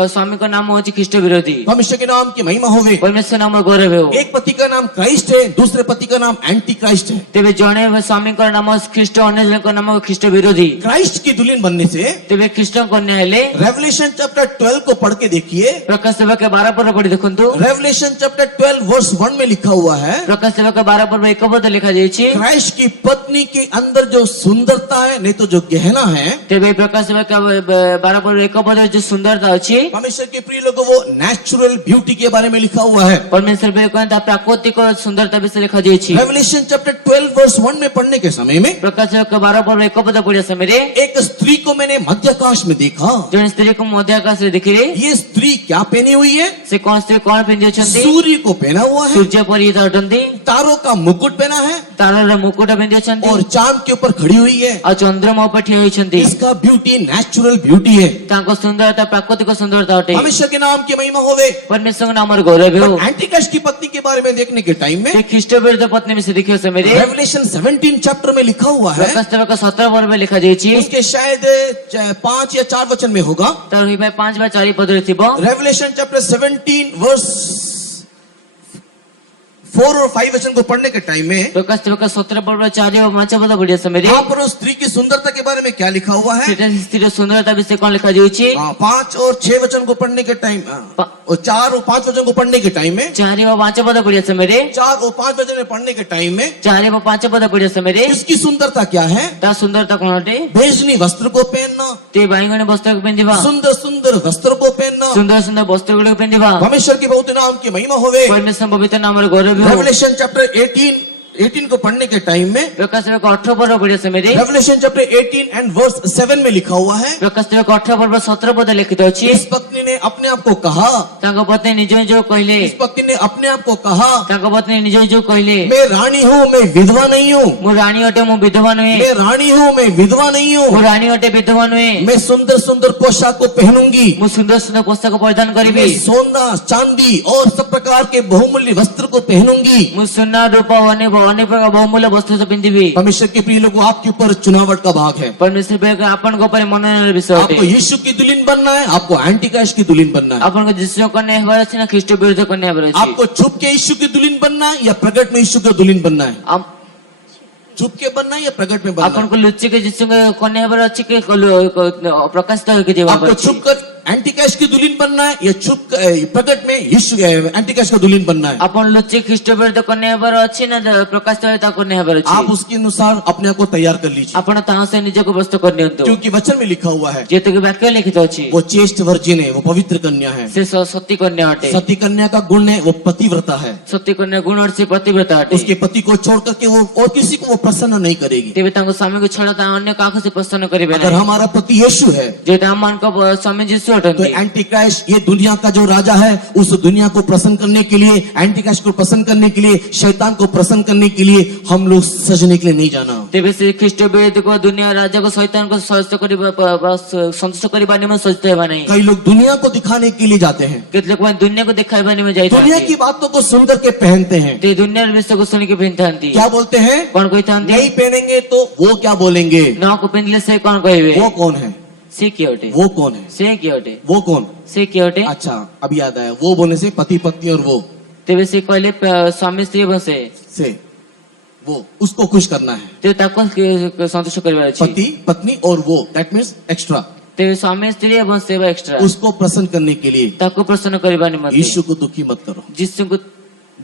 ସ୍ୱାମୀଙ୍କ ନାମ ହେଉଛି ଖ୍ରୀଷ୍ଟ ବିରୋଧୀ। परमेश्वर के नाम की महिमा होवे। परमेश्वर नामର ଗୌରବ ହେଉ। एक पति का नाम क्राइस्ट है, दूसरे पति का नाम एंटी क्राइस्ट है। ତେବେ ଜଣେ ସ୍ୱାମୀଙ୍କର ନାମ ଖ୍ରୀଷ୍ଟ, ଅନ୍ୟ ଜଣଙ୍କ ନାମ ଖ୍ରୀଷ୍ଟ ବିରୋଧୀ। क्राइस्ट की दुल्हन बनने से ତେବେ ଖ୍ରୀଷ୍ଟଙ୍କ କନ୍ୟା ହେଲେ रेवलेशन चैप्टर 12 को पढ़ के देखिए। ପ୍ରକାଶ ସେବକ 12 ପର୍ବ ପଢି ଦେଖନ୍ତୁ। रेवलेशन चैप्टर 12 वर्स 1 में लिखा हुआ है, ପ୍ରକାଶ ସେବକ 12 ପର୍ବ 1 ପଦ ଲେଖାଯାଇଛି। क्राइस्ट की पत्नी के अंदर जो सुंदरता है नहीं तो जो गहना है, ତେବେ ପ୍ରକାଶ ସେବକ 12 ପର୍ବ 1 ପଦ ଯୋଉ ସୁନ୍ଦରତା ଅଛି, परमेश्वर के प्रिय लोगों, वो नेचुरल ब्यूटी के बारे में लिखा हुआ है। परमेश्वर ତା ପ୍ରାକୃତିକ ସୁନ୍ଦରତା ବିଷୟରେ ଲେଖାଯାଇଛି। रेवलेशन चैप्टर 12 वर्स 1 में पढ़ने के समय में ପ୍ରକାଶ ସେବକ 12 ପର୍ବ 1 ପଦ ପଢିବା ସମୟରେ एक स्त्री को मैंने मध्याकाश में देखा। ଜଣେ ସ୍ତ୍ରୀକୁ ମଧ୍ୟ ଆକାଶରେ ଦେଖିଲେ। ये स्त्री क्या पहनी हुई है? ସେ କଣ ସ୍ତ୍ରୀ କଣ ପିନ୍ଧି ଅଛନ୍ତି? सूर्य को पहना हुआ है, ସୂର୍ଯ୍ୟ ପରିହିତ ଅଟନ୍ତି, तारों का मुकुट पहना है ତାରର ମୁକୁଟ ପିନ୍ଧି ଅଛନ୍ତି और चांद के ऊपर खड़ी हुई है। ଆଉ ଚନ୍ଦ୍ରମା ଉପରେ ଠିଆ ହୋଇଛନ୍ତି। इसका ब्यूटी नेचुरल ब्यूटी है। ତାଙ୍କ ସୁନ୍ଦରତା ପ୍ରାକୃତିକ ସୁନ୍ଦରତା ଅଟେ। परमेश्वर के नाम की महिमा होवे। परमेश्वरଙ୍କ नामର ଗୌରବ ହେଉ। एंटीक्राइस्ट की पत्नी के बारे में देखने के टाइम में ସେ ଖ୍ରୀଷ୍ଟ ବିରୋଧ ପତ୍ନୀ ବିଷୟରେ ଦେଖିବା ସମୟରେ रेवलेशन 17 चैप्टर में लिखा हुआ है, ପ୍ରକାଶ ସେବକ 17 ପର୍ବରେ ଲେଖାଯାଇଛି। उसके शायद 5 या 4 वचन में होगा। ତାର ହୋଇପାରେ 5 ବା 4 ପଦରେ ଥିବ। रेवलेशन चैप्टर 17 वर्स 4 और 5 वचन को पढ़ने के टाइम में ପ୍ରକାଶ ସେବକ 17 ପର୍ବ 4 ଓ 5 ପଦ ପଢିବା ସମୟରେ यहाँ पर उस स्त्री की सुंदरता के बारे में क्या लिखा हुआ है? ସେଟା ସ୍ତ୍ରୀର ସୁନ୍ଦରତା ବିଷୟରେ କଣ ଲେଖାଯାଇଛି? 5 और 6 वचन को पढ़ने के टाइम और 4 और 5 वचन को पढ़ने के टाइम में 4 ବା 5 ପଦ ପଢିବା ସମୟରେ 4 और 5 वचन में पढ़ने के टाइम में 4 ବା 5 ପଦ ପଢିବା ସମୟରେ इसकी सुंदरता क्या है? ତା ସୁନ୍ଦରତା କଣ ଅଟେ? बेजनी वस्त्र को पहनना, ते ବାଇଗଣୀ ବସ୍ତ୍ରକୁ ପିନ୍ଧିବା, सुंदर सुंदर वस्त्र को पहनना। ସୁନ୍ଦର ସୁନ୍ଦର ବସ୍ତ୍ର ଗୁଡିକ ପିନ୍ଧିବା। परमेश्वर के बहुत नाम की महिमा होवे। परमेश्वर पवित्र नामର ଗୌରବ ହେଉ। रेवलेशन चैप्टर 18 को पढ़ने के टाइम में ପ୍ରକାଶ ସେବକ 18 ପର୍ବ ପଢିବା ସମୟରେ रेवलेशन चैप्टर 18 एंड वर्स 7 में लिखा हुआ है, ପ୍ରକାଶ ସେବକ 18 ପର୍ବ 17 ପଦ ଲିଖିତ ଅଛି। इस पत्नी ने अपने आप को कहा, ତାଙ୍କ ପତ୍ନୀ ନିଜ ନିଜକୁ କହିଲେ, इस पत्नी ने अपने आप को कहा, ତାଙ୍କ ପତ୍ନୀ ନିଜ ନିଜକୁ କହିଲେ, मैं ରାଣୀ हूँ, मैं विधवा नहीं हूँ। ମୁଁ ରାଣୀ ଅଟେ, ମୁଁ ବିଧବା ନୁହେଁ। मैं रानी हूँ, मैं विधवा नहीं ମୁଁ हूँ। ରାଣୀ ଅଟେ, ବିଧବା ନୁହେଁ। मैं सुंदर सुंदर पोशाक को पहनूंगी। ମୁଁ ସୁନ୍ଦର ସୁନ୍ଦର ପୋଷାକ ପରିଧାନ କରିବି। मैं सोना चांदी और सब प्रकार के बहुमूल्य वस्त्र को पहनूंगी। ମୁଁ ସୁନା ରୂପ ଅନେକ ପ୍ରକାର ବହୁମୂଲ୍ୟ ବସ୍ତ୍ର ପିନ୍ଧିବି। परमेश्वर के प्रिय लोगों, आपके ऊपर चुनावट का भाग है। परमेश्वर ଆପଣଙ୍କ ଉପରେ ମନୋନୟନ ବିଷୟ ଅଟେ। आपको यीशु की दुल्हन बनना है, आपको एंटीक्राइस्ट की दुल्हन बनना है। ଆପଣଙ୍କ ଯୀଶୁଙ୍କ କନ୍ୟା ହେବାର ଅଛି ନା ଖ୍ରୀଷ୍ଟ ବିରୁଦ୍ଧ କନ୍ୟା ହେବାର ଅଛି? आपको छुप के यीशु की दुल्हन बनना है या प्रकट में यीशु की दुल्हन बनना है? छुप के बनना है या प्रकट में बनना है? ଆପଣଙ୍କୁ ଲୁଚିକି ଯୀଶୁଙ୍କ କନ୍ୟା ହେବାର ଅଛି କି ପ୍ରକାଶିତ ହୋଇକି ଯିବାର आपको ଅଛି? छुप कर एंटीक्राइस्ट की दुल्हन बनना है या छुप प्रकट में यीशु एंटीक्राइस्ट का दुल्हन बनना है? ଆପଣ ଲୁଚି ଖ୍ରୀଷ୍ଟ ବିରୁଦ୍ଧ କନ୍ୟା ହେବାର ଅଛି ନା ପ୍ରକାଶିତ ହୋଇ ତା କନ୍ୟା ହେବାର ଅଛି? आप उसके अनुसार अपने आप को तैयार कर लीजिए, ଆପଣ ତାହା ସହ ନିଜକୁ ପ୍ରସ୍ତୁତ କରିନିଅନ୍ତୁ। क्योंकि वचन में लिखा हुआ है ଯେହେତୁ ବାକ୍ୟ ଲିଖିତ ଅଛି, वो चेष्ट वर्जिन है, वो पवित्र कन्या है। ସେ ସତୀ କନ୍ୟା ଅଟେ। सती कन्या का गुण है वो पतिव्रता है। ସତୀ କନ୍ୟା ଗୁଣ ଅଛି, ପ୍ରତିବ୍ରତା ଅଟେ। उसके पति को छोड़ करके वो और किसी को वो प्रसन्न नहीं करेगी। ତେବେ ତାଙ୍କ ସ୍ୱାମୀକୁ ଛଡ଼ା ତା ଅନ୍ୟ କାହାକୁ ସେ ପ୍ରସନ୍ନ କରିବେ अगर ନାହିଁ। हमारा पति यीशु है ଯେହେତୁ ଆମମାନଙ୍କ ସ୍ୱାମୀ ଯୀଶୁ तो ଅଟନ୍ତି, एंटीक्राइस्ट ये दुनिया का जो राजा है, उस दुनिया को प्रसन्न करने के लिए, एंटीक्राइस्ट को प्रसन्न करने के लिए, शैतान को प्रसन्न करने के लिए हम लोग सजने के लिए नहीं जाना। ତେବେ ସେ ଖ୍ରୀଷ୍ଟ ବିରୋଧୀକୁ ଦୁନିଆ ରାଜାକୁ ଶୈତାନକୁ ସଜ୍ଜିତ କରିବା ସନ୍ତୁଷ୍ଟ କରିବା ନିମନ୍ତେ ସଜ୍ଜିତ ହେବା ନାହିଁ। कई लोग दुनिया को दिखाने के लिए जाते हैं, କେତେ ଲୋକମାନେ ଦୁନିଆକୁ ଦେଖାଇବା ନିମନ୍ତେ दुनिया ଯାଇଥାନ୍ତି। की बातों को सुन करके पहनते हैं। ते ଦୁନିଆର ବିଷୟକୁ ଶୁଣିକି ପିନ୍ଧିଥାନ୍ତି। क्या बोलते हैं? କଣ କହିଥାନ୍ତି? नहीं पहनेंगे तो वो क्या बोलेंगे? ନକୁ ପିନ୍ଧିଲେ ସେ କଣ କହିବେ? वो कौन है? ସେ କିଏ ଅଟେ? वो कौन है? ସେ କିଏ ଅଟେ? वो कौन? ସେ କିଏ ଅଟେ? अच्छा, अब याद आया, वो बोलने से पति पत्नी और वो ତେବେ ସେ କହିଲେ ସ୍ୱାମୀ ସ୍ତ୍ରୀ ଏବଂ से वो उसको खुश करना है। ତେବେ ତାକୁ ସନ୍ତୁଷ୍ଟ କରିବାର ଅଛି। पति पत्नी और वो, दैट मीन्स एक्स्ट्रा, ତେବେ ସ୍ୱାମୀ ସ୍ତ୍ରୀ ଏବଂ ସେ ଏକ୍ସଟ୍ରା उसको प्रसन्न करने के लिए ତାକୁ ପ୍ରସନ୍ନ କରିବା ନିମନ୍ତେ यीशु को दुखी मत करो। ଯୀଶୁଙ୍କୁ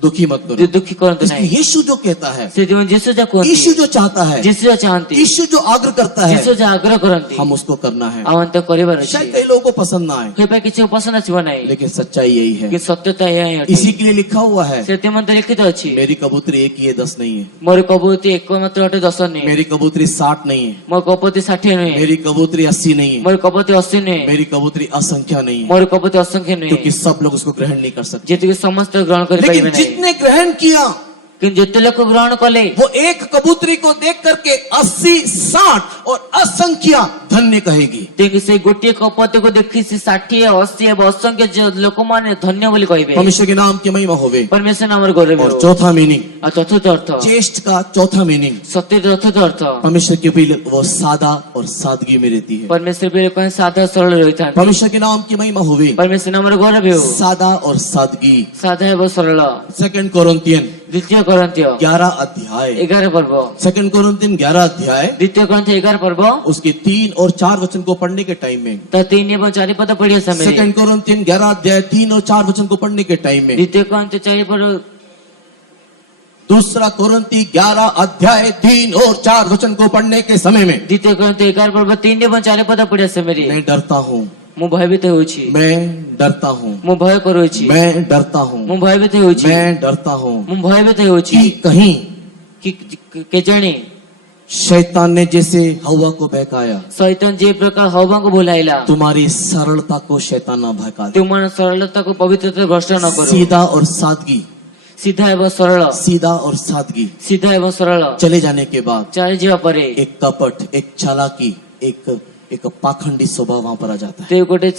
दुखी मत करो। दुखी करते इसलिए नहीं यीशु जो कहता है, से जीसु जा कहते यीशु जो चाहता है, जीसु जा चाहती यीशु जो आग्रह करता है, जीसु जा आग्रह करती हम उसको करना है। आमंत करिबार अछि शायद कई लोगों को पसंद ना आए, होइपा किछि पसंद आछिबो नाही लेकिन सच्चाई यही है। कि सत्यता यही है इसी के लिए लिखा हुआ है, सेते मते लिखित अछि मेरी कबूतरी एक ही है, 10 नहीं है। मोर कबूती एक मात्र अटे 10 नहीं मेरी कबूतरी 60 नहीं है। मोर कबूती 60 नहीं मेरी कबूतरी 80 नहीं है। मोर कबूती 80 नहीं मेरी कबूतरी असंख्या नहीं है, मोर कबूती असंख्य नहीं क्योंकि सब लोग उसको ग्रहण नहीं कर सकते। जेतिक समस्त ग्रहण करि लेकिन पाइबे नहीं जितने ग्रहण किया, कि जेते लोक ग्रहण कले वो एक कबूतरी को देख करके 80, 60 और असंख्या धन्य कहेगी। देखि से गोटे कपति को देखि से 60 80 एवं असंख्य जो लोक माने धन्य बोली कहिबे परमेश्वर के नाम की महिमा होवे। परमेश्वर नामर गौरव और हो चौथा मीनिंग, आ चतुर्थ अर्थ चेष्ट का चौथा मीनिंग, सत्य चतुर्थ अर्थ परमेश्वर के पीले वो सादा और सादगी में रहती है। परमेश्वर पे कोन सादा सरल रहिता परमेश्वर के नाम की महिमा होवे। परमेश्वर नामर गौरव हो सादा और सादगी। सादा एवं सरल 2 कोरिन्थियन द्वितीय कोरिन्थियो 11 अध्याय, 11 पर्व 2 कोरिन्थियन 11 अध्याय, द्वितीय कोरिन्थियो 11 पर्व उसके 3 और 4 वचन को पढ़ने के टाइम में, त 3 एवं 4 पद पढ़िए समय 2 कोरिन्थियन 11 अध्याय 3 और 4 वचन को पढ़ने के टाइम में, द्वितीय कोरिन्थियो 4 पर्व 2 कोरिन्थी 11 अध्याय 3 और 4 वचन को पढ़ने के समय में द्वितीय कोरिन्थियो 11 पर्व 3 एवं 4 पद पढ़िए समय मैं डरता हूँ, मु भयभीत होउछि मैं डरता हूँ, मु भय करूछि मैं डरता हूँ, मु भयभीत होउछि मैं डरता हूँ मु भयभीत होउछि कि कहीं के जाने शैतान ने जैसे हवा को बहकाया, शैतान जे प्रकार हवा को भुलाइला तुम्हारी सरलता को शैतान न बहका दे। तुम सरलता को पवित्रता भ्रष्ट न करो सीधा और सादगी, सीधा एवं सरल सीधा और सादगी सीधा एवं सरल चले जाने के बाद चाहे जीवा परे एक कपट, एक चालाकी, एक पाखंडी स्वभाव वहां पर आ जाता है। ते गोटे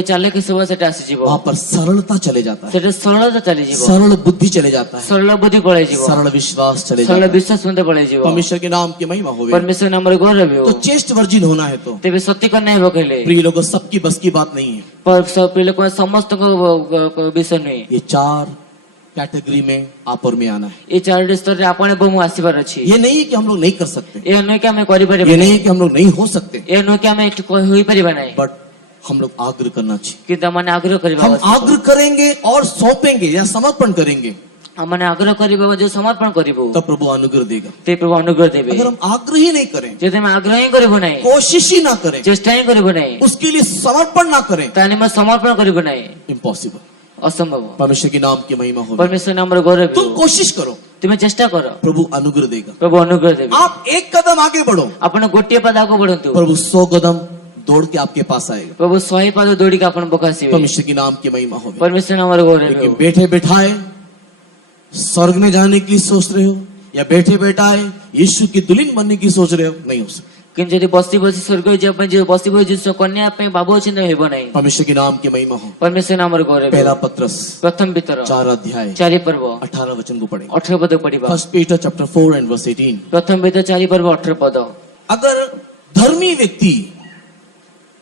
चालाकी सब सेटा आसी जीवो वहां पर सरलता चले जाता है, सेटा सरलता चली जीवो सरल बुद्धि चले जाता है, सरल बुद्धि पळे जीवो सरल विश्वास चले सरल जाता है। विश्वास मते पळे जीवो परमेश्वर के नाम की महिमा होवे। परमेश्वर नामर गौरव हो तो चेष्ट वर्जिन होना है तो तेबे सत्य करना है कहले प्रिय लोगों, सबकी बस की बात नहीं है। पर सब लोग समस्त को विषय नहीं ये 4 कैटेगरी में आप और में आना है। ये 4 स्तर रे आपण बमु आसीबार अछि ये नहीं है कि हम लोग नहीं कर सकते, ए नो कि हमें करि ये परिबे नहीं है कि हम लोग नहीं हो सकते, ए नो कि हमें होई परिबे नहीं बट हम लोग आग्रह करना चाहिए। कि तमने आग्रह करिबा हम आग्रह करेंगे और सौंपेंगे या समर्पण करेंगे, हमने आग्रह करिबा जो समर्पण करिबो तब प्रभु अनुग्रह देगा। ते प्रभु अनुग्रह देबे अगर हम आग्रह ही नहीं करें, जे हम आग्रह ही करिबो नहीं कोशिश ही ना करें, चेष्टा ही करिबो नहीं उसके लिए समर्पण ना करें, ताने में समर्पण करिबो नहीं इम्पॉसिबल। असंभव परमेश्वर के नाम की महिमा हो। परमेश्वर नामर गौरव तुम हो कोशिश करो, तुम्हें चेष्टा करो प्रभु अनुग्रह देगा। प्रभु अनुग्रह देबे आप एक कदम आगे बढ़ो, आपण गोटे पद आगो बढ़ंतु प्रभु 100 कदम दौड़ के आपके पास आएगा। प्रभु 100 पद दौड़ी के आपण बकासीबे परमेश्वर के नाम की महिमा हो। परमेश्वर नामर गौरव लेकिन हो बैठे बैठाए स्वर्ग में जाने की सोच रहे हो, या बैठे बैठाए यीशु की दुल्हन बनने की सोच रहे हो, नहीं हो सकता। किंतु यदि बसी बसी स्वर्ग जे अपन जे बसी बसी जिस कन्या पे बाबू चिन्ह हेबो नहीं परमेश्वर के नाम की महिमा हो। परमेश्वर नामर गौरव पहला हो पत्रस प्रथम पितर 4 अध्याय 4 पर्व 18 वचन को पढ़ेंगे। 18 पद पढ़िबा 1 Peter chapter 4 and verse 18। प्रथम पितर 4 पर्व 18 पद अगर धर्मी व्यक्ति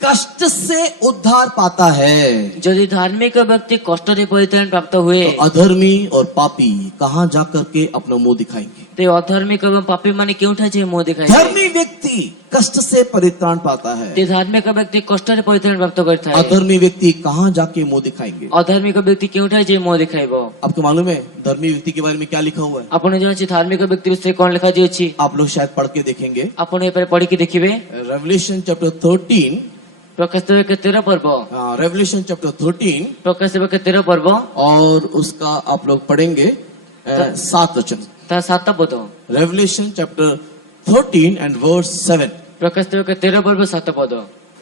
कष्ट से उद्धार पाता है, यदि धार्मिक व्यक्ति कष्ट रे परित्राण प्राप्त हुए तो अधर्मी और पापी कहाँ जाकर के अपना मुंह दिखाएंगे? ते अधर्मिक एवं पापी माने केउठा जे मुंह दिखाई धर्मी व्यक्ति कष्ट से परित्राण पाता है, ते धार्मिक व्यक्ति कष्ट रे परित्राण प्राप्त करता है अधर्मी व्यक्ति कहाँ जाके मुंह दिखाएंगे? अधर्मिक व्यक्ति केउठा जे मुंह दिखाइबो आपको मालूम है धर्मी व्यक्ति के बारे में क्या लिखा हुआ है? आपण जण धार्मिक व्यक्ति विषय कोन लिखा जे अछि आप लोग शायद पढ़ के देखेंगे। आपण ए पर पढ़ि के देखिबे रेवलेशन चैप्टर 13, प्रकाश के 13 पर्व रेवलेशन चैप्टर 13 प्रकाश के 13 पर्व और उसका आप लोग पढ़ेंगे 7 वचन। ता 7 पद रेवलेशन चैप्टर 13 and verse 7। प्रकाश के 13 पर्व 7 पद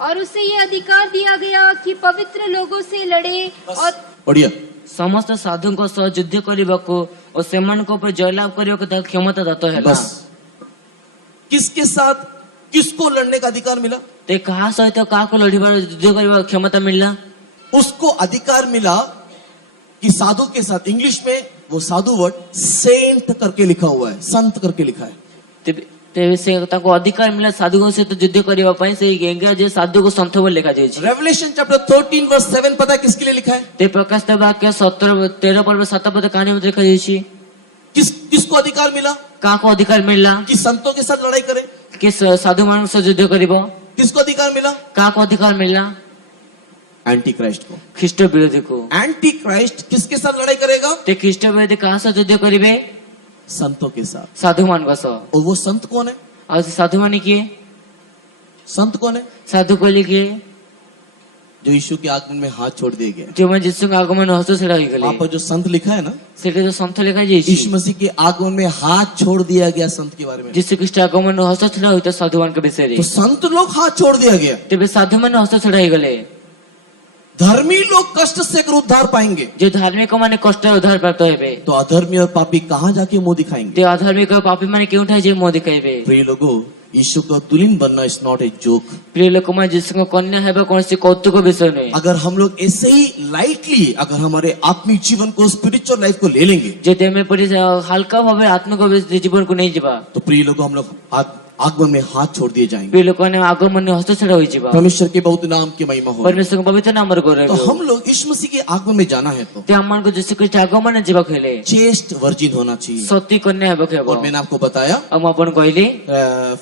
और उसे ये अधिकार दिया गया कि पवित्र लोगों से लड़े और बढ़िया। समस्त साधुଙ୍କ सह युद्ध କରିବାକୁ और सेମାନଙ୍କ ऊपर जयलाभ କରିବାକୁ ता क्षमता दत्त हैला बस किसके साथ किसको लड़ने का अधिकार मिला? ते कहा सहित काको लड़िबार युद्ध करबा क्षमता मिलला उसको अधिकार मिला कि साधु के साथ, इंग्लिश में वो साधु वर्ड सेंट करके लिखा हुआ है, संत करके लिखा है। ते से ताको अधिकार मिला साधुओं से तो युद्ध करबा पई से इंग्रजी साधु को संत बोल लिखा जाय छै। रेवलेशन चैप्टर 13 वर्स 7 पता है किसके लिए लिखा है? ते प्रकाश ते वाक्य 17 13 पर्व 7 पद कहानी में लिखा जाय छै। किसको अधिकार मिला काको अधिकार मिलला कि संतों के साथ लड़ाई करे? कि साधु मान से युद्ध करबो? किसको अधिकार मिला? काको अधिकार मिलला? एंटी क्राइस्ट को। ଖ୍ରୀଷ୍ଟ ବିରୋଧୀକୁ। एंटी क्राइस्ट किसके साथ लड़ाई करेगा? ते ଖ୍ରୀଷ୍ଟ ବିରୋଧୀ କାହା ସହ ଯୁଦ୍ଧ କରିବେ? संतों के साथ। ସାଧୁମାନଙ୍କ ସହ। और वो संत कौन है? ଆଉ ସେ ସାଧୁମାନେ କିଏ? संत कौन है? ସାଧୁ କହିଲେ କିଏ? जो यीशु के आगमन में हाथ छोड़ दिए गए। ଯେଉଁମାନେ ଯୀଶୁଙ୍କ ଆଗମନ ହସ୍ତ ଛଡା ହୋଇଗଲେ। वहां पर जो संत लिखा है ना, ସେଠି ଯୋଉ ସନ୍ଥ ଲେଖାଯାଇଛି यीशु मसीह के आगमन में हाथ छोड़ दिया गया संत के बारे में। ଯୀଶୁ ଖ୍ରୀଷ୍ଟ ଆଗମନ ହସ୍ତ ଛଡା ହୋଇଥାଏ ସାଧୁମାନଙ୍କ ବିଷୟରେ। तो संत लोग हाथ छोड़ दिया गया। ତେବେ ସାଧୁମାନେ ହସ୍ତ ଛଡା ହେଇଗଲେ। धर्मी लोग कष्ट से अगर उद्धार पाएंगे जो धार्मिक ମାନେ କଷ୍ଟରେ ଉଦ୍ଧାର ପ୍ରାପ୍ତ ହେବେ तो अधर्मी और पापी कहाँ जाके मुंह दिखाएंगे? ते अधार्मिक पापी ମାନେ କେଉଁଠାରେ ଯେ ମୁହଁ ଦେଖାଇବେ? प्रिय लोगों, यीशु का दुल्हन बनना इज नॉट ए जोक। ପ୍ରିୟ ଲୋକମାନେ ଯୀଶୁଙ୍କ କନ୍ୟା ହେବା କୌଣସି କୌତୁକ ବିଷୟ ନୁହେଁ। अगर हम लोग ऐसे ही लाइटली अगर हमारे आत्मिक जीवन को, स्पिरिचुअल लाइफ को ले लेंगे ଯଦି ଆମେ ପରି ହାଲକା ଭାବେ ଆତ୍ମିକ ଜୀବନକୁ ନେଇଯିବା तो प्रिय लोगों, हम लोग आगमन में हाथ छोड़ दिए जाएंगे। ପ୍ରିୟ ଲୋକମାନେ ଆଗମନରେ ହସ୍ତ ଛଡା ହୋଇଯିବା। परमेश्वर के बहुत नाम की महिमा हो। परमेश्वरଙ୍କ ପବିତ୍ର ନାମରେ ଗୌରବ। तो हम लोग यीशु मसीह के आगमन में जाना है तो ते ଆମମାନଙ୍କୁ ଯୀଶୁ ଖ୍ରୀଷ୍ଟ ଆଗମନରେ ଯିବାକୁ ହେଲେ चेस्ट वर्जिन होना चाहिए। ସତୀ କନ୍ୟା ହେବାକୁ ହେବ। और मैंने आपको बताया ଆଉ ମୁଁ ଆପଣଙ୍କୁ କହିଲି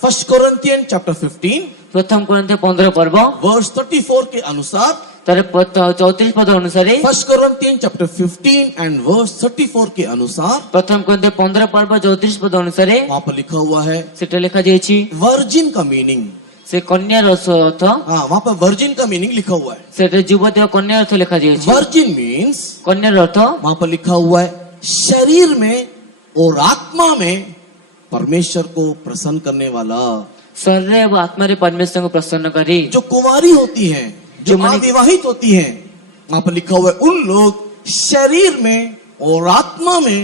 1 कोरिन्थियन चैप्टर 15 ପ୍ରଥମ କୋରିନ୍ଥ 15 ପର୍ବ वर्स 34 के अनुसार, ତାର 34 ପଦ ଅନୁସାରେ 1 कोरिन्थियन चैप्टर 15 एंड वर्स 34 के अनुसार ପ୍ରଥମ କୋରିନ୍ଥ 15 ପର୍ବ 34 ପଦ ଅନୁସାରେ वहां पर लिखा हुआ है ସେଟା ଲେଖା ଯାଇଛି वर्जिन का मीनिंग। ସେ କନ୍ୟାର ଅର୍ଥ हाँ, वहां पर वर्जिन का मीनिंग लिखा हुआ है। ସେଟା ଯୁବତୀ ବା କନ୍ୟାର ଅର୍ଥ ଲେଖା ଯାଇଛି। वर्जिन मीन्स, କନ୍ୟାର ଅର୍ଥ वहां पर लिखा हुआ है शरीर में और आत्मा में परमेश्वर को प्रसन्न करने वाला। ଶରୀର ଏବଂ ଆତ୍ମାରେ परमेश्वरଙ୍କୁ ପ୍ରସନ୍ନ କରି जो कुंवारी होती है, जो जो मनी- अविवाहित होती है, वहां पर लिखा हुआ है उन लोग शरीर में और आत्मा में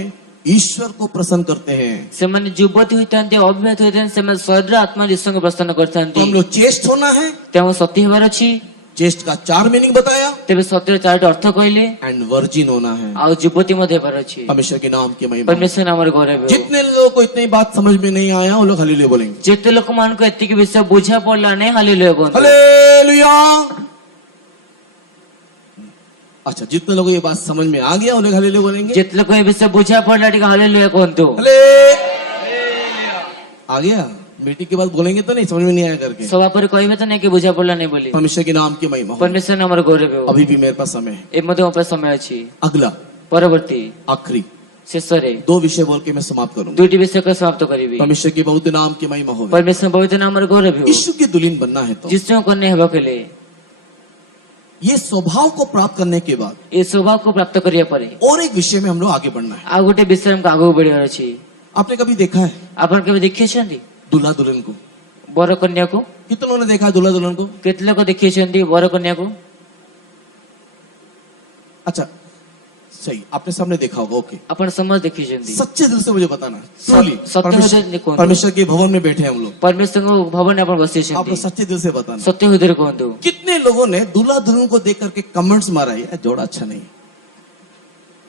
ईश्वर को प्रसन्न करते हैं। ସେମାନେ ଯୁବତୀ ହୋଇଥାନ୍ତି ଅବିବାହିତ ହୋଇଥାନ୍ତି ସେମାନେ ଶରୀର ଆତ୍ମା ଈଶ୍ୱରଙ୍କୁ ପ୍ରସନ୍ନ तो କରିଥାନ୍ତି। हम लोग चेस्ट होना है। ତେଣୁ ସତୀ ହେବାର ଅଛି। चेस्ट का 4 मीनिंग बताया ତେବେ ସତୀର 4ଟି ଅର୍ଥ କହିଲେ एंड वर्जिन होना है। ଆଉ ଯୁବତୀ ମଧ୍ୟ ହେବାର ଅଛି। परमेश्वर के नाम की महिमा। परमेश्वर नामର ଗୌରବ ହେଉ। जितने लोगों को इतनी बात समझ में नहीं आया वो लोग हालेलुया बोलेंगे। ଯେତେ ଲୋକମାନଙ୍କୁ ଏତିକି ବିଷୟ ବୁଝା ପଡିଲା ନାହିଁ ହାଲେଲୁୟା କୁହନ୍ତୁ। हालेलुया। अच्छा, जितने लोगों को ये बात समझ में आ गया वो लोग हालेलुया बोलेंगे। ଯେତେ ଲୋକ ଏ ବିଷୟ ବୁଝା ପଡିଲା ଟିକେ ହାଲେଲୁୟା କୁହନ୍ତୁ। आ गया। मीटिंग के बाद बोलेंगे तो नहीं, समझ में नहीं आया करके। ସଭା ପରେ କହିବେ ତ ନାହିଁ କି ବୁଝା ପଡିଲା ନାହିଁ ବୋଲି। परमेश्वर के नाम की महिमा हो। परमेश्वर नामର ଗୌରବ ହେଉ। अभी भी मेरे पास समय है। ଏ ମଧ୍ୟ ମୋ ପାଇଁ ସମୟ ଅଛି। अगला ପରବର୍ତ୍ତୀ आखिरी ଶେଷରେ 2 विषय बोल के मैं समाप्त करूंगा। 2ଟି ବିଷୟ ସମାପ୍ତ କରିବି। परमेश्वर के बहुत नाम की महिमा हो। परमेश्वर पवित्र नामର ଗୌରବ ହେଉ। यीशु की दुल्हन बनना है तो ଯୀଶୁଙ୍କ କନ୍ୟା ହେବାକୁ ହେଲେ ये स्वभाव को प्राप्त करने के बाद ଏ ସ୍ୱଭାବକୁ ପ୍ରାପ୍ତ କରିବା ପରେ और एक विषय में हम लोग आगे बढ़ना है। ଆଉ ଗୋଟେ ବିଷୟ ଆମକୁ ଆଗକୁ ବଢିବାର ଅଛି। आपने कभी देखा है ଆପଣ କେବେ ଦେଖିଛନ୍ତି दूल्हा दुल्हन को? ବର କନ୍ୟାକୁ? कितने लोगों ने देखा है दूल्हा दुल्हन को? କେତେ ଲୋକ ଦେଖିଛନ୍ତି ବର କନ୍ୟାକୁ? अच्छा, सही, आपने सामने देखा होगा। ओके, ଆପଣ ସମସ୍ତେ ଦେଖିଛନ୍ତି। सच्चे दिल से मुझे बताना ट्रूली। सत्य हृदय कौन? परमेश्वर के भवन में बैठे हैं हम लोग। परमेश्वरଙ୍କ ଭବନରେ ଆପଣ आप ବସିଛନ୍ତି। लोग सच्चे दिल से बताना ସତ୍ୟ ହୃଦୟରେ କୁହନ୍ତୁ। कितने लोगों ने दूल्हा दुल्हन को देख करके कमेंट्स मारा है जोड़ा अच्छा नहीं।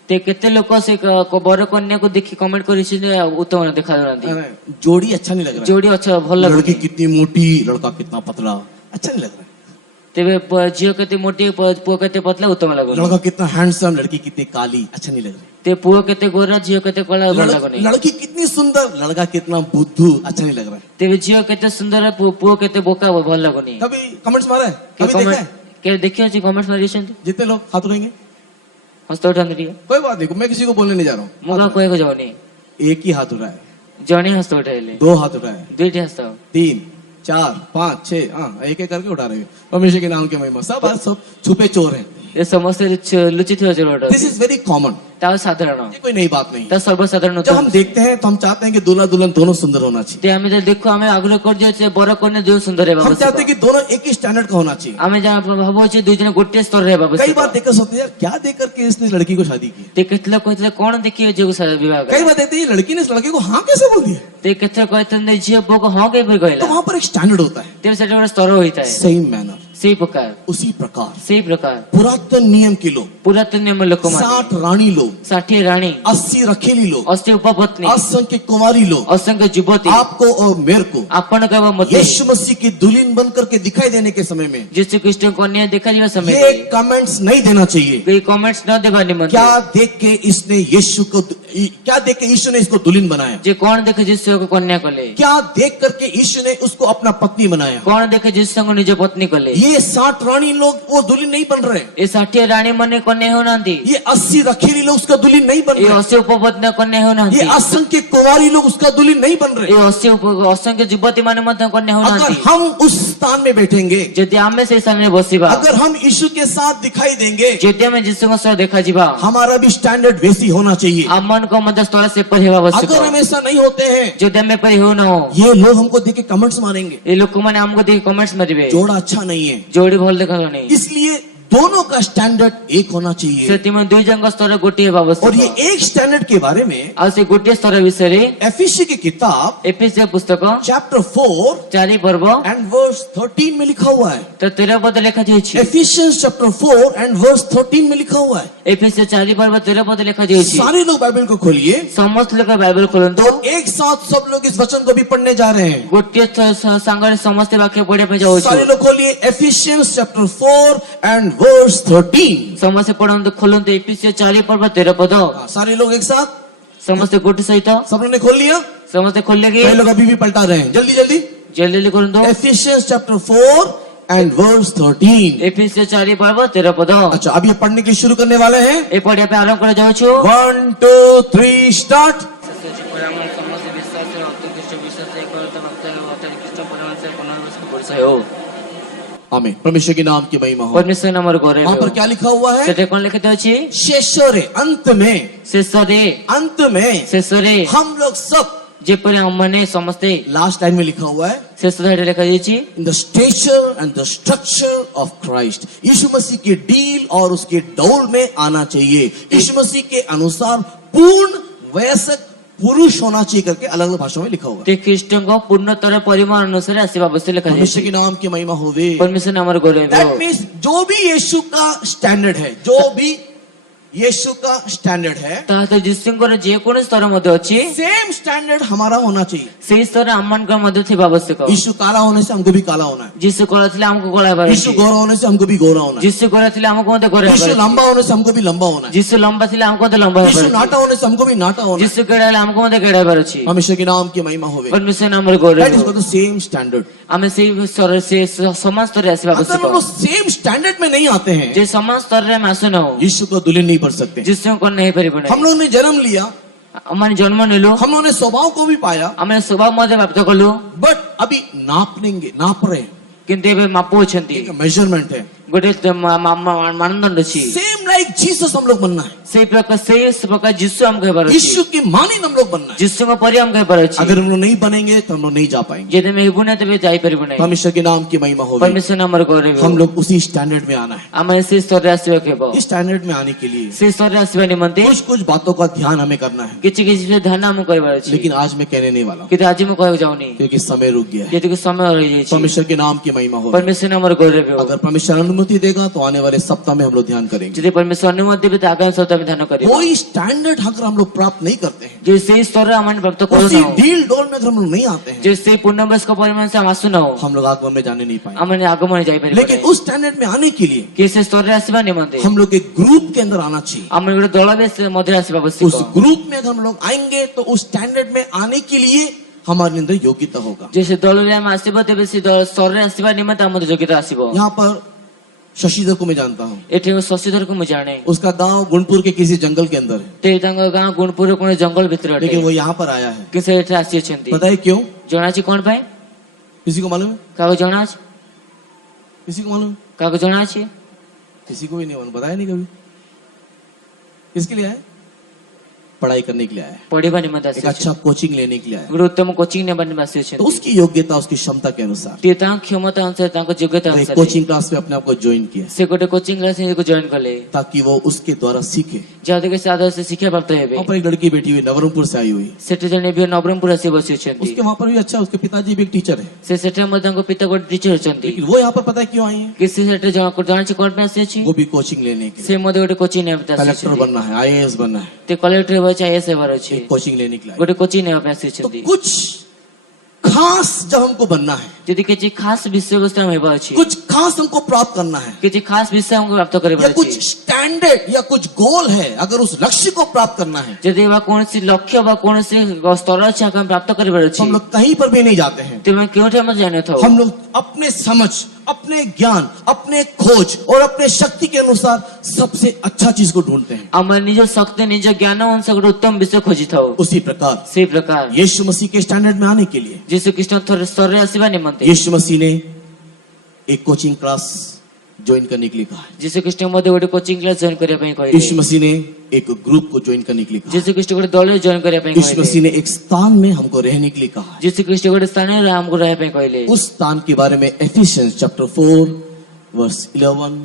ते କେତେ ଲୋକ ସେ ବର କନ୍ୟାକୁ ଦେଖି କମେଣ୍ଟ କରିଛନ୍ତି ଉତ୍ତମ ଦେଖାଯାଉନାହାନ୍ତି। अरे, जोड़ी अच्छा नहीं लग रहा ଯୋଡି ଅଛ ଭଲ है। लड़की ଲାଗୁଛି। कितनी मोटी, लड़का कितना पतला, अच्छा नहीं लग रहा है। ତେବେ ଝିଅ କେତେ ମୋଟି ପୁଅ କେତେ ପତଲା ଉତ୍ତମ ଲାଗୁନି। लड़का कितना हैंडसम, लड़की कितनी काली, अच्छा नहीं लग रहा ते ପୁଅ କେତେ ଗୋରା ଝିଅ କେତେ କଳା ଭଲ है। ଲାଗୁନି। लड़की कितनी सुंदर, लड़का कितना बुद्धू, अच्छा नहीं लग रहा है। ତେବେ ଝିଅ କେତେ ସୁନ୍ଦର ପୁଅ କେତେ ବୋକା ଭଲ ଲାଗୁନି। कभी कमेंट्स मारा है? कभी देखा है? କେବେ ଦେଖିଅଛି କମେଣ୍ଟ ମାରିଛନ୍ତି? जितने लोग हाथ उठाएंगे, ହସ୍ତ ଉଠାନ୍ତୁ ଟିକେ। कोई बात नहीं, मैं किसी को बोलने नहीं जा रहा ମୁଁ हूँ। କାହାକୁ କହିବାକୁ ଯାଉନି। एक ही हाथ उठाए, ଜଣେ ହସ୍ତ ଉଠାଇଲେ 2 हाथ उठाए, 2ଟି ହସ୍ତ 3, 4, 5, 6, हाँ, एक एक करके उठा रहे हैं। परमेश्वर के नाम की महिमा। सब छुपे चोर हैं। ଏ ସମସ୍ତେ ଲୁଚିଥିବା ଚୋର दिस इज वेरी कॉमन, ତା ସାଧାରଣ ये कोई नई बात नहीं। ତା ସର୍ବସାଧାରଣ जब हम देखते हैं तो हम चाहते हैं कि दूल्हा दुल्हन दोनों सुंदर होना चाहिए। ते ଆମେ ଯଦି ଦେଖୁ ଆମେ ଆଗ୍ରହ କରିଯାଉଛେ ବର କନ୍ୟା ଯୋଉ ସୁନ୍ଦର ହେବା हम चाहते हैं ଆବଶ୍ୟକ। कि दोनों एक ही स्टैंडर्ड का होना चाहिए। ଆମେ ଯାହା ଭାବୁଛେ ଦୁଇ ଜଣ ଗୋଟିଏ ସ୍ତରରେ ହେବା कई ଆବଶ୍ୟକ। बार देखकर सोचते हैं यार क्या देख करके इसने लड़की को शादी की। ते କେତେ लोକ କହିଥିଲେ କଣ ଦେଖିବେ ଝିଅକୁ ବିବାହ कई କଲେ। बार देखते हैं ये लड़की ने इस लड़के को हाँ कैसे बोल दिया। ते କେତେ କହିଥାନ୍ତି ଝିଅ ପୁଅକୁ ହଁ କେବେ କହିଲା। तो वहां पर एक स्टैंडर्ड होता है। ତେବେ ସେଟା ଗୋଟେ ସ୍ତର ହୋଇଥାଏ। सेम मैनर, ସେଇ ପ୍ରକାର उसी प्रकार ସେଇ ପ୍ରକାର पुरातन नियम के लोग, ପୁରାତନ ନିୟମ ଲୋକମାନେ 60 रानी लोग, 60 ରାଣୀ 80 रखेली लोग, 80 ଉପପତ୍ନୀ असंख्य कुमारी लोग, ଅସଂଖ୍ୟ ଯୁବତୀ आपको और मेरे को ଆପଣଙ୍କ ଏବଂ ମୋତେ यीशु मसीह की दुल्हन बन करके दिखाई देने के समय में ଯୀଶୁ ଖ୍ରୀଷ୍ଟଙ୍କ କନ୍ୟା ଦେଖାଯିବା ये ସମୟରେ कमेंट्स नहीं देना चाहिए। କେହି କମେଣ୍ଟସ ନ ଦେବା ନିମନ୍ତେ क्या देख के इसने यीशु को, क्या देख के यीशु ने इसको दुल्हन बनाया, ଯେ କଣ ଦେଖେ ଯୀଶୁକୁ କନ୍ୟା କଲେ, क्या देख करके यीशु ने उसको अपना पत्नी बनाया। କଣ ଦେଖେ ଯୀଶୁଙ୍କୁ ନିଜ ପତ୍ନୀ କଲେ। ये ये 60 रानी लोग वो दुल्हन नहीं बन रहे, ଏ 60 ରାଣୀ ମାନେ କନ୍ୟା ହେଉନାହାନ୍ତି, ये 80 रखेली लोग उसका दुल्हन नहीं बन ଏ रहे, 80 ଉପପତ୍ନ କନ୍ୟା ये ହେଉନାହାନ୍ତି, असंख्य कुंवारी लोग उसका दुल्हन नहीं बन ଏ रहे। 80 ଅସଂଖ୍ୟ ଯୁବତୀ ମାନେ ମଧ୍ୟ କନ୍ୟା अगर ହେଉନାହାନ୍ତି। हम उस स्थान में बैठेंगे, ଯଦି ଆମେ ସେଇ ସ୍ଥାନରେ ବସିବା, अगर हम यीशु के साथ दिखाई देंगे, ଯଦି ଆମେ ଯୀଶୁଙ୍କ ସହ ଦେଖାଯିବା, हमारा भी स्टैंडर्ड वैसी होना चाहिए। ଆମମାନଙ୍କ ମଧ୍ୟ ସ୍ତର ସେପରି ହେବା ଆବଶ୍ୟକ। अगर हम ऐसा नहीं होते हैं, ଯଦି ଆମେ ଏପରି ହେଉନାହୁଁ, ये लोग हमको देख के कमेंट्स मारेंगे, ଏ ଲୋକମାନେ ଆମକୁ ଦେଖି କମେଣ୍ଟସ ମାରିବେ, जोड़ा अच्छा नहीं है। ଯୋଡି ଭଲ ଦେଖାଗଲାଣି। इसलिए दोनों का स्टैंडर्ड एक होना चाहिए। ସେଥିପାଇଁ ଦୁଇ ଜଣଙ୍କ ସ୍ତର ଗୋଟିଏ ହେବା और ये ଆବଶ୍ୟକ। एक स्टैंडर्ड के बारे में ଆଉ ସେ ଗୋଟିଏ ସ୍ତର ବିଷୟରେ एफिसी की किताब ଏଫେସିୟ पुस्तକ चैप्टर 4 4 पर्व एंड वर्स 13 में लिखा हुआ है। ତ 13 ପଦ ଲେଖାଯାଇଛି। एफिशियंस चैप्टर 4 एंड वर्स 13 में लिखा हुआ है। ଏଫେସିୟ 4 पर्व 13 ପଦ ଲେଖାଯାଇଛି। सारे लोग बाइबल को खोलिए ସମସ୍ତ ଲୋକ ବାଇବେଲ ଖୋଲନ୍ତୁ। तो एक साथ सब लोग इस वचन को भी पढ़ने जा रहे हैं। ଗୋଟିଏ ସାଙ୍ଗରେ ସମସ୍ତେ ବାକ୍ୟ ପଢିବା ପାଇଁ ଯାଉଛୁ। सारे लोग खोलिए एफिशियंस चैप्टर 4 एंड वर्स 13। ସମସ୍ତେ ପଢନ୍ତୁ, ଖୋଲନ୍ତୁ ଏଫେସିୟ 4 पर्व 13 ପଦ। सारे लोग एक साथ, ସମସ୍ତେ ଗୋଟି ସହିତ सब लोगों ने खोल लिया? ସମସ୍ତେ ଖୋଲିଲେ କି? कई लोग अभी भी पलटा रहे हैं, जल्दी जल्दी। ଜଲ୍ଦି ଜଲ୍ଦି କରନ୍ତୁ। Ephesians chapter 4 and verse 13। ଏଫେସିୟ 4 पर्व 13 पद। अच्छा, अब ये पढ़ने के लिए शुरू करने वाले हैं। ଏ ପଢିବା ପାଇଁ ଆରମ୍ଭ କରାଯାଉଛୁ। 1 2 3 स्टार्ट। ସମସ୍ତ ବିଶ୍ୱାସରେ ଅତିକୃଷ୍ଟ ବିଶ୍ୱାସ ଏକତା ଭକ୍ତ ଅତିକୃଷ୍ଟ ପରମାତ୍ମା ପୁନର୍ବାସ ପରିଚୟ ହେଉ। आमीन। परमेश्वर के नाम की महिमा हो। परमेश्वर नामर गौरव वहां पर क्या लिखा हुआ है? ସେଠି କଣ ଲେଖିତ ଅଛି? शेषरे, अंत में, ଶେଷରେ हम लोग सब, ଯେପରି ଆମମାନେ ସମସ୍ତେ। लास्ट टाइम में लिखा हुआ है, ଶେଷ ଧାଡ଼ିରେ ଲେଖାଯାଇଛି in the stature and the structure of Christ. यीशु मसीह के डील और उसके डौल में आना चाहिए। यीशु मसीह के अनुसार पूर्ण वयस्क पुरुष होना चाहिए करके अलग अलग भाषाओं में लिखा हुआ है। ते ଖ୍ରୀଷ୍ଟଙ୍କ ପୂର୍ଣ୍ଣତର ପରିମାଣ ଅନୁସାରେ ଆସିବା ଆବଶ୍ୟକ ଲେଖାଯାଇଛି। परमेश्वर के नाम की महिमा होवे। परमेश्वर नामर गौरव दैट मीन्स जो भी यीशु का स्टैंडर्ड है, जो भी यीशु का स्टैंडर्ड है, ତାହା ଯୀଶୁଙ୍କର ଯେକୌଣସି ସ୍ତର ମଧ୍ୟ ଅଛି, सेम स्टैंडर्ड हमारा होना चाहिए। ସେଇ ସ୍ତର ଆମମାନଙ୍କର ମଧ୍ୟ ଥିବା ଆବଶ୍ୟକ। यीशु काला होने से हमको भी काला होना है। ଯୀଶୁ କଳା ଥିଲେ ଆମକୁ କଳା ହେବାର यीशु ଅଛି। गोरा होने से हमको भी गोरा होना है। ଯୀଶୁ କଳା ଥିଲେ ଆମକୁ ମଧ୍ୟ ଗୋରା यीशु ହେବାର ଅଛି। लंबा होने से हमको भी लंबा होना है। ଯୀଶୁ ଲମ୍ବା ଥିଲେ ଆମକୁ ମଧ୍ୟ ଲମ୍ବା यीशु ହେବାର नाटा ଅଛି। होने से हमको भी नाटा होना है। ଯୀଶୁ କେଡା ହେଲେ ଆମକୁ ମଧ୍ୟ କେଡା ହେବାର ଅଛି। परमेश्वर के नाम की महिमा होवे। परमेश्वर नामर गौरव that is the same standard. ଆମେ ସେଇ ସ୍ତରରେ ସେ ସମାନ ସ୍ତରରେ ଆସିବା अगर ଆବଶ୍ୟକ। हम लोग सेम स्टैंडर्ड में नहीं आते हैं, ଯେ ସମାନ ସ୍ତରରେ ଆମେ ଆସୁନାହୁଁ, यीशु को दुल्हन नहीं बन सकते। ଯୀଶୁଙ୍କ ନେଇ ପାରିବୁ हम ନାହିଁ। लोगों ने जन्म लिया, ଆମେ ଜନ୍ମ ନେଲୁ, हम लोगों ने स्वभाव को भी पाया, ଆମେ ସ୍ୱଭାବ ମଧ୍ୟ ପ୍ରାପ୍ତ କଲୁ, बट अभी नाप रहे हैं। କିନ୍ତୁ ଏବେ ମାପୁଅଛନ୍ତି। एक मेजरमेंट है। ଗୋଟେ ମାନଦଣ୍ଡ ଅଛି। सेम लाइक जीसस हम लोग बनना है। ସେଇ ପ୍ରକାର ଯୀଶୁ ଆମକୁ ହେବାର ଅଛି। यीशु के मानिंद हम लोग बनना है। ଯୀଶୁଙ୍କ ପରି ଆମକୁ ହେବାର ଅଛି। अगर हम लोग नहीं बनेंगे तो हम लोग नहीं जा पाएंगे। ଯଦି ଆମେ ହେବୁ ନାହିଁ ତେବେ ଯାଇପାରିବୁ ନାହିଁ। परमेश्वर के नाम की महिमा होवे। परमेश्वर ନାମର ଗୌରବ हम लोग उसी स्टैंडर्ड में आना है। ଆମେ ସେଇ ସ୍ତରରେ ଆସିବାକୁ ହେବ। इस स्टैंडर्ड में आने के लिए ସେଇ ସ୍ତରରେ ଆସିବା ନିମନ୍ତେ कुछ कुछ बातों का ध्यान हमें करना है, କିଛି କିଛି ଧ୍ୟାନ ଆମକୁ କରିବାର ଅଛି। लेकिन आज मैं कहने नहीं वाला हूं, କିନ୍ତୁ ଆଜି ମୁଁ କହିବାକୁ ଯାଉନି, क्योंकि समय रुक गया है। ଯେତିକି ସମୟ ରହିଯାଇଛି। परमेश्वर के नाम की महिमा होवे। परमेश्वर नामର ଗୌରବ ହେଉ। अगर परमेश्वर अनुमति देगा तो आने वाले सप्ताह में हम लोग ध्यान करेंगे। ଯଦି परमेश्वर ଅନୁମତି ଦେବେ ତ ଆଗାମୀ ସପ୍ତାହ ଆମେ ଧ୍ୟାନ କରିବା। कोई स्टैंडर्ड अगर हम लोग प्राप्त नहीं करते हैं, ଯେ ସେଇ ସ୍ତରରେ ଆମେ ପ୍ରାପ୍ତ उसी କରୁନାହୁଁ, डील डोल में अगर हम लोग नहीं आते हैं, ଯେ ସେଇ ପୂର୍ଣ୍ଣବୟସ୍କ ପରିମାଣ ସେ ଆମେ ଆସୁନାହୁଁ, हम लोग आगमन में जाने नहीं पाएंगे। ଆମେ ଆଗମନ ଯାଇପାରିବୁ लेकिन ନାହିଁ। उस स्टैंडर्ड में आने के लिए କି ସେ ସ୍ତରରେ ଆସିବା ନିମନ୍ତେ हम लोग एक ग्रुप के अंदर आना चाहिए। ଆମେ ଗୋଟେ ଦଳ ବି ସେ ମଧ୍ୟରେ ଆସିବା उस ଆବଶ୍ୟକ। ग्रुप में अगर हम लोग आएंगे तो उस स्टैंडर्ड में आने के लिए हमारे अंदर योग्यता होगा। ଯେ ସେ ଦଳରେ ଆମେ ଆସିବ ତେବେ ସେ ସ୍ତରରେ ଆସିବା ନିମନ୍ତେ ଆମ ଯୋଗ୍ୟତା ଆସିବ। यहाँ पर शशिधर को मैं जानता हूँ, ଏଠି ଶଶିଧରକୁ ମୁଁ ଜାଣେ। उसका गांव गुणपुर के किसी जंगल के अंदर है, ते ତାଙ୍କ ଗାଁ ଗୁଣପୁର କୌଣସି ଜଙ୍ଗଲ ଭିତରେ ଅଟେ, लेकिन वो यहाँ पर आया है। କି ସେ ଏଠି ଆସିଅଛନ୍ତି। पता है क्यों? ଜଣାଅଛି କଣ ପାଇଁ? किसी को मालूम है? କାହାକୁ ଜଣାଅଛି? किसी को मालूम है? କାହାକୁ जଣାଅଛି? किसी को भी नहीं मालूम, बताया नहीं कभी। किसके लिए आया? पढ़ाई करने के लिए आया है, ପଢିବା ନିମନ୍ତେ एक ଆସିଅଛନ୍ତି। अच्छा कोचिंग लेने के लिए आया है। ଗୋଟେ ଉତ୍ତମ କୋଚିଂ ନେବା ନିମନ୍ତେ तो ଆସିଅଛନ୍ତି। उसकी योग्यता उसकी क्षमता के अनुसार ते ତାଙ୍କ କ୍ଷମତା ଅନୁସାରେ ତାଙ୍କ ଯୋଗ୍ୟତା एक ଅନୁସାରେ कोचिंग क्लास में अपने आप को ज्वाइन किया, ସେ ଗୋଟେ କୋଚିଂ କ୍ଲାସ ଜଏନ कले, ताकि वो उसके द्वारा सीखे। ଯାହାଦ୍ୱାରା ସେ ଆଦର୍ଶ ଶିକ୍ଷା ପ୍ରାପ୍ତ ହେବେ। वहाँ पर एक लड़की बैठी हुई नवरंगपुर से आई हुई, ସେଠି ଜଣେ ବି ନବରଙ୍ଗପୁର ଆସି ବସିଅଛନ୍ତି। उसके वहाँ पर भी अच्छा, उसके पिताजी भी एक टीचर है, ସେ ସେଠାରେ ମଧ୍ୟ ତାଙ୍କ ପିତା ଗୋଟେ ଟିଚର ଅଛନ୍ତି। लेकिन वो यहाँ पर पता है क्यों आई है? କି ସେ ସେଠାରେ ଜଣାଅଛି କଣ ପାଇଁ ଆସିଅଛି? वो भी कोचिंग लेने के लिए, ସେ ମଧ୍ୟ ଗୋଟେ କୋଚିଂ ନେବା ପାଇଁ कलेक्टर ଆସିଅଛନ୍ତି। बनना है, IAS बनना है, ते कलेक्टर ହେବା ଅଛି, आईएएस ହେବାର ଅଛି। एक कोचिंग लेने के लिए आई। ଗୋଟେ କୋଚିଂ ନେବା ପାଇଁ तो ଆସିଅଛନ୍ତି। कुछ खास जब हमको बनना है, ଯଦି କିଛି ଖାସ ବିଷୟବସ୍ତୁ ଆମ ହେବା ଅଛି, कुछ खास हमको प्राप्त करना है, କିଛି ଖାସ ବିଷୟ ଆମକୁ ପ୍ରାପ୍ତ या କରିବାର कुछ ଅଛି, स्टैंडर्ड या कुछ गोल है, अगर उस लक्ष्य को प्राप्त करना है ଯଦି ବା କୌଣସି ଲକ୍ଷ୍ୟ ବା କୌଣସି ସ୍ତର ଅଛି ଆକୁ ଆମେ ପ୍ରାପ୍ତ କରିବାର तो ଅଛି, हम लोग कहीं पर भी नहीं जाते हैं। ତେବେ କେଉଁଠି ଆମେ ଜାଣିନଥାଉ। हम लोग अपने समझ अपने ज्ञान, अपने खोज और अपने शक्ति के अनुसार सबसे अच्छा चीज को ढूंढते हैं। आम निज शक्ति निज ज्ञान अनुसार गोटे उत्तम विषय खोजी था। उसी प्रकार से प्रकार यीशु मसीह के स्टैंडर्ड में आने के लिए जीशु कृष्ण स्तर आसवा निमंते यीशु मसीह ने एक कोचिंग क्लास ज्वाइन करने के लिए कहा है। जीशु कृष्ण गोटे कोचिंग क्लास जॉइन करने यीशु मसीह ने एक ग्रुप को ज्वाइन करने के लिए कहा है। जीशु कृष्ण गोटे दल जॉइन करने यीशु मसीह ने एक स्थान में हमको रहने के लिए कहा है। जीशु कृष्ण गोटे स्थान हमको रहा कहले। उस स्थान के बारे में एफिशिएंस चैप्टर 4 वर्स 11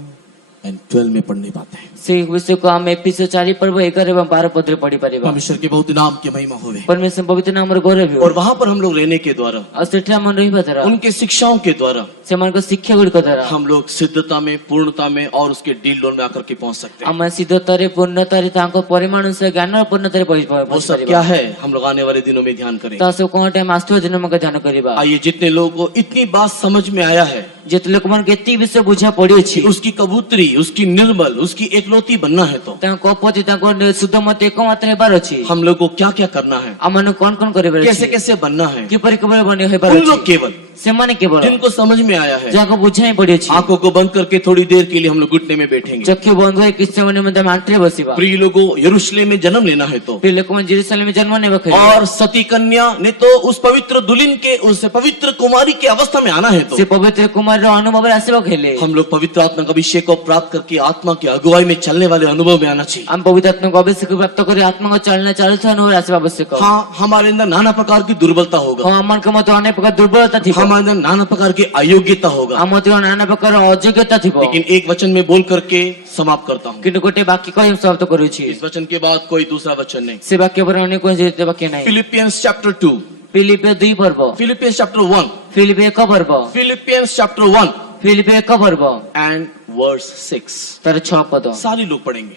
एंड 12 में पढ़ने पाते हैं। से विषय को हम एफिसियंस 4 पर्व 11 एवं 12 पद रे पढ़ी परिबा। परमेश्वर के बहुत नाम की महिमा होवे परमेश्वर पवित्र नाम रे गौरव हो। और वहां पर हम लोग रहने के द्वारा और सेठा मन रही बतरा उनके शिक्षाओं के द्वारा से मन को शिक्षा गुड़ को द्वारा हम लोग सिद्धता में, पूर्णता में और उसके डील डोल में आकर के पहुंच सकते हैं। हम सिद्धतारे पूर्णतारे तांको परिमाण से ज्ञान और पूर्णतारे वो सब क्या है हम लोग आने वाले दिनों में ध्यान करेंगे। ता सब कोन टाइम आस्थवा दिन में ध्यान करिबा। आइए, जितने लोगों को इतनी बात समझ में आया है जेत लोक मन केती विषय बुझा पड़ी कि उसकी कबूतरी, उसकी निर्मल, उसकी एकलौती बनना है तो तांको पति तांको शुद्ध मत एकमात्र हेबार अछि। हम लोग को क्या क्या करना है, हमन कोन कोन करिबार अछि, कैसे कैसे बनना है। कि परिकबर बने हेबार उन अछि। लोग केवल से माने केवल जिनको समझ में आया है जाको बुझाई पड़ी अछि। आंखों को बंद करके थोड़ी देर के लिए हम लोग घुटने में बैठेंगे। चक्की बंद होय किस समय में मांटरे बसिबा। प्रिय लोगों, यरूशलेम में जन्म लेना है तो फिर लोक मन जेरूशलेम में जन्म ने बखे और सती कन्या ने तो उस पवित्र दुल्हन के, उस पवित्र कुमारी की अवस्था में आना है तो से पवित्र कुमार रो अनुभव आसीबा खेले। हम लोग पवित्र आत्मा का अभिषेक को प्राप्त करके आत्मा की अगुवाई में चलने वाले अनुभव में आना चाहिए। हम पवित्र आत्मा को अभिषेक प्राप्त करे आत्मा को चलना चालू था अनुभव आसीबा आवश्यक। हाँ, हमारे अंदर नाना प्रकार की दुर्बलता होगा, हां मन के मत अनेक प्रकार दुर्बलता थी। हमारे अंदर नाना प्रकार की अयोग्यता होगा, हम मत नाना प्रकार अयोग्यता थी। लेकिन एक वचन में बोल करके समाप्त करता हूँ। किन गोटे वाक्य को हम समाप्त करू छी। इस वचन के बाद कोई दूसरा वचन नहीं। से वाक्य पर अन्य कोई जेते वाक्य नहीं। फिलिपियंस चैप्टर 2, फिलिपियो 2 पर्व, फिलिपियंस चैप्टर 1, फिलिपियो 1 पर्व, फिलिपियंस चैप्टर 1 फिलिपियो 1 पर्व एंड वर्स 6 तर 6 पद सारे लोग पढ़ेंगे।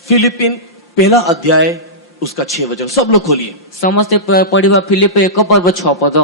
फिलिपिन पहला अध्याय उसका 6 वचन, सब लोग खोलिए, समस्त पढ़िबा फिलिपियो 1 पर्व 6 पद।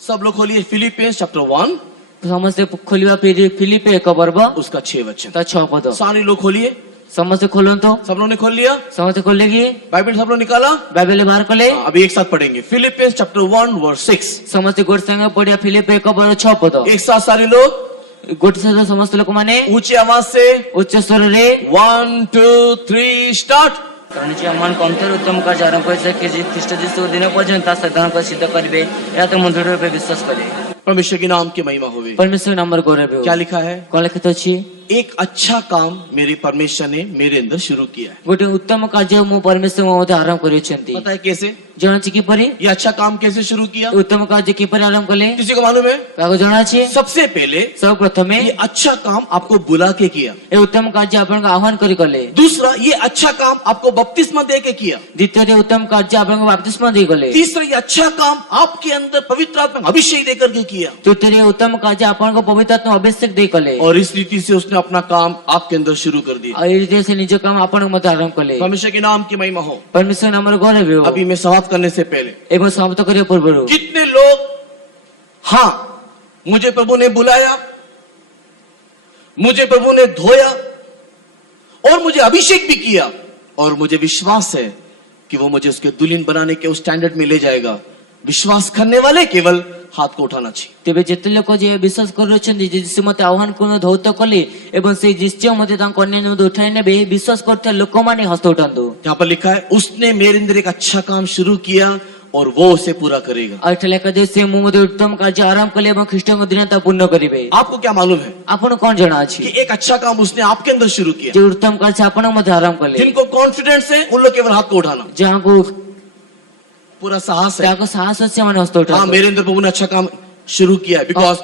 सब लोग खोलिए फिलिपियंस चैप्टर 1 समस्त खोलिबा फिलिपियो 1 पर्व उसका 6 वचन, तर 6 पद। सारे लोग खोलिए। समस्त खोलन तो सब लोग ने खोल लिया, समस्त खोलेगी बाइबल सब लोग निकाला, बाइबल बाहर कले। अभी एक साथ पढ़ेंगे फिलिपियंस चैप्टर 1 वर्स 6। समस्त गोट संग पढ़िया फिलिपियो 1 पर्व 6 पद। एक साथ सारे लोग गोट से समस्त लोक माने ऊंची आवाज से उच्च स्वर रे 1 2 3 स्टार्ट। कारण मन कंतर उत्तम कार्य आरंभ कर ख्रीष्ट जीशु दिन पर्यंत साधन को सिद्ध करिवे या तो मंदिर रूपे विश्वास करे। परमेश्वर के नाम की महिमा होवे। परमेश्वर नंबर गौरव हो। क्या लिखा है? कौन लिखित अछि? एक अच्छा काम मेरे परमेश्वर ने मेरे अंदर शुरू किया है। गोटे उत्तम कार्य मो परमेश्वर मो मते आरंभ करिसेंती। पता है कैसे? जणाछि कि परि ये अच्छा काम कैसे शुरू किया? उत्तम कार्य कि परि आरंभ कले? किसी को मालूम है? काको जणाछि? सबसे पहले सब प्रथमे ये अच्छा काम आपको बुला के किया। ए उत्तम कार्य आपन को आह्वान करि कले। दूसरा, ये अच्छा काम आपको बपतिस्मा दे के किया। द्वितीय उत्तम कार्य आपन को बपतिस्मा दे कले। तीसरा, ये अच्छा काम आपके अंदर पवित्र आत्मा अभिषेक देकर के किया। तृतीय उत्तम कार्य आपन को पवित्र आत्मा अभिषेक दे कले। और इस रीति से उसने अपना काम आपके अंदर शुरू कर दिया। और इस से निज काम आपन मते आरंभ कले। परमेश्वर के नाम की महिमा हो। परमेश्वर नंबर गौरव हो। अभी मैं समाप्त करने से पहले एवं समाप्त करिए पूर्व कितने लोग, हाँ मुझे प्रभु ने बुलाया, मुझे प्रभु ने धोया और मुझे अभिषेक भी किया और मुझे विश्वास है कि वो मुझे उसके दुल्हन बनाने के उस स्टैंडर्ड में ले जाएगा। विश्वास करने वाले केवल हाथ को उठाना चाहिए। तेबे जेते लोक जे विश्वास करूछन्ती जे मते आह्वान कोन धौत कले एवं से निश्चय मते तां कन्या ने उठाई नेबे विश्वास करते लोक माने हस्त उठांदो। यहाँ पर लिखा है उसने मेरे अंदर एक अच्छा काम शुरू किया और वो उसे पूरा करेगा। अठले कदे से मु मते उत्तम कार्य आरंभ कले एवं ख्रीष्ट को दिनता पूर्ण करिवे। आपको क्या मालूम है आपन कोन जणा अछि कि एक अच्छा काम उसने आपके अंदर शुरू किया? जे उत्तम कार्य आपन मते आरंभ कले। जिनको कॉन्फिडेंस है उन लोग केवल हाथ को उठाना, जहां को पूरा साहस है। ताको साहस से मन हस्त उठा। हाँ, मेरे अंदर प्रभु ने अच्छा काम शुरू किया है बिकॉज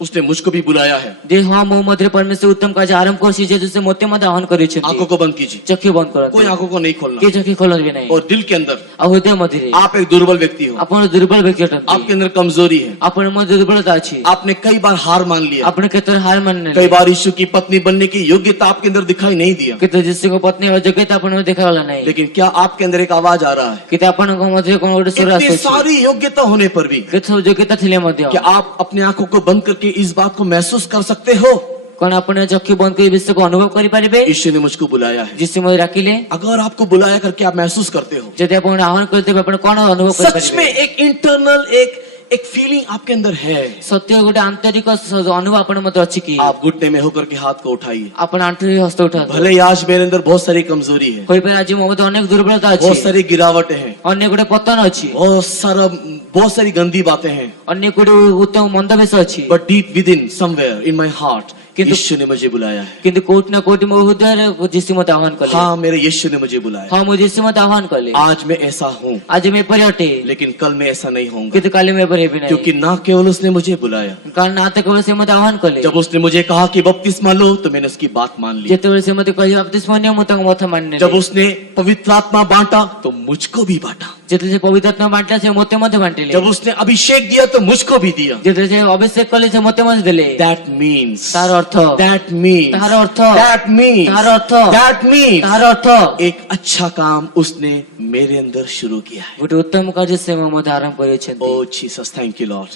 उसने मुझको भी बुलाया है। दे हां मो मते परमेश्वर उत्तम कार्य आरंभ करछि जे से मोते मते आह्वान करिछन्ती। आंखों को बंद कीजिए, चक्षु बंद करो। कोई आंखों को नहीं खोलना। के चक्षु खोलबे नहीं। और दिल के अंदर हृदय मध्य आप एक दुर्बल व्यक्ति हो, आपन दुर्बल व्यक्ति अटंती। आपके अंदर कमजोरी है, आपन मध्य दुर्बलता अछि। आपने कई बार हार मान लिया, आपने केतर हार मानने कई बार यीशु की पत्नी बनने की योग्यता आपके अंदर दिखाई नहीं दिया। केतर जिसको पत्नी हो योग्यता आपन में देखा वाला नहीं। लेकिन क्या आपके अंदर एक आवाज आ रहा है? कि आपन को मध्य कोन गोटे स्वर इतनी आछी। सारी योग्यता होने पर भी केतर योग्यता थिले मध्य क्या आप अपने आंखों को बंद करके इस बात को महसूस कर सकते हो? कोन आपन चक्षु बंद कर विषय को अनुभव करि परिबे? यीशु ने मुझको बुलाया है। जिससे मध्य राखिले अगर आपको बुलाया करके आप महसूस करते हो, जदि आपन आह्वान करते आपन कोन अनुभव करि सच में एक इंटरनल एक एक फीलिंग आपके अंदर है, सत्य गोटे आंतरिक अनुभव आपण मते अछि कि आप घुटने में होकर के हाथ को उठाइए। आपण आंतरिक हस्त उठा भले ही आज मेरे अंदर बहुत सारी कमजोरी है, होई पर आज मो मते अनेक दुर्बलता बहुत अछि, सारी गिरावटें हैं, अन्य गोटे पतन अछि, बहुत सारी गंदी बातें हैं, अन्य गोटे उत्तम मंद विषय अछि, but deep with in somewhere in my heart किंतु- यीशु ने मुझे बुलाया है। किंतु कोट न कोट मो हृदय यीशु मते आह्वान कले। हाँ, मेरे यीशु ने मुझे बुलाया। हां मो यीशु मते आह्वान कले। आज मैं ऐसा हूँ, आज मैं परियटे, लेकिन कल मैं ऐसा नहीं होऊंगा, किंतु काले मैं परिबि नहीं, क्योंकि ना केवल उसने मुझे बुलाया, कारण ना तो केवल से मते आह्वान कले। जब उसने मुझे कहा कि बपतिस्मा लो, तो मैंने उसकी बात मान ली। जेतेबेले से मते कहि बपतिस्मा नियो मते मत मानने, जब उसने पवित्र आत्मा बांटा, तो मुझको भी बांटा। जेतेबेले से पवित्र आत्मा बांटला से मते मते बांटले, जब उसने अभिषेक दिया, तो मुझको भी दिया। जेतेबेले से अभिषेक कले से मते मते देले। That means, तार अर्थ, that means, तार अर्थ, that means, तार अर्थ, that means, तार अर्थ एक अच्छा काम उसने मेरे अंदर शुरू किया है। गोटे उत्तम कार्य से मो मते आरंभ करिसेंती। ओ जीसस, थैंक यू लॉर्ड।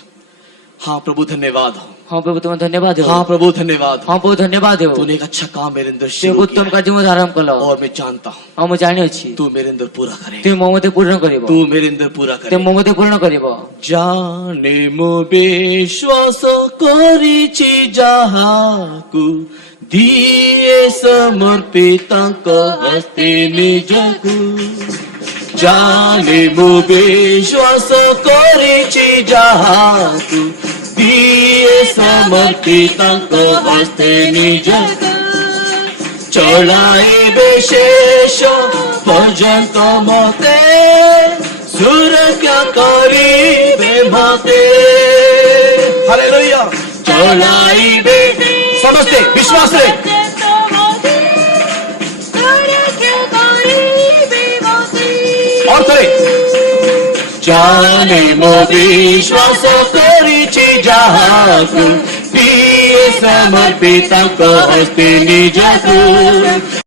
हाँ प्रभु, धन्यवाद हो। हां प्रभु तुम धन्यवाद हो। हाँ प्रभु, धन्यवाद हो। हां प्रभु धन्यवाद हो। तूने एक अच्छा काम मेरे अंदर से शुरू उत्तम किया कार्य मते आरंभ कलो, और मैं जानता हूँ हां मो जानि अछि तू मेरे अंदर पूरा करेगा। ते मो मते पूर्ण करिवो, तू मेरे अंदर पूरा ते करेगा। मो मते पूर्ण करिवो। जाने मो विश्वास करिछि जाहाकु दिए समर्पित हस्ते निजकु। जाने मो विश्वास करिछि जाहाकु दिए समर्पित हस्ते निजकु। चलाइबे शेष पर्यंत मते सुरक्षा करिबे मते। हालेलुया। चलाइबे, समझते विश्वास रे, और करे। जाने मो विश्वास करिछि जाहाकु दिए समर्पित हस्ते निजकु।